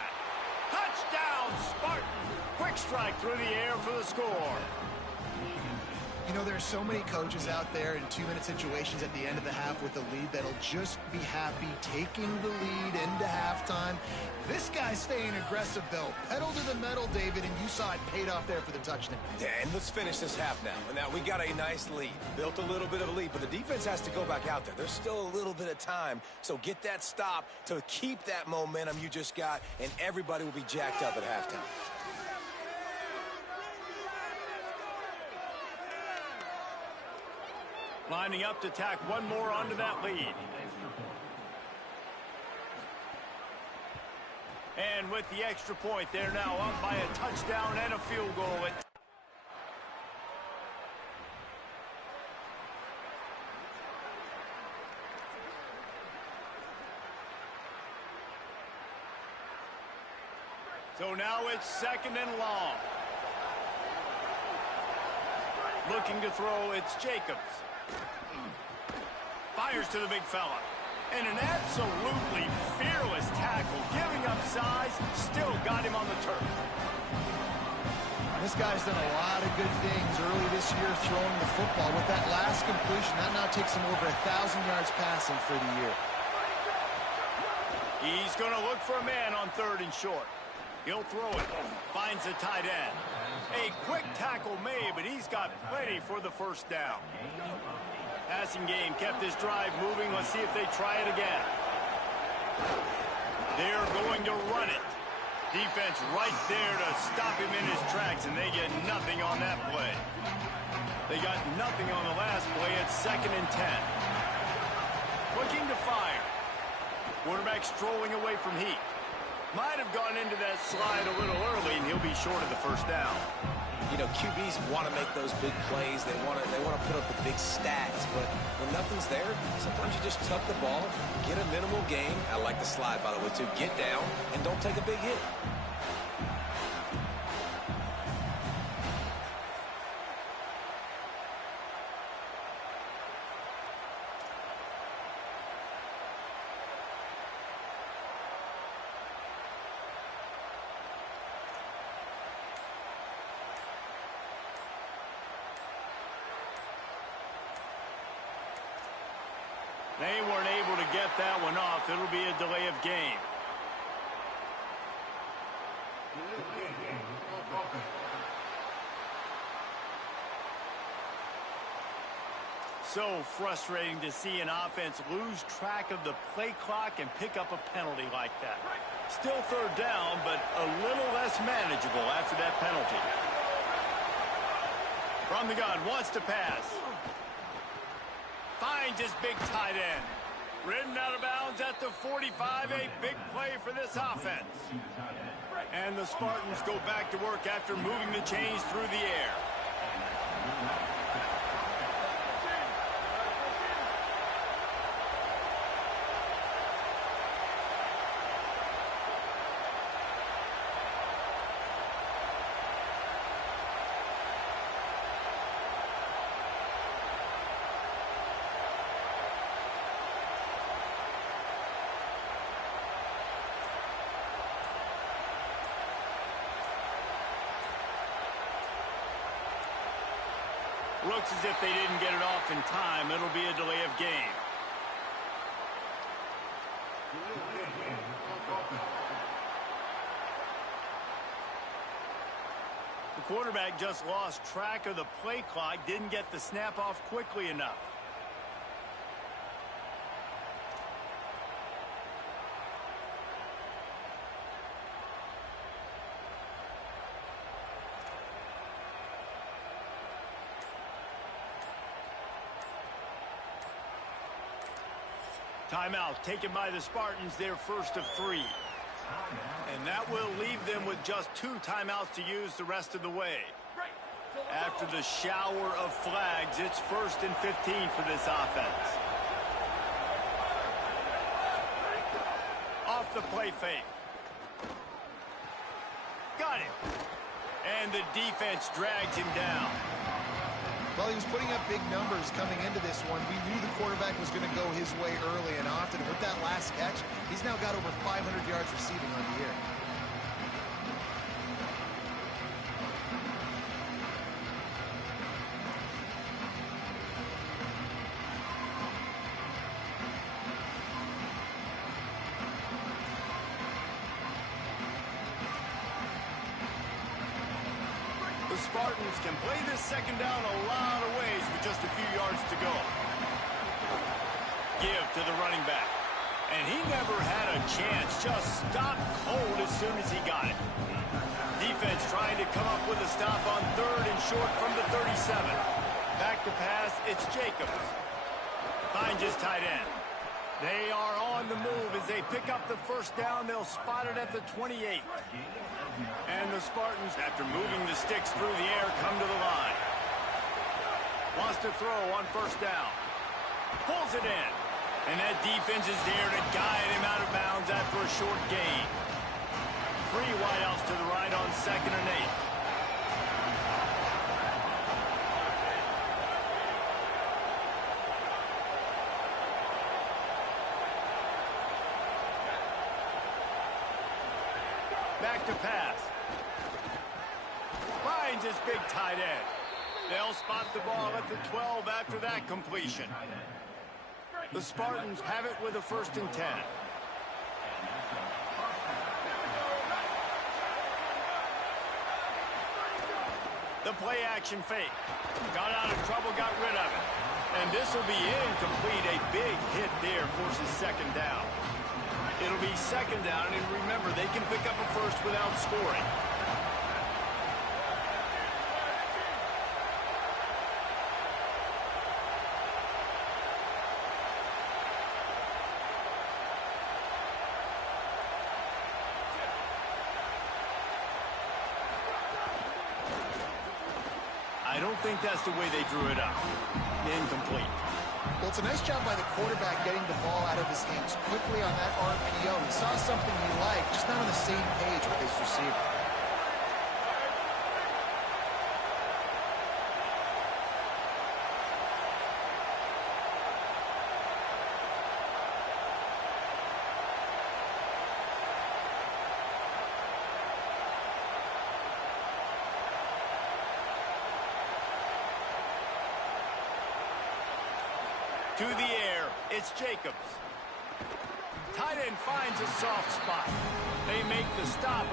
Touchdown, Spartan. Quick strike through the air for the score. You know, there's so many coaches out there in 2-minute situations at the end of the half with the lead that'll just be happy taking the lead into halftime. This guy's staying aggressive, though. Pedal to the metal, David, and you saw it paid off there for the touchdown. Yeah, and let's finish this half now. And now we got a nice lead. Built a little bit of a lead, but the defense has to go back out there. There's still a little bit of time, so get that stop to keep that momentum you just got, and everybody will be jacked up at halftime. Lining up to tack one more onto that lead. And with the extra point, they're now up by a touchdown and a field goal. So now it's 2nd and long. Looking to throw, it's Jacobs. Fires to the big fella. And an absolutely fearless tackle. Giving up size, still got him on the turf. This guy's done a lot of good things early this year throwing the football. With that last completion, that now takes him over 1,000 yards passing for the year. He's going to look for a man on 3rd and short. He'll throw it. Finds the tight end. A quick tackle made, but he's got plenty for the 1st down. Passing game kept this drive moving. Let's see if they try it again. They're going to run it. Defense right there to stop him in his tracks, and they get nothing on that play. They got nothing on the last play. It's 2nd and 10. Looking to fire. Quarterback strolling away from heat. Might have gone into that slide a little early, and he'll be short of the 1st down. You know, QBs want to make those big plays. They want to put up the big stats. But when nothing's there, sometimes you just tuck the ball, get a minimal gain. I like the slide, by the way, too. Get down and don't take a big hit. They weren't able to get that one off. It'll be a delay of game. So frustrating to see an offense lose track of the play clock and pick up a penalty like that. Still 3rd down, but a little less manageable after that penalty. From the gun, wants to pass. Finds his big tight end. Ridden out of bounds at the 45. A big play for this offense. And the Spartans go back to work after moving the chains through the air. Looks as if they didn't get it off in time. It'll be a delay of game. The quarterback just lost track of the play clock, didn't get the snap off quickly enough. Timeout taken by the Spartans, their first of 3. And that will leave them with just 2 timeouts to use the rest of the way. After the shower of flags, it's 1st and 15 for this offense. Off the play fake. Got it. And the defense drags him down. Well, he was putting up big numbers coming into this one. We knew the quarterback was going to go his way early and often. With that last catch, he's now got over 500 yards receiving on the year. The Spartans can play this second down a lot of ways with just a few yards to go. Give to the running back. And he never had a chance. Just stopped cold as soon as he got it. Defense trying to come up with a stop on 3rd and short from the 37. Back to pass, it's Jacobs. Finds his tight end. They are on the move as they pick up the first down. They'll spot it at the 28. And the Spartans, after moving the sticks through the air, come to the line. Wants to throw on 1st down. Pulls it in. And that defense is there to guide him out of bounds after a short gain. 3 wideouts to the right on 2nd and 8. Back to pass. Finds his big tight end. They'll spot the ball at the 12 after that completion. The Spartans have it with a 1st and 10. The play action fake. Got out of trouble, got rid of it. And this will be incomplete. A big hit there forces 2nd down. It'll be 2nd down, and remember, they can pick up a first without scoring. I don't think that's the way they drew it up. Incomplete. Well, it's a nice job by the quarterback getting the ball out of his hands quickly on that RPO. He saw something he liked, just not on the same page with his receiver. To the air, it's Jacobs. Tight end finds a soft spot. They make the stop.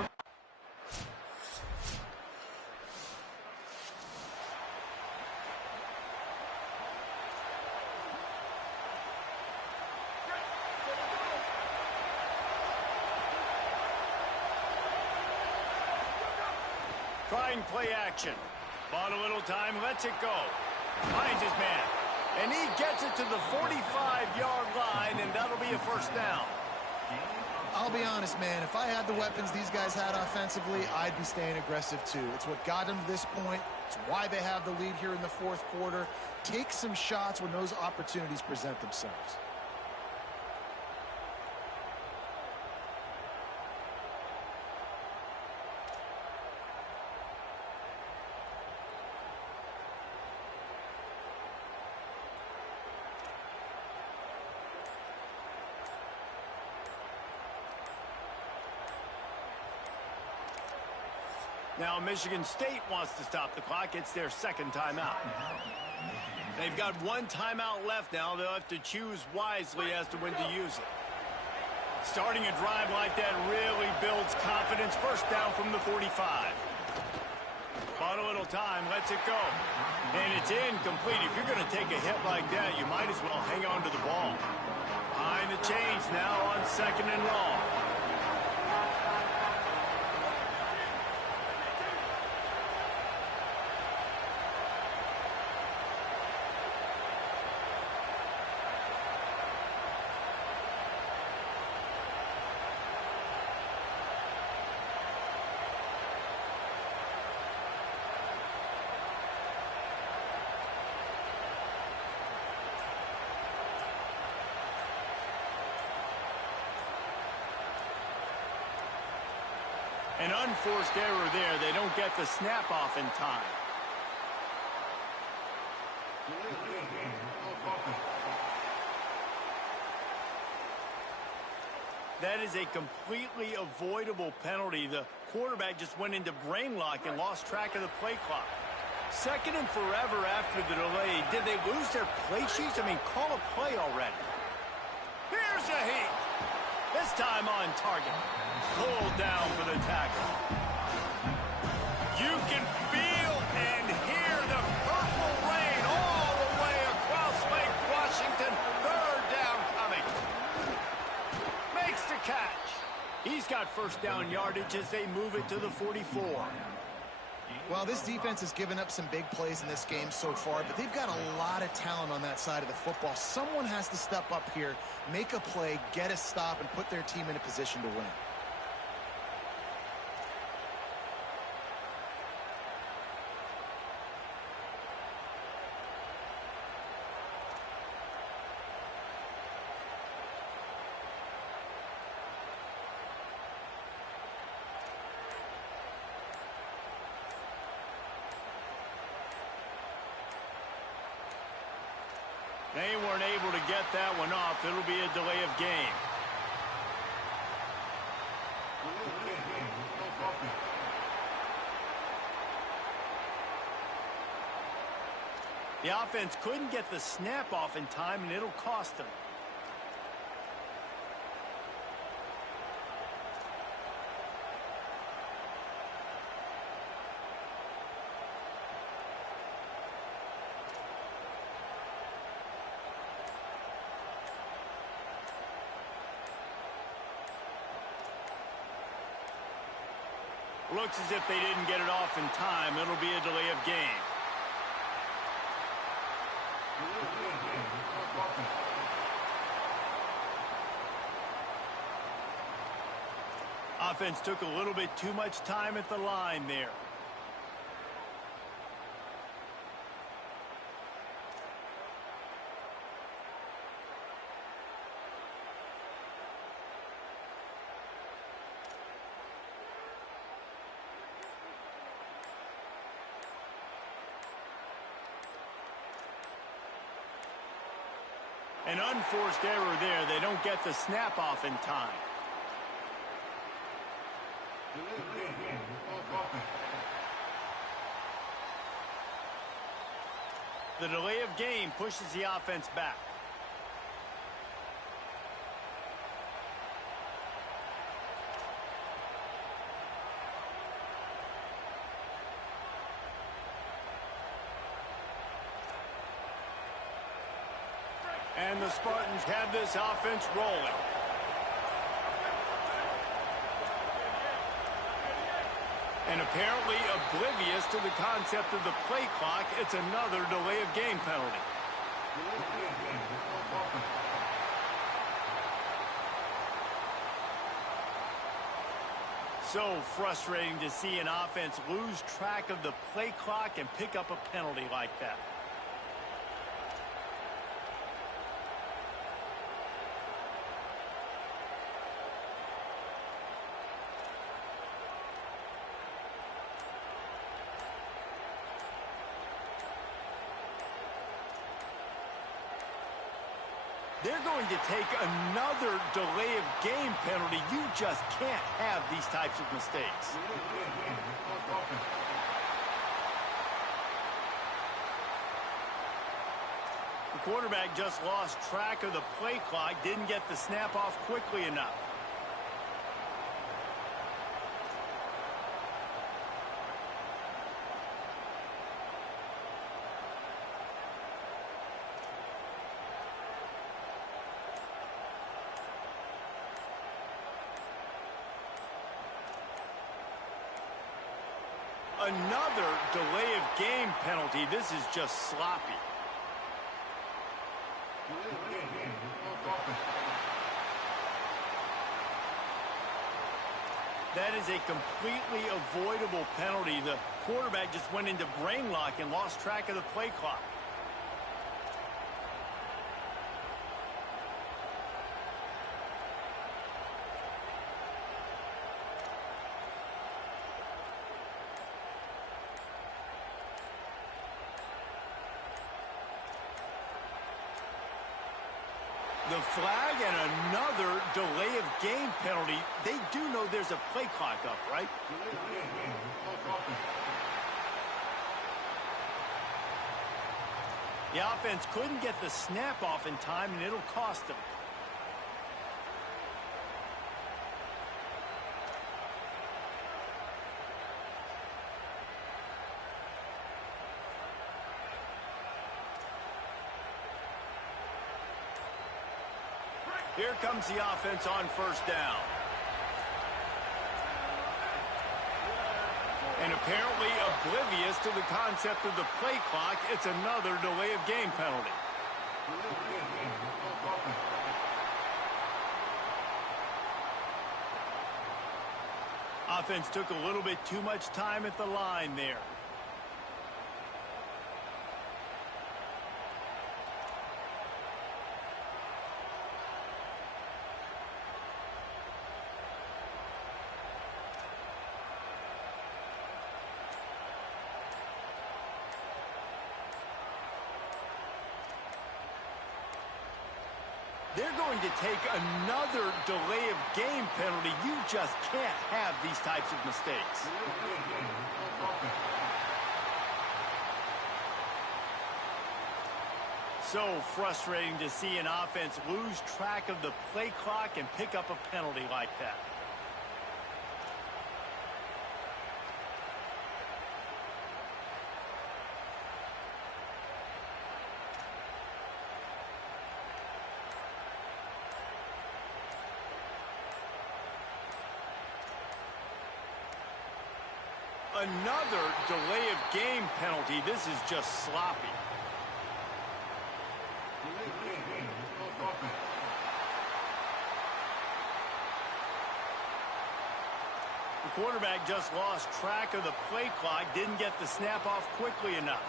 Trying play action. Bought a little time, lets it go. Finds his man. And he gets it to the 45-yard line, and that'll be a 1st down. I'll be honest, man. If I had the weapons these guys had offensively, I'd be staying aggressive too. It's what got them to this point. It's why they have the lead here in the 4th quarter. Take some shots when those opportunities present themselves. Now Michigan State wants to stop the clock. It's their second timeout. They've got one timeout left now. They'll have to choose wisely as to when to use it. Starting a drive like that really builds confidence. First down from the 45. Bought a little time, lets it go. And it's incomplete. If you're going to take a hit like that, you might as well hang on to the ball. Behind the chains now on 2nd and long. An unforced error there. They don't get the snap off in time. That is a completely avoidable penalty. The quarterback just went into brain lock and lost track of the play clock. 2nd and forever after the delay. Did they lose their play sheets? I mean, call a play already. Here's a heat. This time on target. Pulled down for the tackle. You can feel and hear the purple rain all the way across Lake Washington. 3rd down coming. Makes the catch. He's got first down yardage as they move it to the 44. Well, this defense has given up some big plays in this game so far, but they've got a lot of talent on that side of the football. Someone has to step up here, make a play, get a stop, and put their team in a position to win. They weren't able to get that one off. It'll be a delay of game. The offense couldn't get the snap off in time, and it'll cost them. Looks as if they didn't get it off in time. It'll be a delay of game. Offense took a little bit too much time at the line there. An unforced error there. They don't get the snap off in time. The delay of game pushes the offense back. And the Spartans have this offense rolling. And apparently oblivious to the concept of the play clock, it's another delay of game penalty. So frustrating to see an offense lose track of the play clock and pick up a penalty like that. They're going to take another delay of game penalty. You just can't have these types of mistakes. The quarterback just lost track of the play clock, didn't get the snap off quickly enough. Another delay of game penalty. This is just sloppy. That is a completely avoidable penalty. The quarterback just went into brain lock and lost track of the play clock. The flag and another delay of game penalty. They do know there's a play clock up, right? The offense couldn't get the snap off in time, and it'll cost them. Here comes the offense on first down. And apparently oblivious to the concept of the play clock, it's another delay of game penalty. Offense took a little bit too much time at the line there. They're going to take another delay of game penalty. You just can't have these types of mistakes. So frustrating to see an offense lose track of the play clock and pick up a penalty like that. Another delay of game penalty. This is just sloppy. The quarterback just lost track of the play clock, didn't get the snap off quickly enough.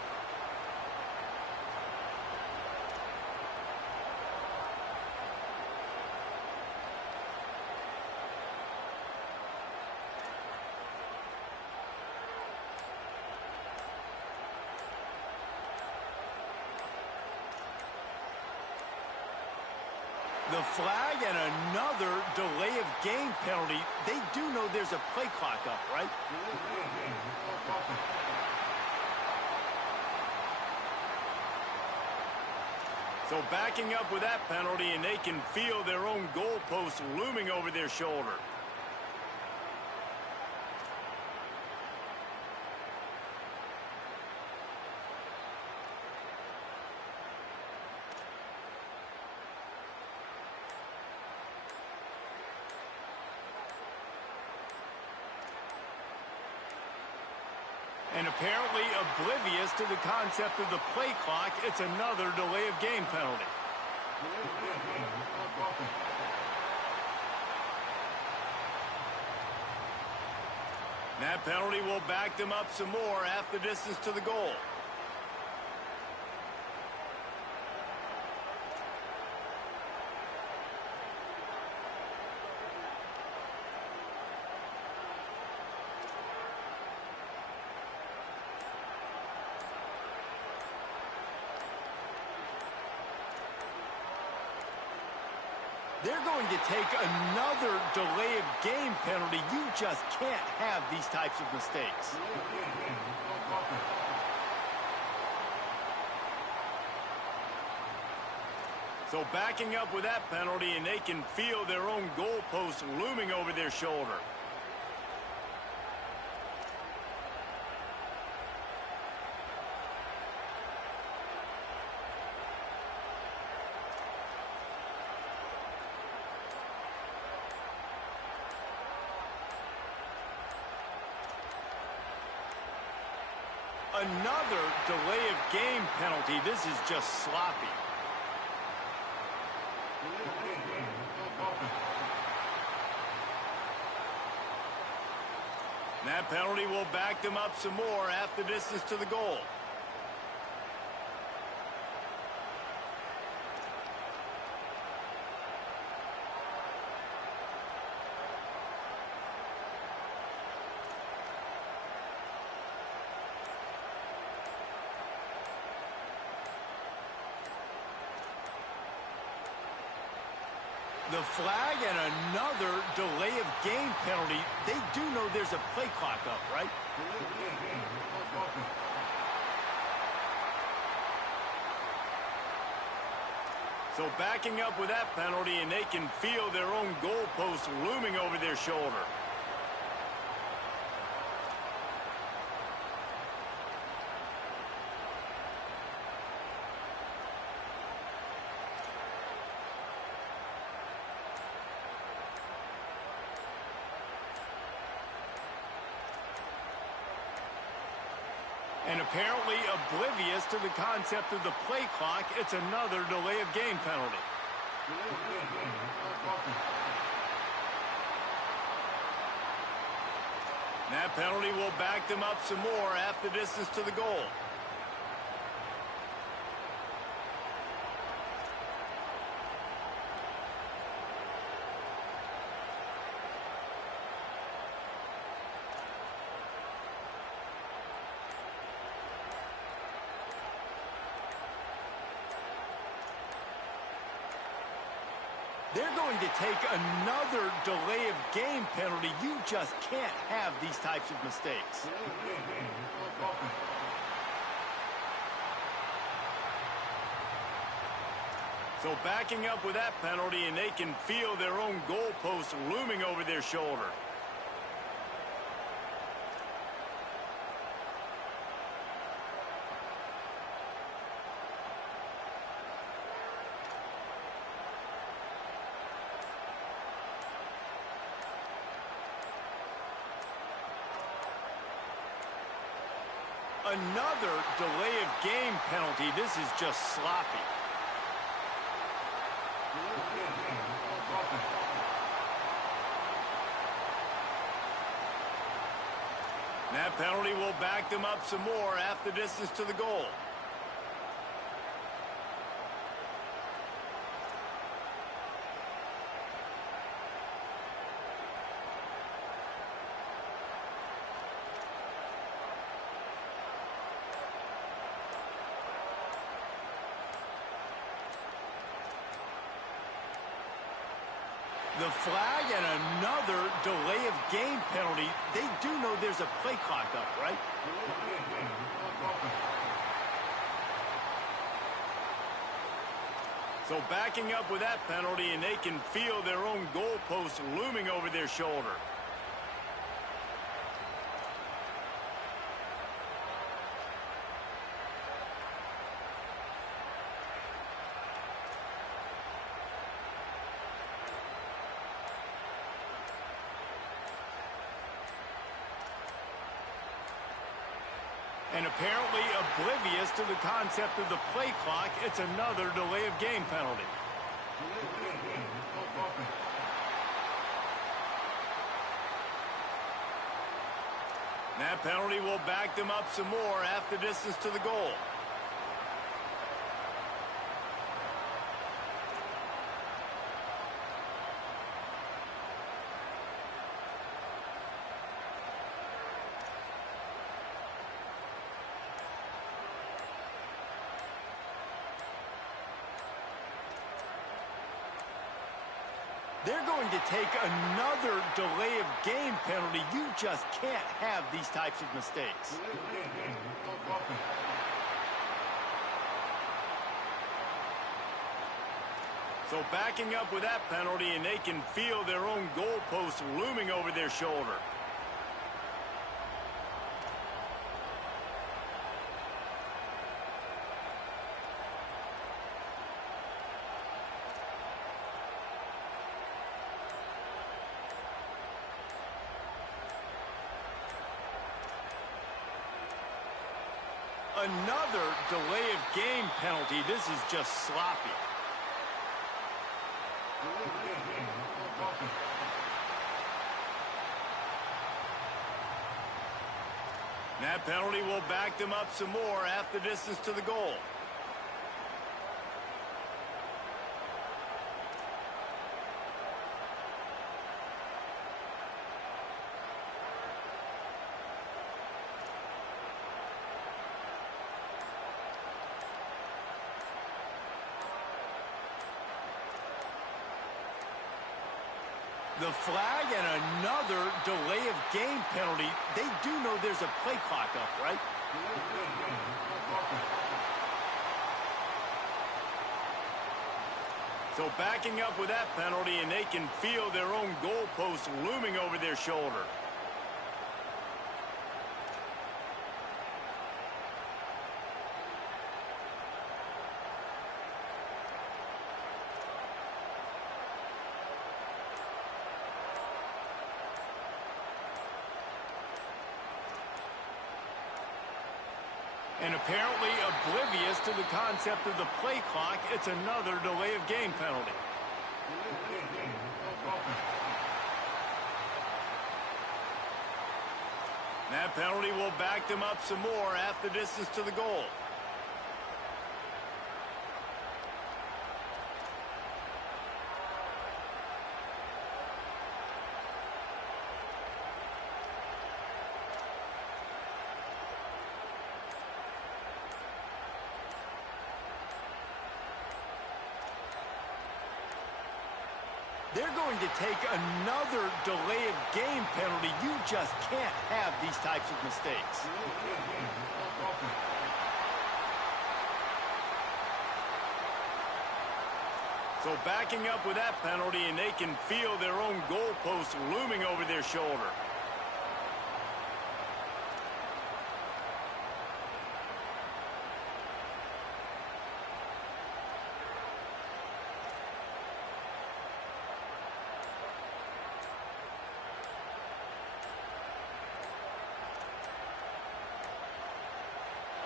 The flag and another delay of game penalty. They do know there's a play clock up, right? So backing up with that penalty, and they can feel their own goalpost looming over their shoulder. And apparently oblivious to the concept of the play clock, it's another delay of game penalty. That penalty will back them up some more, half the distance to the goal. They're going to take another delay of game penalty. You just can't have these types of mistakes. So backing up with that penalty, and they can feel their own goalpost looming over their shoulder. Another delay of game penalty. This is just sloppy. That penalty will back them up some more, half the distance to the goal. The flag and another delay of game penalty. They do know there's a play clock up, right? So backing up with that penalty, and they can feel their own goalpost looming over their shoulder. And apparently oblivious to the concept of the play clock, it's another delay of game penalty. That penalty will back them up some more, half the distance to the goal. They're going to take another delay of game penalty. You just can't have these types of mistakes. So backing up with that penalty, and they can feel their own goalpost looming over their shoulder. Another delay of game penalty. This is just sloppy. That penalty will back them up some more, half the distance to the goal. The flag and another delay of game penalty. They do know there's a play clock up, right? So backing up with that penalty, and they can feel their own goalpost looming over their shoulder. And apparently oblivious to the concept of the play clock, it's another delay of game penalty. That penalty will back them up some more, half the distance to the goal. They're going to take another delay of game penalty. You just can't have these types of mistakes. So backing up with that penalty, and they can feel their own goalpost looming over their shoulder. Another delay of game penalty. This is just sloppy. That penalty will back them up some more, half the distance to the goal. The flag and another delay of game penalty. They do know there's a play clock up, right? So backing up with that penalty, and they can feel their own goalpost looming over their shoulder. And apparently oblivious to the concept of the play clock, it's another delay of game penalty. That penalty will back them up some more, half the distance to the goal. They're going to take another delay of game penalty. You just can't have these types of mistakes. So backing up with that penalty, and they can feel their own goalpost looming over their shoulder.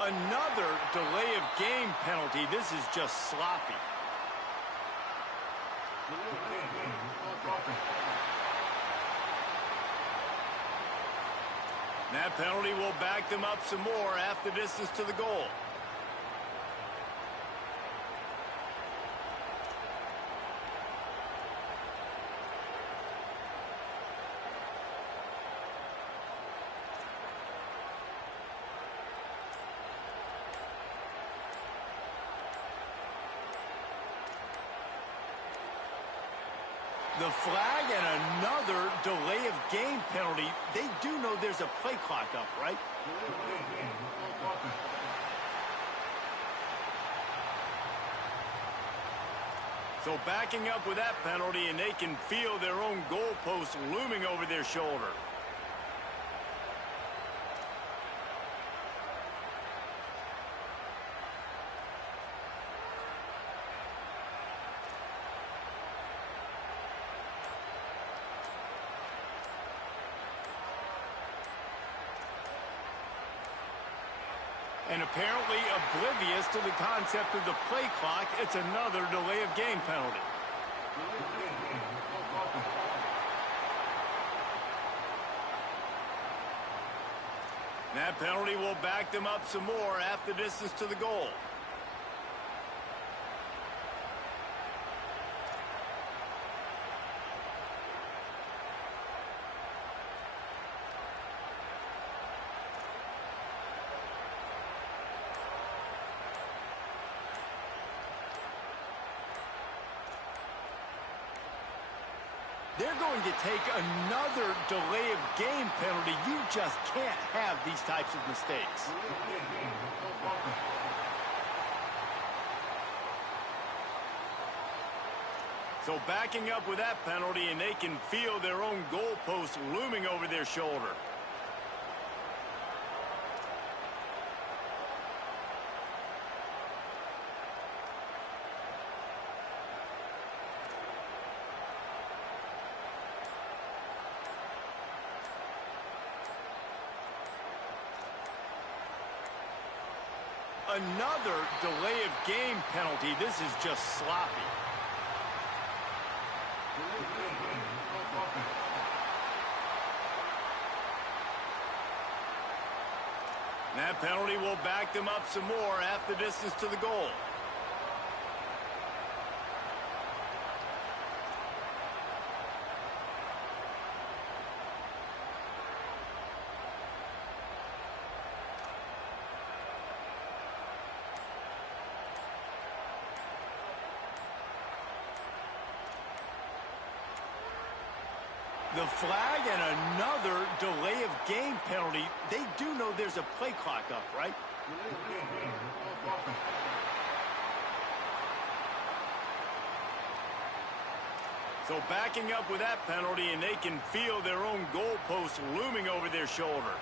Another delay of game penalty. This is just sloppy. That penalty will back them up some more, half the distance to the goal. The flag and another delay of game penalty. They do know there's a play clock up, right? So backing up with that penalty, and they can feel their own goalpost looming over their shoulder. And apparently oblivious to the concept of the play clock, it's another delay of game penalty. That penalty will back them up some more, half the distance to the goal. They're going to take another delay of game penalty. You just can't have these types of mistakes. So backing up with that penalty, and they can feel their own goalpost looming over their shoulder. Another delay of game penalty. This is just sloppy. That penalty will back them up some more, half the distance to the goal. The flag and another delay of game penalty. They do know there's a play clock up, right? So backing up with that penalty, and they can feel their own goalpost looming over their shoulder.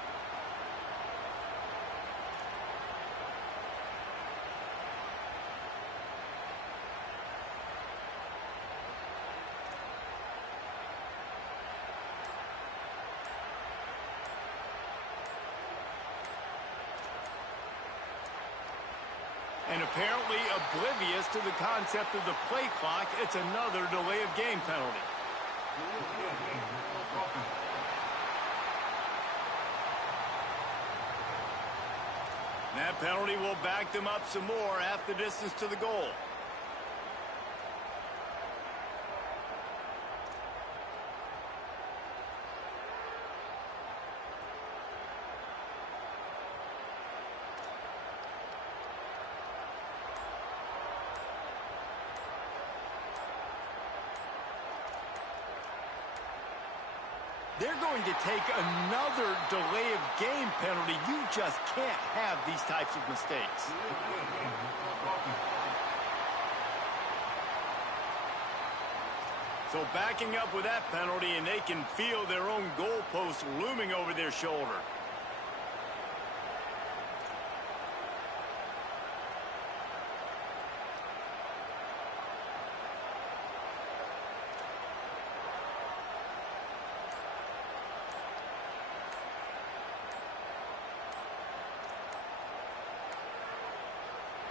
And apparently oblivious to the concept of the play clock, it's another delay of game penalty. That penalty will back them up some more, half the distance to the goal. They're going to take another delay of game penalty. You just can't have these types of mistakes. So backing up with that penalty, and they can feel their own goalpost looming over their shoulder.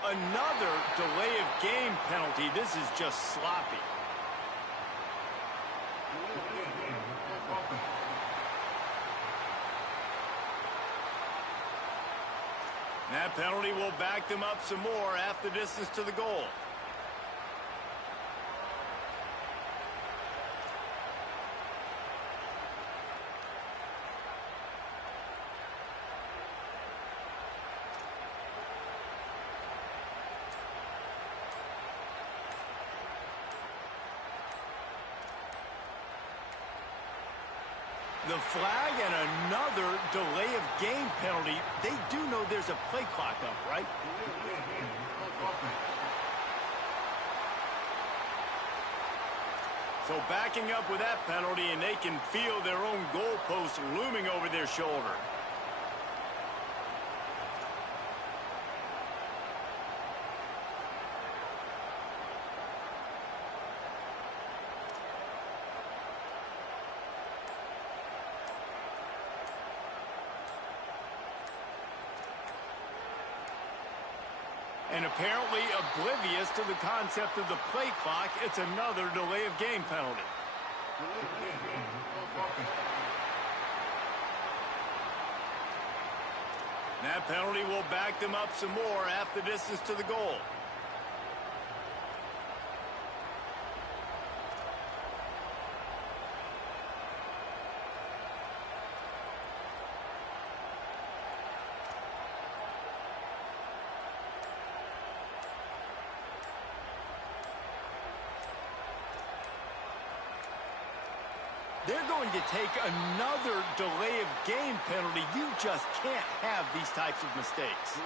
Another delay of game penalty. This is just sloppy. That penalty will back them up some more, half the distance to the goal. The flag and another delay of game penalty. They do know there's a play clock up, right? So backing up with that penalty, and they can feel their own goalpost looming over their shoulder. And apparently oblivious to the concept of the play clock, it's another delay of game penalty. That penalty will back them up some more, half the distance to the goal. They're going to take another delay of game penalty. You just can't have these types of mistakes.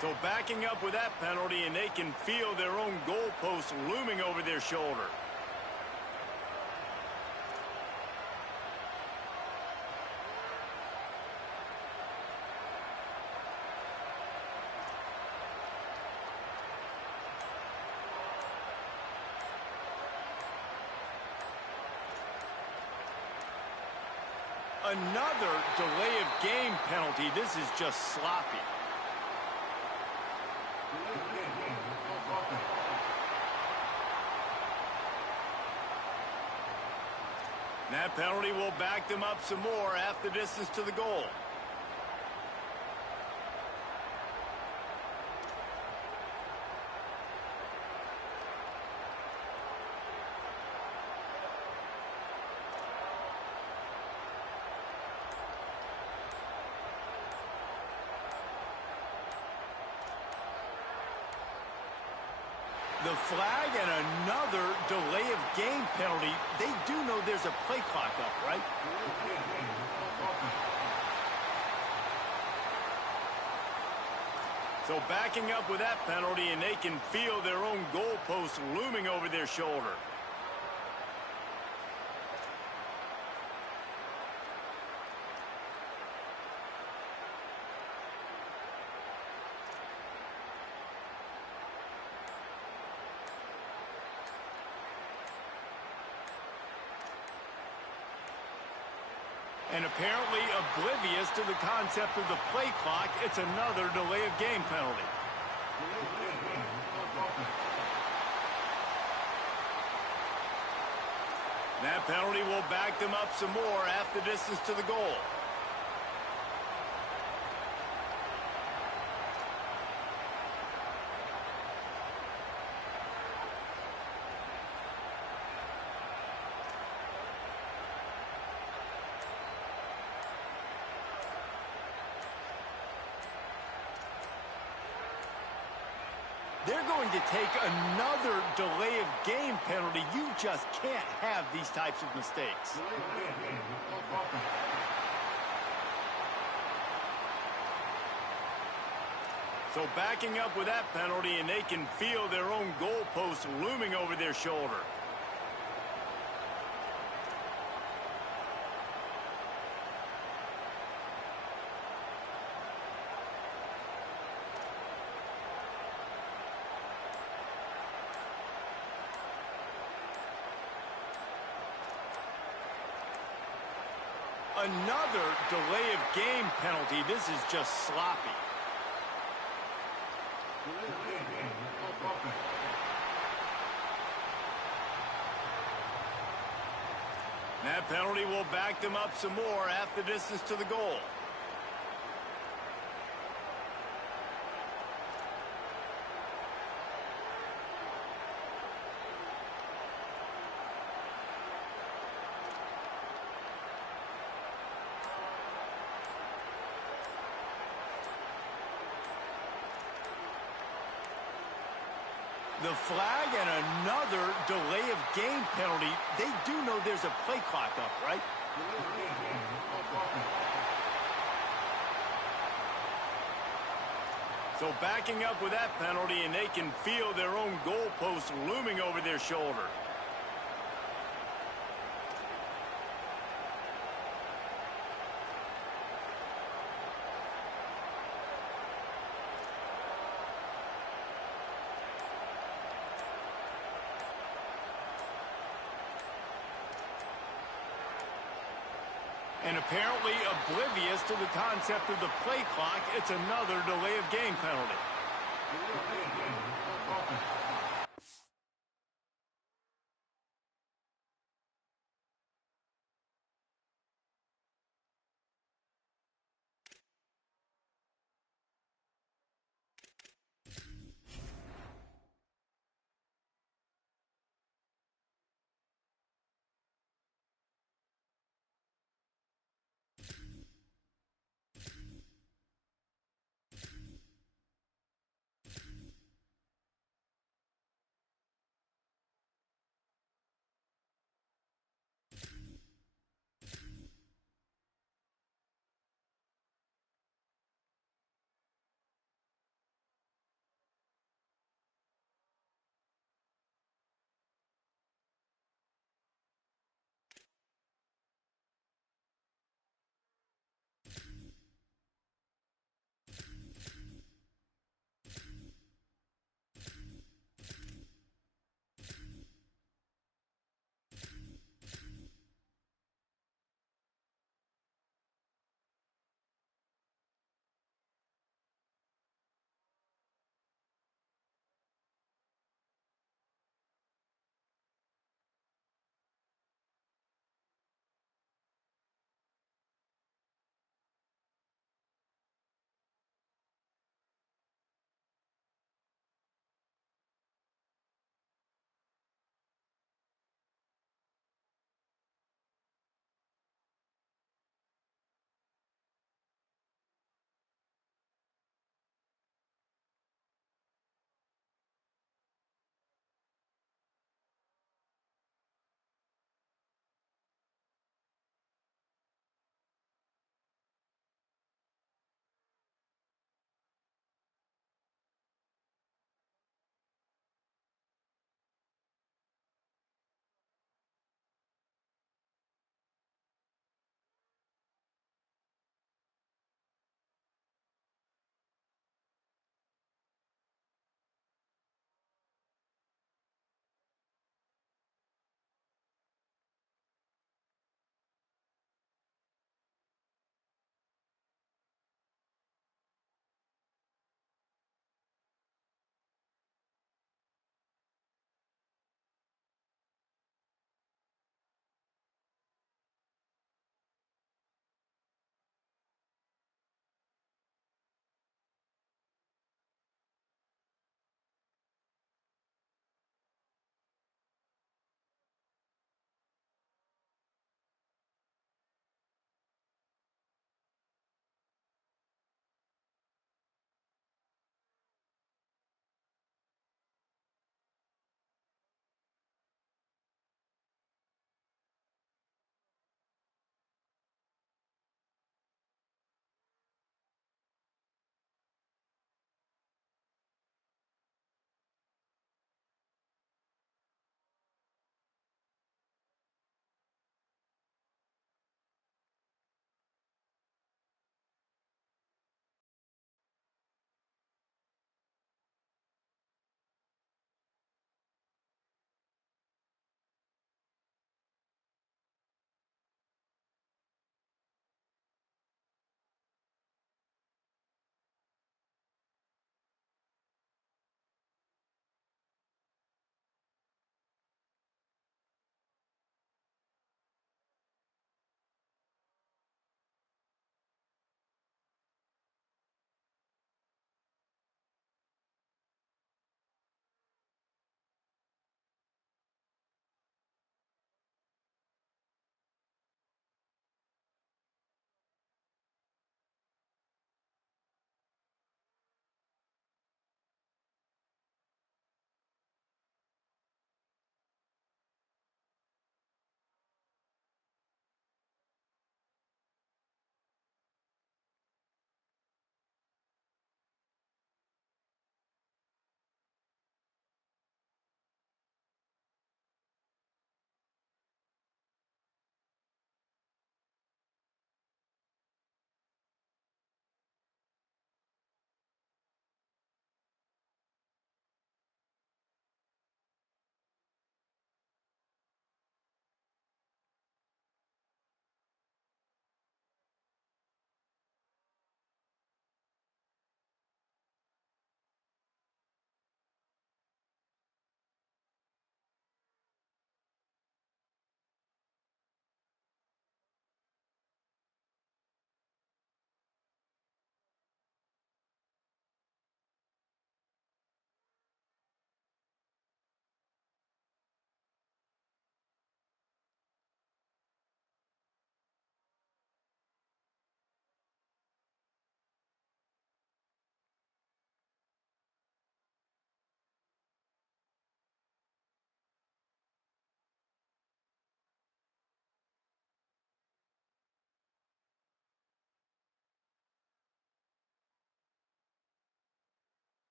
So backing up with that penalty, and they can feel their own goalpost looming over their shoulder. Another delay of game penalty. This is just sloppy. That penalty will back them up some more, half the distance to the goal. The flag and another delay of game penalty. They do know there's a play clock up, right? So backing up with that penalty, and they can feel their own goalpost looming over their shoulder. And apparently oblivious to the concept of the play clock, it's another delay of game penalty. That penalty will back them up some more, half the distance to the goal. They're going to take another delay of game penalty. You just can't have these types of mistakes. So backing up with that penalty, and they can feel their own goalpost looming over their shoulder. Another delay of game penalty. This is just sloppy. That penalty will back them up some more, half the distance to the goal. The flag and another delay of game penalty. They do know there's a play clock up, right? So backing up with that penalty, and they can feel their own goalpost looming over their shoulder. And apparently oblivious to the concept of the play clock, it's another delay of game penalty.